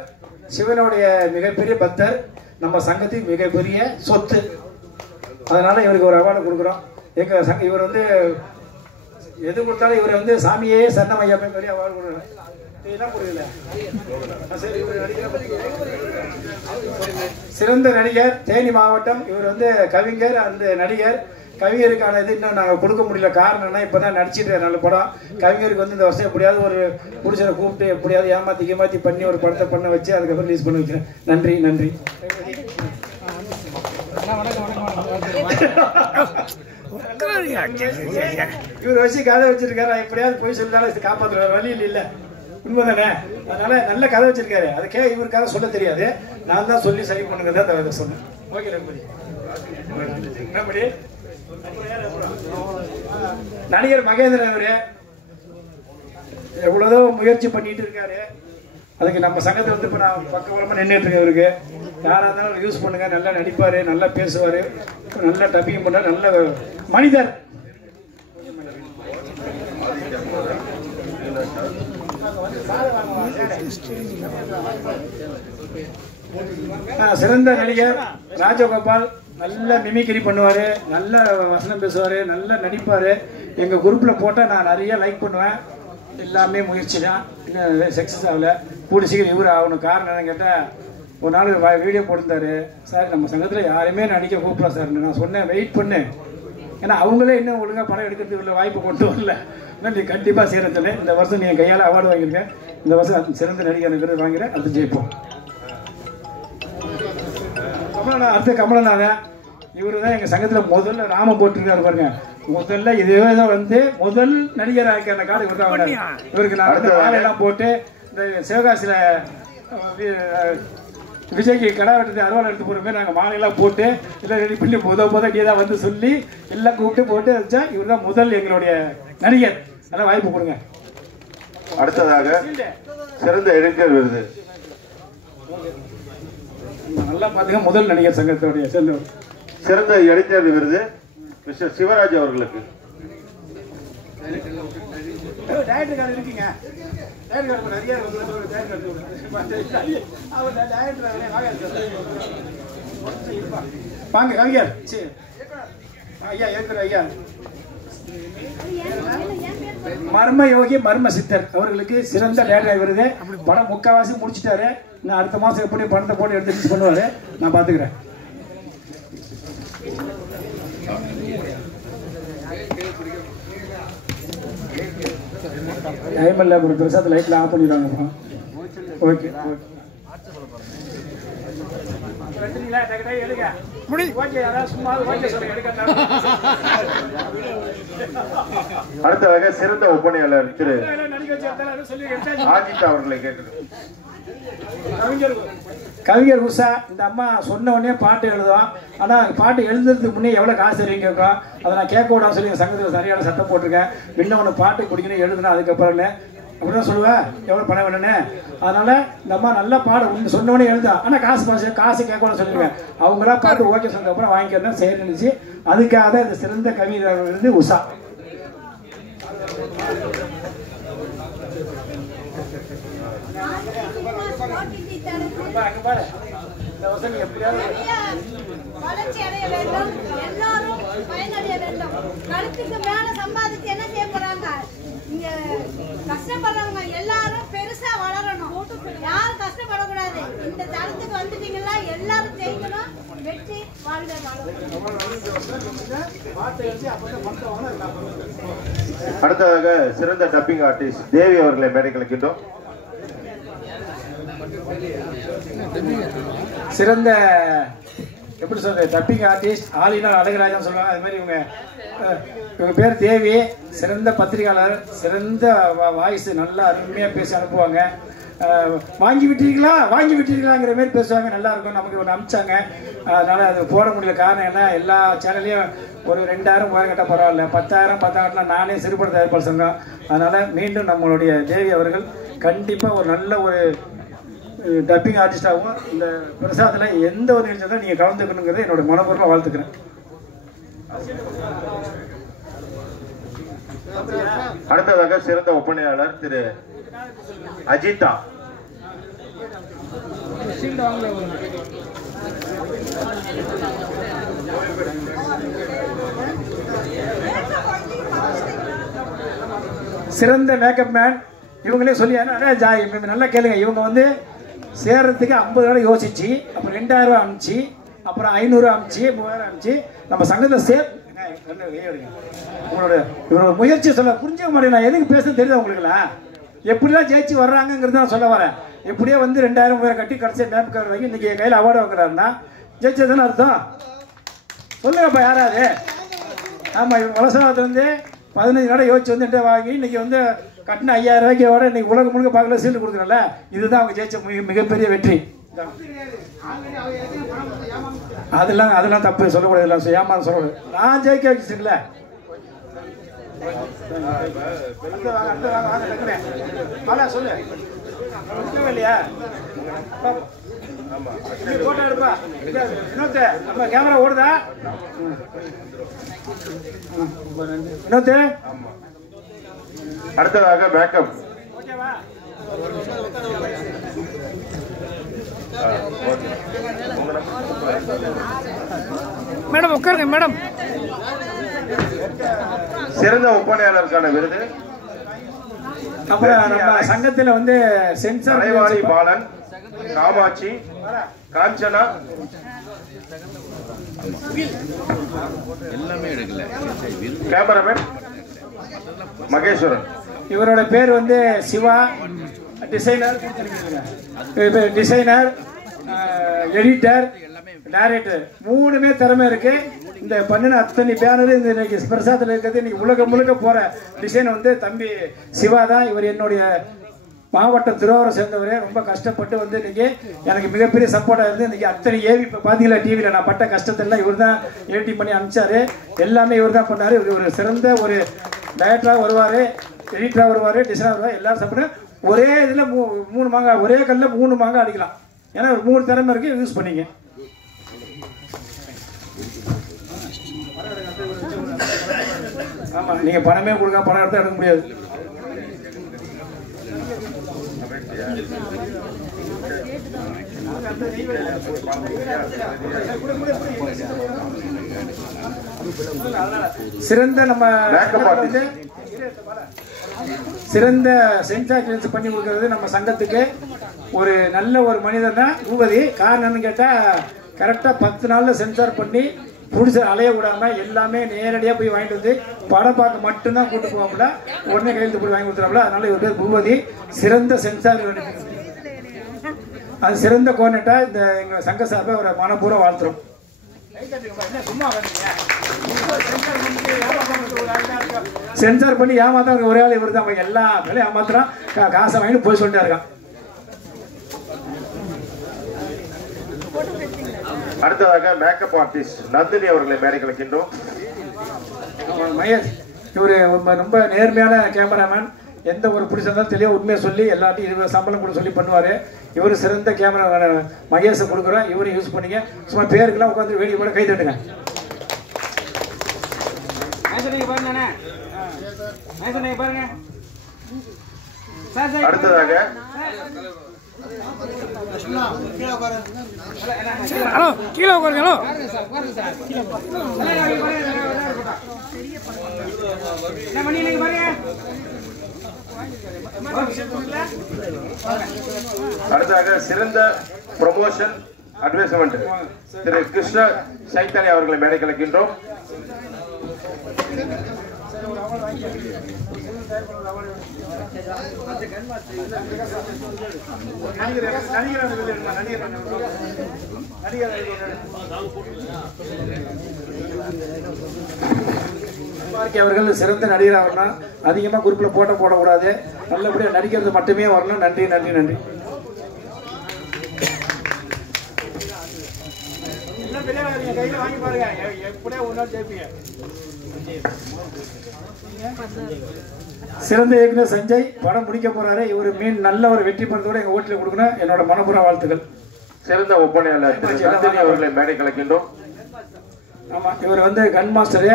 சிவனுடைய மிகப்பெரிய பக்தர், நம்ம சங்கத்தின் மிகப்பெரிய சொத்து. அதனால இவருக்கு ஒரு அவார்டு கொடுக்குறோம். எங்க இவர் வந்து எது கொடுத்தாலும் இவர் வந்து சாமியே சரணம் ஐயா பெரிய அவார்டு கொடுக்குறேன். சிறந்த நடிகர் தேனி மாவட்டம். இவர் வந்து கவிஞர், அந்த நடிகர். கவிஞருக்கான இது இன்னும் நாங்கள் கொடுக்க முடியல. காரணம் என்ன, இப்போ தான் நடிச்சிட்டு நல்ல படம். கவிஞருக்கு வந்து இந்த வருஷம் எப்படியாவது ஒரு புருஷனை கூப்பிட்டு எப்படியாவது ஏமாற்றி பண்ணி ஒரு படத்தை பண்ண வச்சு அதுக்கப்புறம் ரிலீஸ் பண்ண வைக்கிறேன். நன்றி நன்றி. இவர் வச்சு கதை வச்சிருக்காரு. எப்படியாவது போய் சொல்லிட்டாலும் காப்பாற்றுற வழியில் இல்லை. உண்மைதானே? அதனால நல்ல கதை வச்சிருக்காரு. அதுக்கே இவருக்காக சொல்ல தெரியாது. நான் தான் சொல்லி சரி பண்ணுங்க தான் சொன்னேன். ஓகே நம்பி நடிகர் மகேந்திரன் அவரு எவ்வளவுதோ முயற்சி பண்ணிட்டு இருக்காரு. அதுக்கு நம்ம சங்கத்தில் வந்து இப்போ நான் பக்கபலமாக நின்றுட்டு இருக்கேன். இவருக்கு யாராக இருந்தாலும் யூஸ் பண்ணுங்க. நல்லா நடிப்பாரு, நல்லா பேசுவாரு, நல்லா டப்பிங் பண்ணார், நல்ல மனிதர். சிறந்த நடிகர் ராஜகோபால். நல்ல மிமிக்ரி பண்ணுவாரு, நல்ல வசனம் பேசுவாரு, நல்லா நடிப்பாரு. எங்க குரூப்ல போட்டா நான் நிறைய லைக் பண்ணுவேன். எல்லாமே முயற்சி தான், இன்னும் சக்சஸ் ஆகல. கூடி சீக்கிரம் இவர் ஆகணும். காரணம் என்னன்னு கேட்டா, ஒரு நாள் வீடியோ போட்டிருந்தாரு. சார் நம்ம சங்கத்தில் யாருமே நடிக்க கூப்பிடலாம் சார். நான் சொன்னேன் வெயிட் பண்ணு, ஏன்னா அவங்களே இன்னும் ஒழுங்காக படம் எடுக்கிறதுக்கு உள்ள வாய்ப்பு கொண்டு வரல. ஆனால் நீ கண்டிப்பாக செய்கிறதில்ல. இந்த வருஷம் நீங்கள் கையால் அவார்டு வாங்கியிருக்கேன். இந்த வருஷம் சிறந்த நடிகர் விருது வாங்கிறேன். அது ஜெயிப்போம். கமலநாதன், அடுத்த கமலநாதன். இவரு தான் எங்கள் சங்கத்தில் முதல்ல நாமம் போட்டிருக்காரு பாருங்க. முதல்ல இதுவே தான் வந்து முதல் நடிகராக இருக்க அந்த கார்டு இவர் தான். இவருக்கு நான் வந்து மாலையெல்லாம் போட்டு இந்த சிவகாசியில் விஜய்க்கு கடை வெட்டுறது அருவாள் எடுத்து போகிற மாதிரி நாங்கள் மாலையெல்லாம் போட்டு எல்லாம் ரெடி பண்ணி நீ தான் வந்து சொல்லி எல்லாம் கூப்பிட்டு போட்டு வச்சா இவர் தான் முதல் எங்களுடைய நடிகர். நல்லா வாய்ப்பு கொடுங்க. அடுத்ததாக சிறந்த இளைஞர் விருது நல்லா பார்த்துங்க. முதல் நடிகர் சங்கத்துடைய சேர்ந்தவர். சிறந்த இளைஞர் விருது மிஸ்டர் சிவராஜ் அவர்களுக்கு. டயட் கார்டு இருக்குங்க. டயட் கார்டு நிறைய வாங்க கவிஞர். ஐயா ஏற்கனவே ஐயா மர்ம யோகி மர்ம சித்தர் அவர்களுக்கு சிறந்த டேரக்டர் விருது. படம் முக்கால்வாசி முடிச்சிட்டாரு. நான் அடுத்த மாசம் எப்படி பணத்தை போட்டு எடுத்து ரிலீஸ் பண்ணுவாரு. நான் பாத்துக்கிறேன். டைம் இல்லை, ஒரு பிரசாத் லைட்ல ஆஃப் பண்ணிடுவாங்க. ஓகே அடுத்ததாக சிறந்த ஒப்பனையாளர் திரு ஆஜித் அவர்களை கேட்கிறேன். கவிஞர் உஷா. இந்த அம்மா சொன்ன உடனே பாட்டு எழுதுவோம். ஆனால் பாட்டு எழுதுறதுக்கு முன்னே எவ்வளோ காசு தெரியும் கேட்கும். அதை நான் கேட்க விடாம சொல்லி எங்கள் சங்கத்தில் சரியான சட்டம் போட்டிருக்கேன். இன்னும் ஒன்று பாட்டு குடிக்கணும் எழுதுனா அதுக்கப்புறம் அப்படிதான் சொல்லுவேன் எவ்வளோ பணம் வேணும்னு. அதனால இந்த அம்மா நல்லா பாடு சொன்னோடனே எழுதா. ஆனால் காசு கேட்கணும்னு சொல்லிடுவேன். அவங்களா பாட்டு ஓகே சொன்னதுக்கப்புறம் வாங்கிக்கிறேன் சரி நினைச்சு. அதுக்காக தான் இந்த சிறந்த கவிஞர் இருந்து உஷா. இந்த வருஷம் எப்படியாவது வளர்ச்சி அடைய வேண்டும், எல்லாரும் பயனடைய வேண்டும். கழுத்துக்கு மேல சம்பாதிச்சு என்ன செய்ய போறாங்க? இங்க கஷ்டப்படுறவங்க எல்லாரும் பெருசா வளரணும், யாரும் கஷ்டப்படக்கூடாது. இந்த தளத்துக்கு வந்துட்டீங்களா, எல்லாரும் ஜெயிக்கணும், வெற்றி வாழ்க. அடுத்ததாக சிறந்த டப்பிங் ஆர்டிஸ்ட் தேவி அவர்களை மேடை கலக்கின்றோம். சிறந்த எப்படி சொல்றது டப்பிங் ஆர்டிஸ்ட் ஆலினா அழகராஜன் சொல்லுவாங்க. அது மாதிரி இவங்க பேர் தேவி. சிறந்த பத்திரிகையாளர், சிறந்த வாய்ஸ், நல்லா அருமையாக பேசி அனுப்புவாங்க. வாங்கி விட்டீங்களாங்கிற மாதிரி பேசுவாங்க. நல்லா இருக்கும். நமக்கு ஒன்று அனுப்பிச்சாங்க, அதனால் அது போட முடியல. காரணம் என்ன, எல்லா சேனல்லையும் ஒரு 2000 3000 கட்டால் பரவாயில்ல, 10,000 10,000 நானே சிறுபட தயாரிப்பாளர் சங்கம். அதனால் மீண்டும் நம்மளுடைய தேவி அவர்கள் கண்டிப்பாக ஒரு நல்ல ஒரு டப்பிங் ஆர்டிஸ்டாகவும் இந்த பிரசாதத்தில் எந்த ஒரு நிகழ்ச்சியில் நீங்கள் கலந்துக்கணுங்கிறத என்னோட மனப்பூர்வமாக வாழ்த்துக்கிறேன். அடுத்ததாக சிறந்த ஒப்பனையாளர் திரு அஜிதா. சிறந்த மேக்கப் மேன். இவங்களே சொல்லி நல்லா கேளுங்க. இவங்க வந்து சேர்றதுக்கு 50 நாள் யோசிச்சு, அப்புறம் 2000 அனுப்பிச்சு, அப்புறம் 500 அனுப்பிச்சு, 3000 அனுப்பிச்சு நம்ம சங்கத்தில் உங்களோட இவரோட முயற்சி சொல்ல புரிஞ்சுக்க மாட்டேன். நான் எதுக்கு பேச தெரியுது உங்களுக்குல, எப்படிலாம் ஜெயிச்சு வர்றாங்கிறது நான் சொல்ல வரேன். எப்படியே வந்து 2000 3000 கட்டி கடைசி மேப் கார்டு வாங்கி இன்னைக்கு என் கையில் அவார்டு வாங்குறாருன்னா ஜெயிச்சதுன்னு அர்த்தம். சொல்லுங்கப்பா யாராவது. ஆமாம், இவங்க வலசனத்துலேருந்து 15 நாளை யோசிச்சு வந்து வாங்கி இன்னைக்கு வந்து கட்டின 5000 ரூபாய்க்கு இன்னைக்கு உலகம் முழுக்க பார்க்கல சீல்டு கொடுக்குறல. இதுதான் அவங்க ஜெயிச்ச மிகப்பெரிய வெற்றி. அதெல்லாம் தப்பு சொல்லக்கூடாது. எல்லாம் ஏமாந்து சொல்லக்கூடாது. நான் ஜெயிக்க வச்சுருக்கல. சொல்லு இல்லையா போட்டோ எடுப்பா. வினோத்து நம்ம கேமரா ஓடுதா? வினோத்து அடுத்ததாக பேக்கப். மேடம் உட்காருங்க மேடம். சிறந்த ஒப்பனையாளருக்கான விருது அப்புறம் நம்ம சங்கத்தில் வந்து சென்சார் தலைவாரி பாலன், காமாட்சி, காஞ்சனா எல்லாமே எடுக்கல. கேமராமேன் மகேஸ்வரன். இவரோட பேர் வந்து சிவா. டிசைனர், எடிட்டர், டைரக்டர் 3மே திறமை இருக்கு. இந்த பண்ணின அத்தனை பேனரு இந்த இன்னைக்கு பிரசாதத்தில் இருக்கிறது இன்னைக்கு உலகம் முழுக்க போற டிசைன் வந்து தம்பி சிவா தான். இவர் என்னுடைய மாவட்டம் திருவாரூரை சேர்ந்தவரே. ரொம்ப கஷ்டப்பட்டு வந்து இன்னைக்கு எனக்கு மிகப்பெரிய சப்போர்ட்டாக இருந்து இன்னைக்கு அத்தனை ஏவி இப்போ பார்த்தீங்களா டிவியில் நான் பட்ட கஷ்டத்தெல்லாம் இவர் தான் எடிட்டிங் பண்ணி அனுப்பிச்சாரு. எல்லாமே இவர் தான் பண்ணார். இவர் ஒரு சிறந்த ஒரு டைரக்டராக வருவார், எடிட்டராக வருவார், டிசைனாக வருவார். எல்லாரும் சாப்பிட்டு ஒரே இதில் 3 மாங்காய், ஒரே கல்லில் 3 மாங்காய் அடிக்கலாம். ஏன்னா ஒரு 3 திறமை இருக்குது, யூஸ் பண்ணிங்க. ஆமாம், நீங்கள் பணமே கொடுக்க பணம் எடுத்து எடுக்க முடியாது. சிறந்த நம்ம வந்து சிறந்த சென்சார் கிளியன்ஸ் பண்ணி கொடுக்கறது நம்ம சங்கத்துக்கு ஒரு நல்ல ஒரு மனிதர் தான் பூபதி. காரணம்னு கேட்டால் கரெக்டாக 10 நாளில் சென்சார் பண்ணி ப்ரொடியூசர் அலைய விடாமல் எல்லாமே நேரடியாக போய் வாங்கிட்டு வந்து படம் பார்க்க மட்டும்தான் கூட்டு போவாப்புல, உடனே கையெழுத்து போய் வாங்கி கொடுத்துறாப்புல. அதனால இவர் பேர் பூபதி. சிறந்த சென்சார், அது சிறந்த கோஆர்டினேட்டா இந்த எங்கள் சங்க சார்பாக அவரை மனப்பூர்வம் வாழ்த்துறோம். சென்சார் பண்ணி ஏமாத்தான் ஒரே ஆள் இவர் தான். எல்லா வேலையும் ஏமாத்துறான், காசை வாங்கிட்டு போய் சொல்லிட்டே இருக்கான். அடுத்ததாக மேக்கப் ஆர்டிஸ்ட் நந்தினி அவர்களை மேடை கலக்கின்றோம். மகேஷ் இவர் ரொம்ப நேர்மையான கேமராமேன். எந்த ஒரு பிடிச்சிருந்தாலும் தெளிவாக உண்மையை சொல்லி எல்லாத்தையும் 20 சம்பளம் கூட சொல்லி பண்ணுவார். இவர் சிறந்த கேமரா மகேஷை கொடுக்குறோம். இவரையும் யூஸ் பண்ணிங்க. சும்மா பேருக்கெல்லாம் உட்காந்து வேடிக்கை கூட கை தட்டுங்க. அடுத்ததாக ஹலோ கீழே உட்காருங்க. ஹலோ அடுத்ததாக சிறந்த ப்ரொமோஷன் அட்வைஸ்மெண்ட் திரு கிருஷ்ண சைத்தன்யா அவர்களை மேடை கலைக்கின்றோம். அவர்கள் சிறந்த நடிகர் ஆகணும். அதிகமா குரூப்ல போடக்கூடாது. நல்லபடியா நடிக்கிறது மட்டுமே வரணும். நன்றி நன்றி நன்றி. சிறந்த இயக்குனர் சஞ்சய் படம் முடிக்க போறாரு. இவர் நல்ல ஒரு வெற்றி படத்தோட எங்க ஓட்டில் கொடுக்கணும். என்னோட மனப்பூர்வ வாழ்த்துக்கள். சிறந்த ஒப்பனையாளர் நந்தினி அவர்களை மேடை கலைக்கின்றோம். ஆமா, இவர் கன் மாஸ்டரு.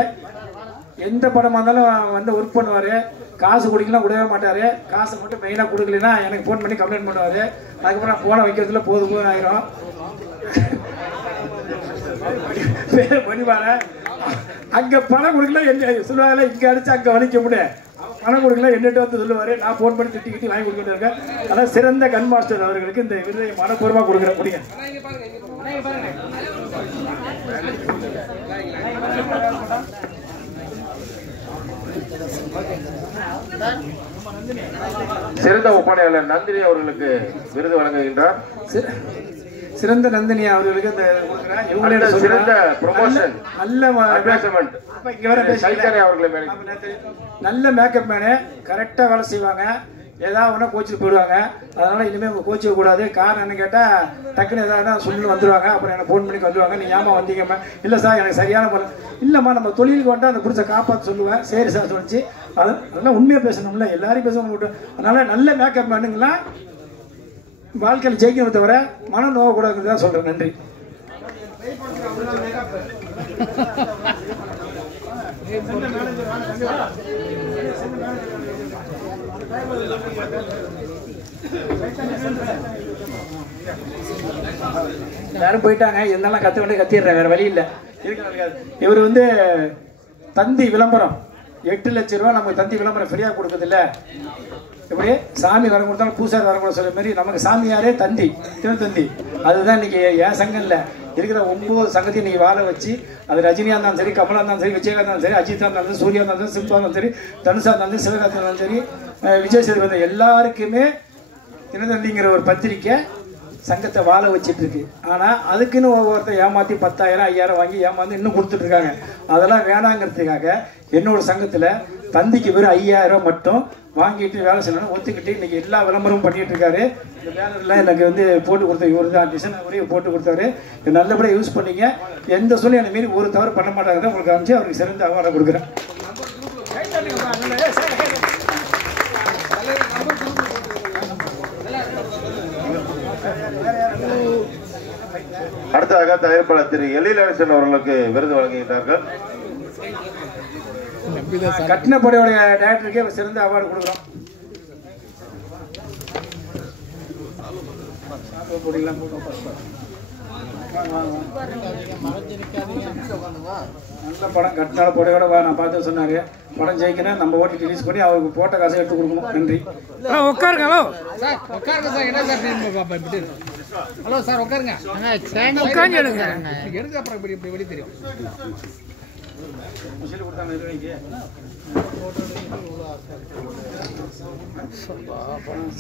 எந்த படமா இருந்தாலும் ஒர்க் பண்ணுவாரு. காசு குடிக்கலாம் விடவே மாட்டாரு. காசு மட்டும் மெயினா கொடுக்கலன்னா எனக்கு போன் பண்ணி கம்ப்ளைண்ட் பண்ணுவாரு. அதுக்கப்புறம் போன வைக்கிறதுல போதும் ஆயிரும். பேர் பண்ணிவார அங்க பணம் கொடுக்கல என்ன சொல்லுவாங்க, இங்க அடிச்சு அங்க வலிக்க முடியும். பணம் கொடுக்கல என்னட்டு வந்து சொல்லுவாரு. நான் போன் பண்ணி திட்டி வாங்கி கொடுத்துட்டு இருக்கேன். அதான் சிறந்த கன் மாஸ்டர் அவர்களுக்கு இந்த விருதை மனப்பூர்வமா கொடுக்குற முடியும். சிறந்த ஒப்பனையாளர் நந்தினி அவர்களுக்கு விருது வழங்குகின்றார். சிறந்த நந்தினி அவர்களுக்கு இந்த சிறந்த ப்ரமோஷன் நல்ல அட்வைஸ்மெண்ட் அவர்களை நல்ல மேக்கப் மேனு கரெக்டா வேலை செய்வாங்க. ஏதாவது ஒன்றா கோச்சிட்டு போயிடுவாங்க. அதனால இனிமேல் உங்க கோச்சிக்க கூடாது. காரணம் என்ன கேட்டால் டக்குன்னு ஏதாவது சொல்லி வந்துடுவாங்க. அப்புறம் எனக்கு ஃபோன் பண்ணி வந்துடுவாங்க. நீ ஏமா வந்தீங்கம்மா? இல்லை சார் எனக்கு சரியான பொருள் இல்லைம்மா, நம்ம தொழிலுக்கு வந்துட்டு அந்த புடிச்ச காப்பாற்ற சொல்லுவேன். சரி சார் சொல்லிச்சு. அதெல்லாம் உண்மையாக பேசணும்ல, எல்லாரையும் பேசணும். அதனால நல்ல மேக்கப் மேனுங்களாம் வாழ்க்கையில் ஜெயிக்கணும் தவிர மனம் நோவக்கூடாதுன்னு தான் சொல்றேன். நன்றி. எல்லாரும் போயிட்டாங்க. இருந்தாலும் கத்துக்கிட்டே கத்திடுறேன், வேற வழி இல்லை. இவர் தந்தி விளம்பரம் 8 லட்சம் ரூபாய் நமக்கு தந்தி விளம்பரம் ஃப்ரீயா கொடுக்குது இல்ல. எப்படி சாமி வரம் கொடுத்தாலும் பூசாரி வரம் கூட சொல்ற மாதிரி நமக்கு சாமியாரே தந்தி, திருத்தந்தி. அதுதான் இன்னைக்கு என் சங்கம் இல்லை, இருக்கிற 9 சங்கத்தையும் இன்னைக்கு வாழ வச்சு, அது ரஜினியா இருந்தாலும் சரி, கமலா இருந்தாலும் சரி, விஜயகாந்த் இருந்தாலும் சரி, அஜித்தா இருந்தாலும், சூர்யா இருந்தாலும், சிம்பா இருந்தாலும் சரி, தனுஷா இருந்தாலும், சிவகாந்த் இருந்தாலும் சரி, விஜய் சேதுபதி எல்லாருக்குமே தினத்தந்திங்கிற ஒரு பத்திரிக்கை சங்கத்தை வாழ வச்சுட்டு இருக்கு. ஆனா அதுக்குன்னு ஒவ்வொருத்தர் ஏமாத்தி 10,000 5,000 வாங்கி ஏமாந்து இன்னும் கொடுத்துட்டு இருக்காங்க. அதெல்லாம் வேணாங்கிறதுக்காக என்னோட சங்கத்துல தந்திக்கு வெறும் 5,000 மட்டும் வாங்கிட்டு வேலை செய்யணும் ஒத்துக்கிட்டு இன்னைக்கு எல்லா விளம்பரமும் பண்ணிட்டு இருக்காரு. இந்த பேனர்லாம் எனக்கு போட்டு கொடுத்த இவர் தான் டிசைன் அவரே போட்டு கொடுத்தாரு. நல்லபடியாக யூஸ் பண்ணீங்க. எந்த சொல்லி என்னை மீறி ஒரு தவறு பண்ண மாட்டாங்க. உங்களுக்கு காமிச்சு அவருக்கு சிறந்த அவார்டை கொடுக்குறேன். அடுத்ததாக தயாரிப்பாளர் திரு எழிலரசன் அவர்களுக்கு விருது வழங்குகின்றார்கள். கட்டினப்படையோட டைரக்டருக்கே சிறந்த அவார்டு கொடுக்குறோம். நல்ல படம் கட்டினால படையோட நான் பார்த்து சொன்னாரு. படம் ஜெயிக்கணும், நம்ம ஓட்டி ரிலீஸ் பண்ணி அவருக்கு போட்ட காசை எடுத்து கொடுக்கணும். நன்றி. உட்காருங்க. ஹலோ சார் உட்காருங்க சார். என்ன சார் பாப்பா இப்படி? ஹலோ சார் உட்காருங்க. உட்காந்து எடுங்க எடுங்க. அப்புறம் இப்படி வெளியே தெரியும்.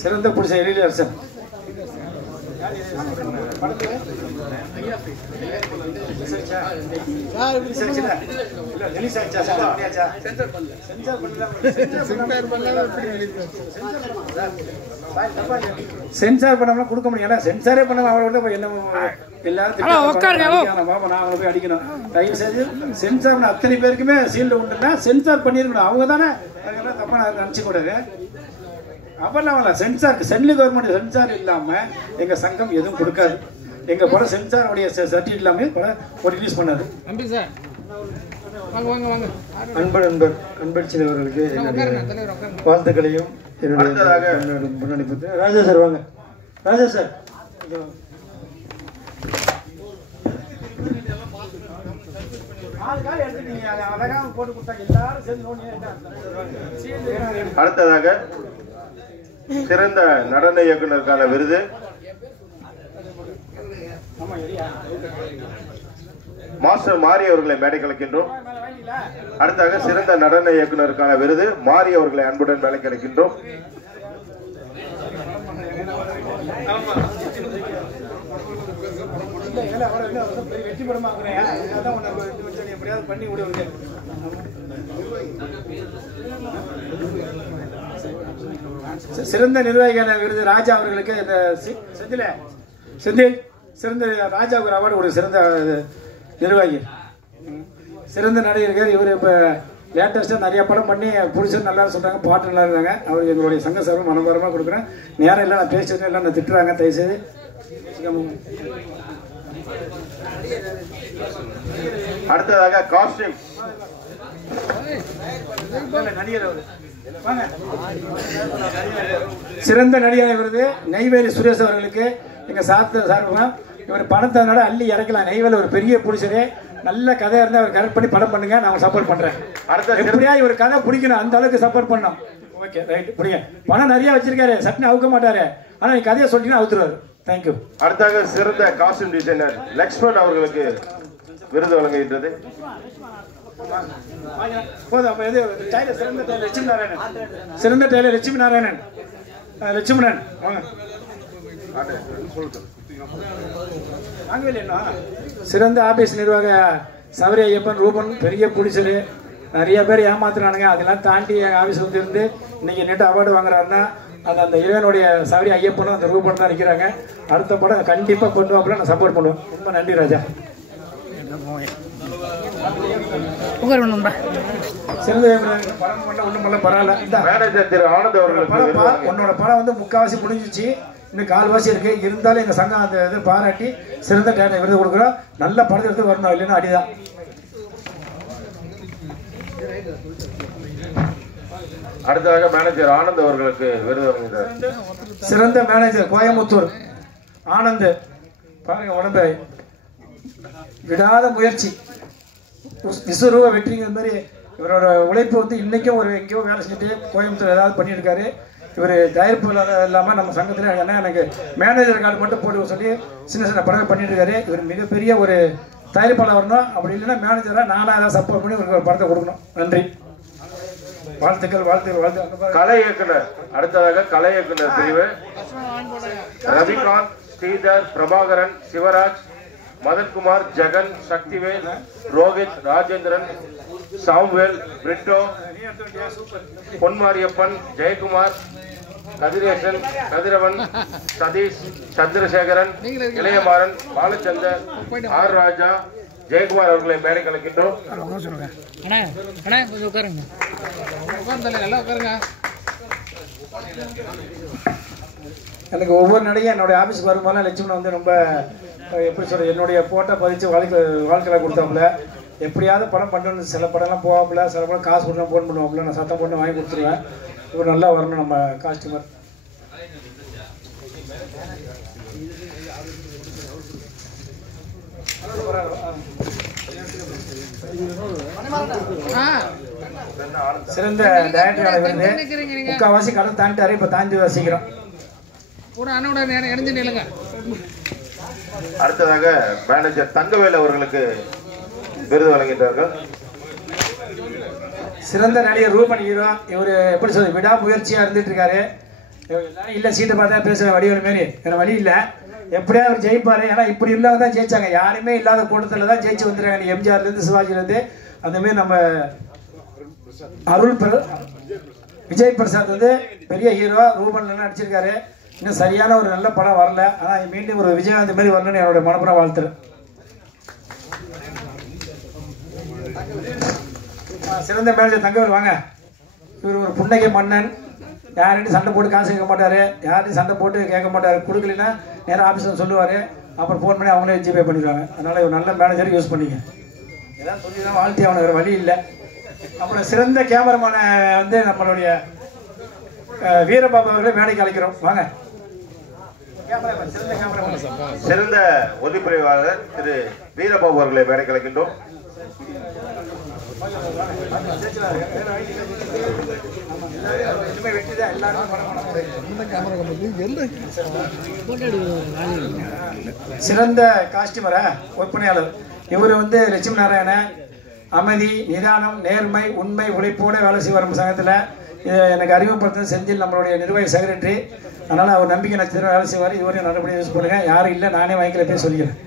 சிறந்த புடிச்ச எழிலரசன் சென்சார் பண்ணாமலாம் கொடுக்க முடியும். சென்சாரே பண்ணாம அவரோட என்ன எல்லாரும் நான் போய் அடிக்கணும். தயவு செய்து சென்சார் பண்ண அத்தனை பேருக்குமே சீல்டு உண்டுன்னா சென்சார் பண்ணிருக்கணும். அவங்க தானே தப்பா நினைச்சு கூடாது. அப்பெல்லாம் சென்சார் சென்ட்ரல் கவர்மெண்ட் சென்சார் இல்லாம எங்க சங்கம் எதுவும் கொடுக்காது. எங்க படம் சென்சாருடைய சர்டிஃபிகேட் இல்லாம படம் ரிலீஸ் பண்ணாது. அன்பளிச்சி அவர்களுக்கு என்னுடைய வாழ்த்துக்களையும் ராஜா சார் வாங்க. ராஜா சார் அடுத்ததாக சிறந்த நடன இயக்குனருக்கான விருது மாஸ்டர் மாரி அவர்களை மேடை கலைக்கின்றோம். அடுத்தாக சிறந்த நடன இயக்குனருக்கான விருது மாரி அவர்களை அன்புடன் மேடை கலைக்கின்றோம். சிறந்த நிர்வாகியான விருது ராஜா அவர்களுக்கு இந்த செந்தில் சிறந்த ராஜாவுக்கு ஒரு அவார்டு ஒரு சிறந்த நிர்வாகி. சிறந்த நடிகர்கள் இவர் இப்போ லேட்டஸ்ட்டாக நிறைய படம் பண்ணி பிடிச்சது நல்லா சொல்கிறாங்க, பாட்டு நல்லா இருக்காங்க. அவர் எங்களுடைய சங்க சார்பு மனோபரமாக கொடுக்குறேன். நேரம் இல்லை, நான் பேசுறேன் இல்லை, நான் திட்டுறாங்க, தயவுசெய்து. அடுத்ததாக காஸ்டியூம் சிறந்த நடிகர் விருது நெய்வேலி சுரேஷ் அவர்களுக்கு எங்க சார்பா. இவர் பணத்தினால அள்ளி இறக்கலாம். நெய்வேலி ஒரு பெரிய புடிச்சரு, நல்ல கதையா இருந்தா அவர் கரெக்ட் பண்ணி படம் பண்ணுங்க, நான் சப்போர்ட் பண்றேன். எப்படியா இவர் கதை பிடிக்கணும், அந்த அளவுக்கு சப்போர்ட் பண்ணோம். ஓகே ரைட், பிடிங்க. பணம் நிறைய வச்சிருக்காரு, சட்னி அவுக்க மாட்டாரு, ஆனா நீ கதையை சொல்லிட்டீங்கன்னா அவுத்துருவாரு. தேங்க்யூ. அடுத்தாக சிறந்த காஸ்டியூம் டிசைனர் லக்ஷ்மண் அவர்களுக்கு விருது வழங்குகின்றது. சிறந்த டெய்லர் லட்சுமி நாராயணன். லட்சுமணன் சிறந்த ஆபீஸ் நிர்வாக சவரி ஐயப்பன் ரூபன் பெரிய புடிச்சரு. நிறைய பேர் ஏமாத்துறானுங்க, அதெல்லாம் தாண்டி எங்கள் ஆஃபீஸ் வந்து இருந்து இன்னைக்கு நெட்டு அவார்டு வாங்குறாருன்னா அது அந்த இறைவனுடைய சவரி ஐயப்பனும் அந்த ரூபன் தான் இருக்கிறாங்க. அடுத்த படம் கண்டிப்பாக கொண்டு வாப்பல, நான் சப்போர்ட் பண்ணுவேன். ரொம்ப நன்றி ராஜா. உன்னோட படம் வந்து முக்காவாசி முடிஞ்சிச்சு, இன்னும் கால்வாசி இருக்கு. இருந்தாலும் எங்க சங்கம் அந்த இது பாராட்டி சிறந்த டேரக்டர் விருது கொடுக்குறோம். நல்ல படத்தை எடுத்து வரணும், இல்லைன்னா அடிதான். அடுத்ததாக மேனேஜர் ஆனந்த் அவர்களுக்கு விருது வழங்குகிறார். சிறந்த மேனேஜர் கோயம்புத்தூர் ஆனந்த். பாருங்க, உடம்பு விடாத முயற்சி, விஸ்வரூப வெற்றிங்கிற மாதிரி இவரோட உழைப்பு வந்து இன்னைக்கும் ஒரு எங்கேயோ வேலை செஞ்சுட்டு கோயம்புத்தூர் ஏதாவது பண்ணியிருக்காரு. இவர் தயாரிப்பு இல்லாமல் நம்ம சங்கத்தில் என்ன எனக்கு மேனேஜர் கார்டு மட்டும் போட்டு சொல்லி சின்ன சின்ன படங்கள் பண்ணிட்டு இருக்காரு. இவர் மிகப்பெரிய ஒரு தயாரிப்பாளர் வரணும், அப்படி இல்லைன்னா மேனேஜராக நானாக ஏதாவது சப்போர்ட் பண்ணி இவருக்கு ஒரு படத்தை கொடுக்கணும். நன்றி, வாழ்த்துக்கள் வாழ்த்துக்கள் வாழ்த்து. கலை இயக்குனர். அடுத்ததாக கலை இயக்குனர் பிரிவு ரவிகாந்த், ஸ்ரீதர், பிரபாகரன், சிவராஜ், மதன்குமார், ஜெகன், சக்திவேல், ரோஹித், ராஜேந்திரன், சாம்வேல், பிரிட்டோ, பொன்மாரியப்பன், ஜெயக்குமார், கதிரேசன், கதிரவன், சதீஷ், சந்திரசேகரன், இளையமாறன், பாலச்சந்தர், ஆர் ராஜா, ஜெயக்குமார் அவர்களை மேடை கலக்கின்றோம். எனக்கு ஒவ்வொரு நடிகை என்னுடைய ஆஃபீஸுக்கு வரும்போது லட்சுமணன் வந்து ரொம்ப எப்படி சொல்ற என்னுடைய போட்டோ பதிச்சு வாழ்க்கையில் கொடுத்தாப்புல. எப்படியாவது படம் பண்ணணும், சில படம்லாம் போவாப்புல, சில படம் காசு கொடுத்தா ஃபோன் பண்ணுவாப்புல, நான் சத்தம் போட்டு வாங்கி கொடுத்துருவேன். இவர் நல்லா வரணும் நம்ம காஸ்டியூமர். சிறந்த டைரக்டரான விருது முக்கால்வாசி கடன் தாண்டிட்டாரு, இப்ப தாண்டி வசிக்கிறோம். அடுத்ததாக மேனேஜர் தங்கவேல் அவர்களுக்கு விருது வழங்குகின்றார்கள். சிறந்த நடிகர் ரூபன் ஹீரோ. இவர் எப்படி சொல்ற விடாமுயற்சியா இருந்துட்டு இருக்காரு. இல்ல சீட்டை பார்த்தா பேச வடிவல் மாரி வேற வழி இல்ல, எப்படியா அவர் ஜெயிப்பாரு. ஏன்னா இப்படி இல்லாம தான் ஜெயிச்சாங்க, யாருமே இல்லாத கூட்டத்துல தான் ஜெயிச்சு வந்துருக்காங்க. எம்ஜிஆர்ல இருந்து சிவாஜில இருந்து அந்த மாதிரி நம்ம விஜய் பிரசாத் வந்து பெரிய ஹீரோ, ரூபன்ல நடிச்சிருக்காரு. இன்னும் சரியான ஒரு நல்ல படம் வரல, ஆனா மீண்டும் ஒரு விஜயகாந்த் மாதிரி வரணும்னு என்னோட மனப்புற வாழ்த்துறேன். சிறந்த மேனேஜர் தங்கவேல் வாங்க. இவர் ஒரு புன்னகை மன்னன், யார்கிட்டையும் சண்டை போட்டு காசு கேட்க மாட்டாரு, யார்கிட்டையும் சண்டை போட்டு கேட்க மாட்டாரு. கொடுக்கலன்னா நேரம் ஆஃபீஸில் சொல்லுவார், அப்புறம் ஃபோன் பண்ணி அவங்களே ஜிபே பண்ணிடுவாங்க. அதனால இவர் நல்ல மேனேஜர் யூஸ் பண்ணிங்க. ஏதாவது சொல்லி தான் வாழ்த்தி அவனுக்கு வேறு வழி இல்லை. அப்புறம் சிறந்த கேமராமேனை வந்து நம்மளுடைய வீரபாபு அவர்களை மேடைக்கு அழைக்கிறோம். வாங்க. சிறந்த ஒலிப்பதிவாளர் திரு வீரபாபு அவர்களை மேடைக்கு அழைக்கின்றோம். சிறந்த காஸ்டியூமரா ஒப்பனையாளர் இவர் வந்து லட்சுமி நாராயண அமைதி, நிதானம், நேர்மை, உண்மை, உழைப்போட வேலை செய்ய வரும் சங்கத்தில் எனக்கு அறிமுகப்படுத்துறது செந்தில், நம்மளுடைய நிர்வாகி செக்ரட்டரி. அதனால் அவர் நம்பிக்கை நட்சத்திரம் வேலை செய்வார். இதுவரையும் நல்லபடியாக யூஸ் பண்ணுங்க. யாரும் இல்லை, நானே வாங்கிக்கல போய் சொல்லிக்கிறேன்.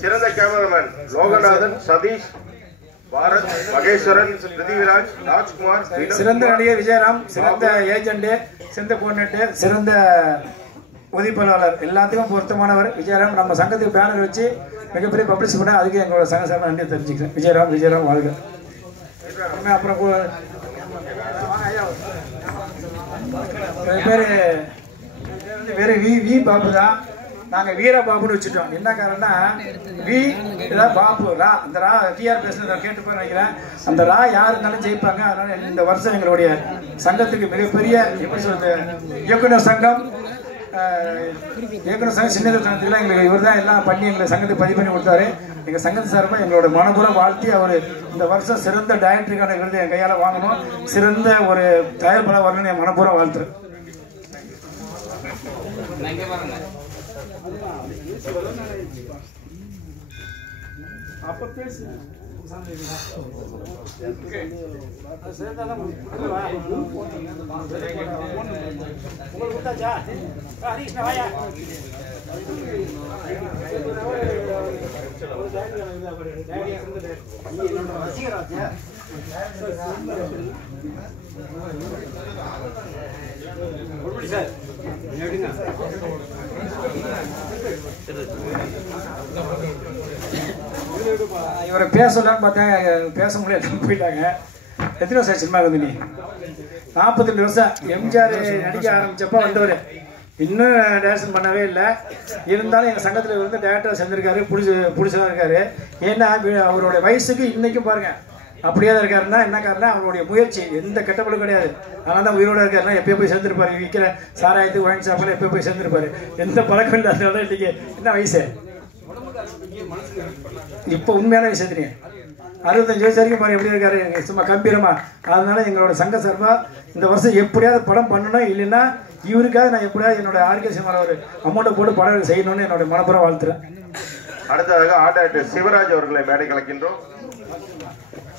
சிறந்த கேமராமேன் லோகநாதன், சதீஷ், பாரத், மகேஸ்வரன், பிருத்திவிராஜ், ராஜ்குமார். சிறந்த நடிகர் விஜயராம், சிறந்த ஏஜென்ட், சிறந்த கோஆர்டினேட்டர், சிறந்த ஒதிப்பாளர், எல்லாத்துக்கும் பொருத்தமானவர் விஜயராம். நம்ம சங்கத்துக்கு பேனர் வச்சு மிகப்பெரிய பப்ளிஷ் பண்ண, அதுக்கு எங்களோட சங்க சார்பாக நன்றி தெரிஞ்சுக்கிறேன். விஜயராம் வாழ்க. அப்புறம் பேர் வேறு வி பாபு தான். நாங்கள் வீரபாபுன்னு வச்சுட்டோம். என்ன காரணம்னா வி பாபு ரா, அந்த ரா டிஆர் பேசுனதை கேட்டுப்போய் நினைக்கிறேன். அந்த ரா யார் இருந்தாலும் ஜெயிப்பாங்க. அதனால இந்த வருஷம் எங்களுடைய சங்கத்துக்கு மிகப்பெரிய எப்படி சொல்றது இயக்குனர் சங்கம் சின்ன சங்கத்துக்குலாம் எங்களுக்கு இவர் தான் எல்லாம் பண்ணி எங்களை சங்கத்துக்கு பதிவு பண்ணி கொடுத்தாரு. எங்கள் சங்கத்து சார்பாக எங்களோட மனபுறம் வாழ்த்தி அவர் இந்த வருஷம் சிறந்த டைரக்டருக்கான விருது என் கையால் வாங்கணும், சிறந்த ஒரு தயாரிப்பாளர் வரணும்னு என் மனபுறம் வாழ்த்துறேன். அப்ப பேசு இவரை பேசலான்னு பார்த்தேன், பேச முடியாது போயிட்டாங்க. எத்தனை வருஷம் சினிமா வந்து நீ 42 வருஷம். எம்ஜிஆர் நடிக்க ஆரம்பிச்சப்போ வந்தவர், இன்னும் டேரக்ஷன் பண்ணவே இல்லை. இருந்தாலும் எங்கள் சங்கத்தில் வந்து டேரக்டர் செஞ்சிருக்காரு, பிடிச்சதான் இருக்காரு. ஏன்னா அவருடைய வயசுக்கு இன்னைக்கும் பாருங்க அப்படியே தான் இருக்காருன்னா என்ன காரணம், அவருடைய முயற்சி எந்த கெட்டப்படும் கிடையாது. அதனால தான் உயிரோட இருக்காருன்னா எப்பயோ போய் சேர்ந்துருப்பாரு. விற்கிற சாராயத்து ஒயின் ஷாப்பில் எப்பயோ போய் சேர்ந்துருப்பாரு. எந்த பழக்கம் இல்லை. அதனால இன்னைக்கு என்ன வயசு இப்போ உண்மையான வயசு தெரியும். 65 வயசு வரைக்கும் பாரு எப்படி இருக்காரு, சும்மா கம்பீரமா. அதனால எங்களோட சங்க சார்பா இந்த வருஷம் எப்படியாவது படம் பண்ணணும், இல்லைன்னா இவருக்காக நான் எப்படியாவது என்னோட ஆர்கேஷன் மேலே ஒரு அமௌண்ட்டை போட்டு படம் செய்யணும்னு என்னோட மனப்புறம் வாழ்த்துறேன். அடுத்ததாக ஆர்ட் சிவராஜ் அவர்களை மேடை கலக்கின்றோம்.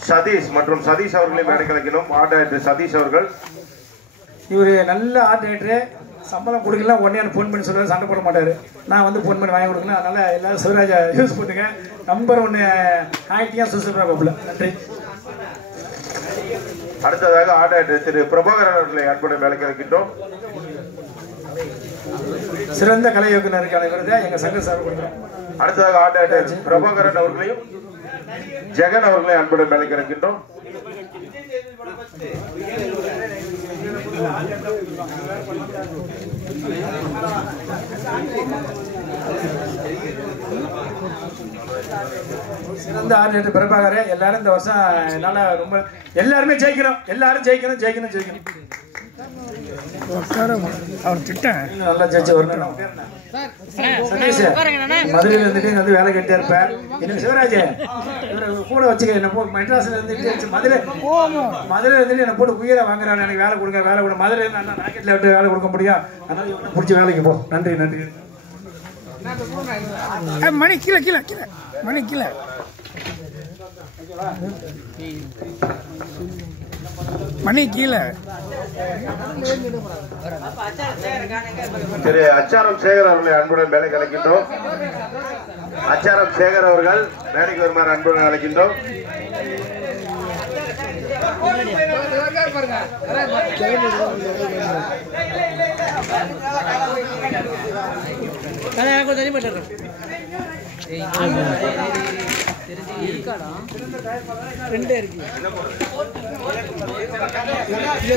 சதீஷ் மற்றும் சதீஷ் அவர்களை மேடை கலக்கின்றோம். ஆர்ட் சதீஷ் அவர்கள் இவர் நல்ல ஆர்ட் டைரக்டரு. சம்பளம் கொடுக்கலாம் உடனே எனக்கு ஃபோன் பண்ணி சொல்லுவார், சண்டை போட மாட்டார். நான் வந்து ஃபோன் பண்ணி வாங்கி கொடுக்கணும். அதனால் எல்லாரும் சிவராஜா யூஸ் பண்ணுங்க. நம்பர் 1 ஆக்டிங்காக சுசுறாங்க. நன்றி. அடுத்ததாக ஆர்ட் திரு பிரபாகரன் அவர்களை அர்ப்பணை மேலே கலக்கின்றோம். சிறந்த கலை இயக்குனருக்கான விருதை எங்கள் சங்க சார் கொடுக்குறோம். அடுத்ததாக ஆர்ட் பிரபாகரன் அவர்களையும் ஜெகன் அவர்களை அன்புடன் மேலே கலக்கின்றோம். சிறந்த ஆர்ட் பிரபாகரன். எல்லாரும் இந்த வருஷம் என்னால ரொம்ப எல்லாருமே ஜெயிக்கணும், எல்லாரும் ஜெயிக்கணும் ஜெயிக்கணும் ஜெயிக்கணும். அவர் திட்டம் நல்லா ஜெயிச்சு வரணும். சதீஷ் மதுரையில இருந்துட்டு வந்து வேலை கட்டியா இருப்பேன். இன்னும் சிவராஜ் இவரை கூட வச்சுக்க, என்ன போ மெட்ராஸ்ல இருந்துட்டு மதுரை இருந்துட்டு என்ன போட்டு உயிரை வாங்குறாங்க. எனக்கு வேலை கொடுங்க வேலை கொடுங்க. மதுரை நாக்கெட்ல விட்டு வேலை கொடுக்க முடியும். அதனால இவனை பிடிச்ச வேலைக்கு போ. நன்றி நன்றி. மணி கீழே கீழே கீழே மணி கீழே மணி கீழே. திரு அச்சாரம் சேகர் அவர்களை அன்புடன் மேலே கலக்கின்றோம். அச்சாரம் சேகர் அவர்கள் மேடைக்கு வருமாறு அன்புடன் அழைக்கின்றோம்.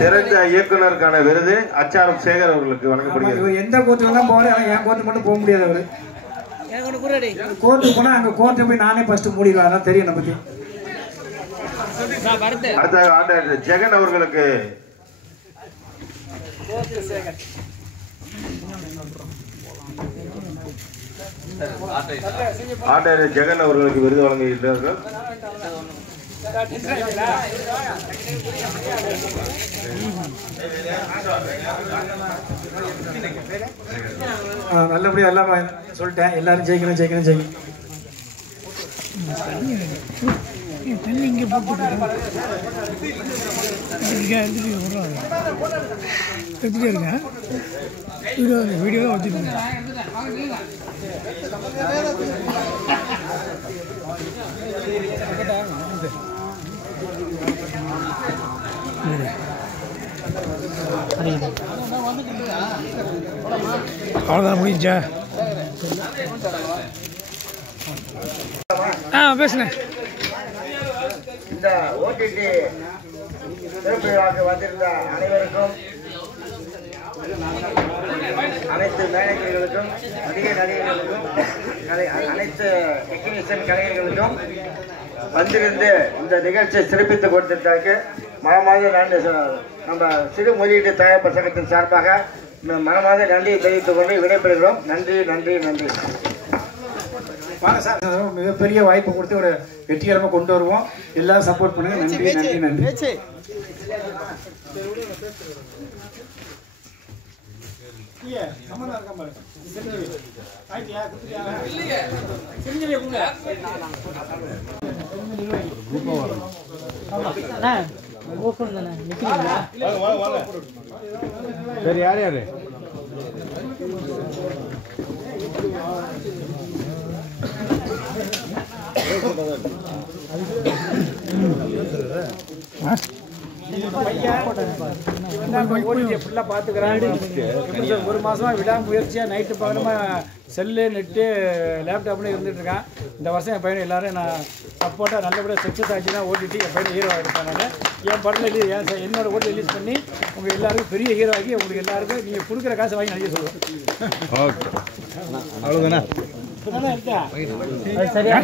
சிறந்த இயக்குனருக்கான விருது அச்சாரம் சேகர் அவர்களுக்கு வழங்கப்படுகிறது. இவர் எந்த கோர்ட்டுக்கு தான் போவாரு, ஆனால் என் கோர்ட்டு மட்டும் போக முடியாது. அவரு கோர்ட்டுக்கு போனா அங்க கோர்ட்டை போய் நானே ஃபர்ஸ்ட் மூடிடுவேன். அதான் தெரியும் நம்ம பத்தி. அடுத்த ஆர்டர் ஜெகன் அவர்களுக்கு ஆர்டர் ஜெகன் அவர்களுக்கு விருது வழங்குகிறார்கள். நல்லபடியா எல்லாம் சொல்லிட்டேன். எல்லாரும் ஜெயிக்கணும் ஜெயிக்கணும் ஜெயிக்கணும். தண்ணி இங்கே போட்டு எப்படி இருங்க வீடியோ தான் வச்சுருங்க. அவ்வளோதான் முடிஞ்சா? பேசுனேன். இந்த ஓடிடி சிறப்பு விழாவுக்கு வந்திருந்த அனைவருக்கும், அனைத்து மேனேஜர்களுக்கும், நடிகை நடிகர்களுக்கும், அனைத்து டெக்னீஷியன் கலைஞர்களுக்கும் வந்திருந்து இந்த நிகழ்ச்சியை சிறப்பித்துக் கொடுத்ததற்கு மனமார்ந்த நன்றி. நம்ம சிறு முதலீட்டு தயாரிப்பு சங்கத்தின் சார்பாக மனமார்ந்த நன்றியை தெரிவித்துக் கொண்டு விடைபெறுகிறோம். நன்றி நன்றி நன்றி. வாங்க சார், மிகப்பெரிய வாய்ப்பு கொடுத்து ஒரு வெற்றிகரமாக கொண்டு வருவோம். எல்லாரும் சப்போர்ட் பண்ணுங்க. நன்றி நன்றி நன்றி. சரி, யார் யாரு ஃபுல்லாக பார்த்துக்கிறான். ஒரு மாதமாக விடாமுயற்சியாக நைட்டு பகலமாக செல்லு நெட்டு லேப்டாப்னு இருந்துட்டு இருக்கான். இந்த வருஷம் என் பையனை எல்லாரும் நான் சப்போர்ட்டாக நல்லபடியாக சக்ஸஸ் ஆச்சுன்னா ஓட்டிட்டு என் பையனை ஹீரோ ஆகிருப்பேன். நான் என் படத்தில் என்னோட ஓட்டு ரிலீஸ் பண்ணி உங்கள் எல்லாருக்கும் பெரிய ஹீரோ ஆகி உங்களுக்கு எல்லாருக்கும் நீங்கள் கொடுக்குற காசை வாங்கி நடிக்க சொல்லுவேன். ஓகே, அவ்வளோதானே? இருக்கா? சரியா?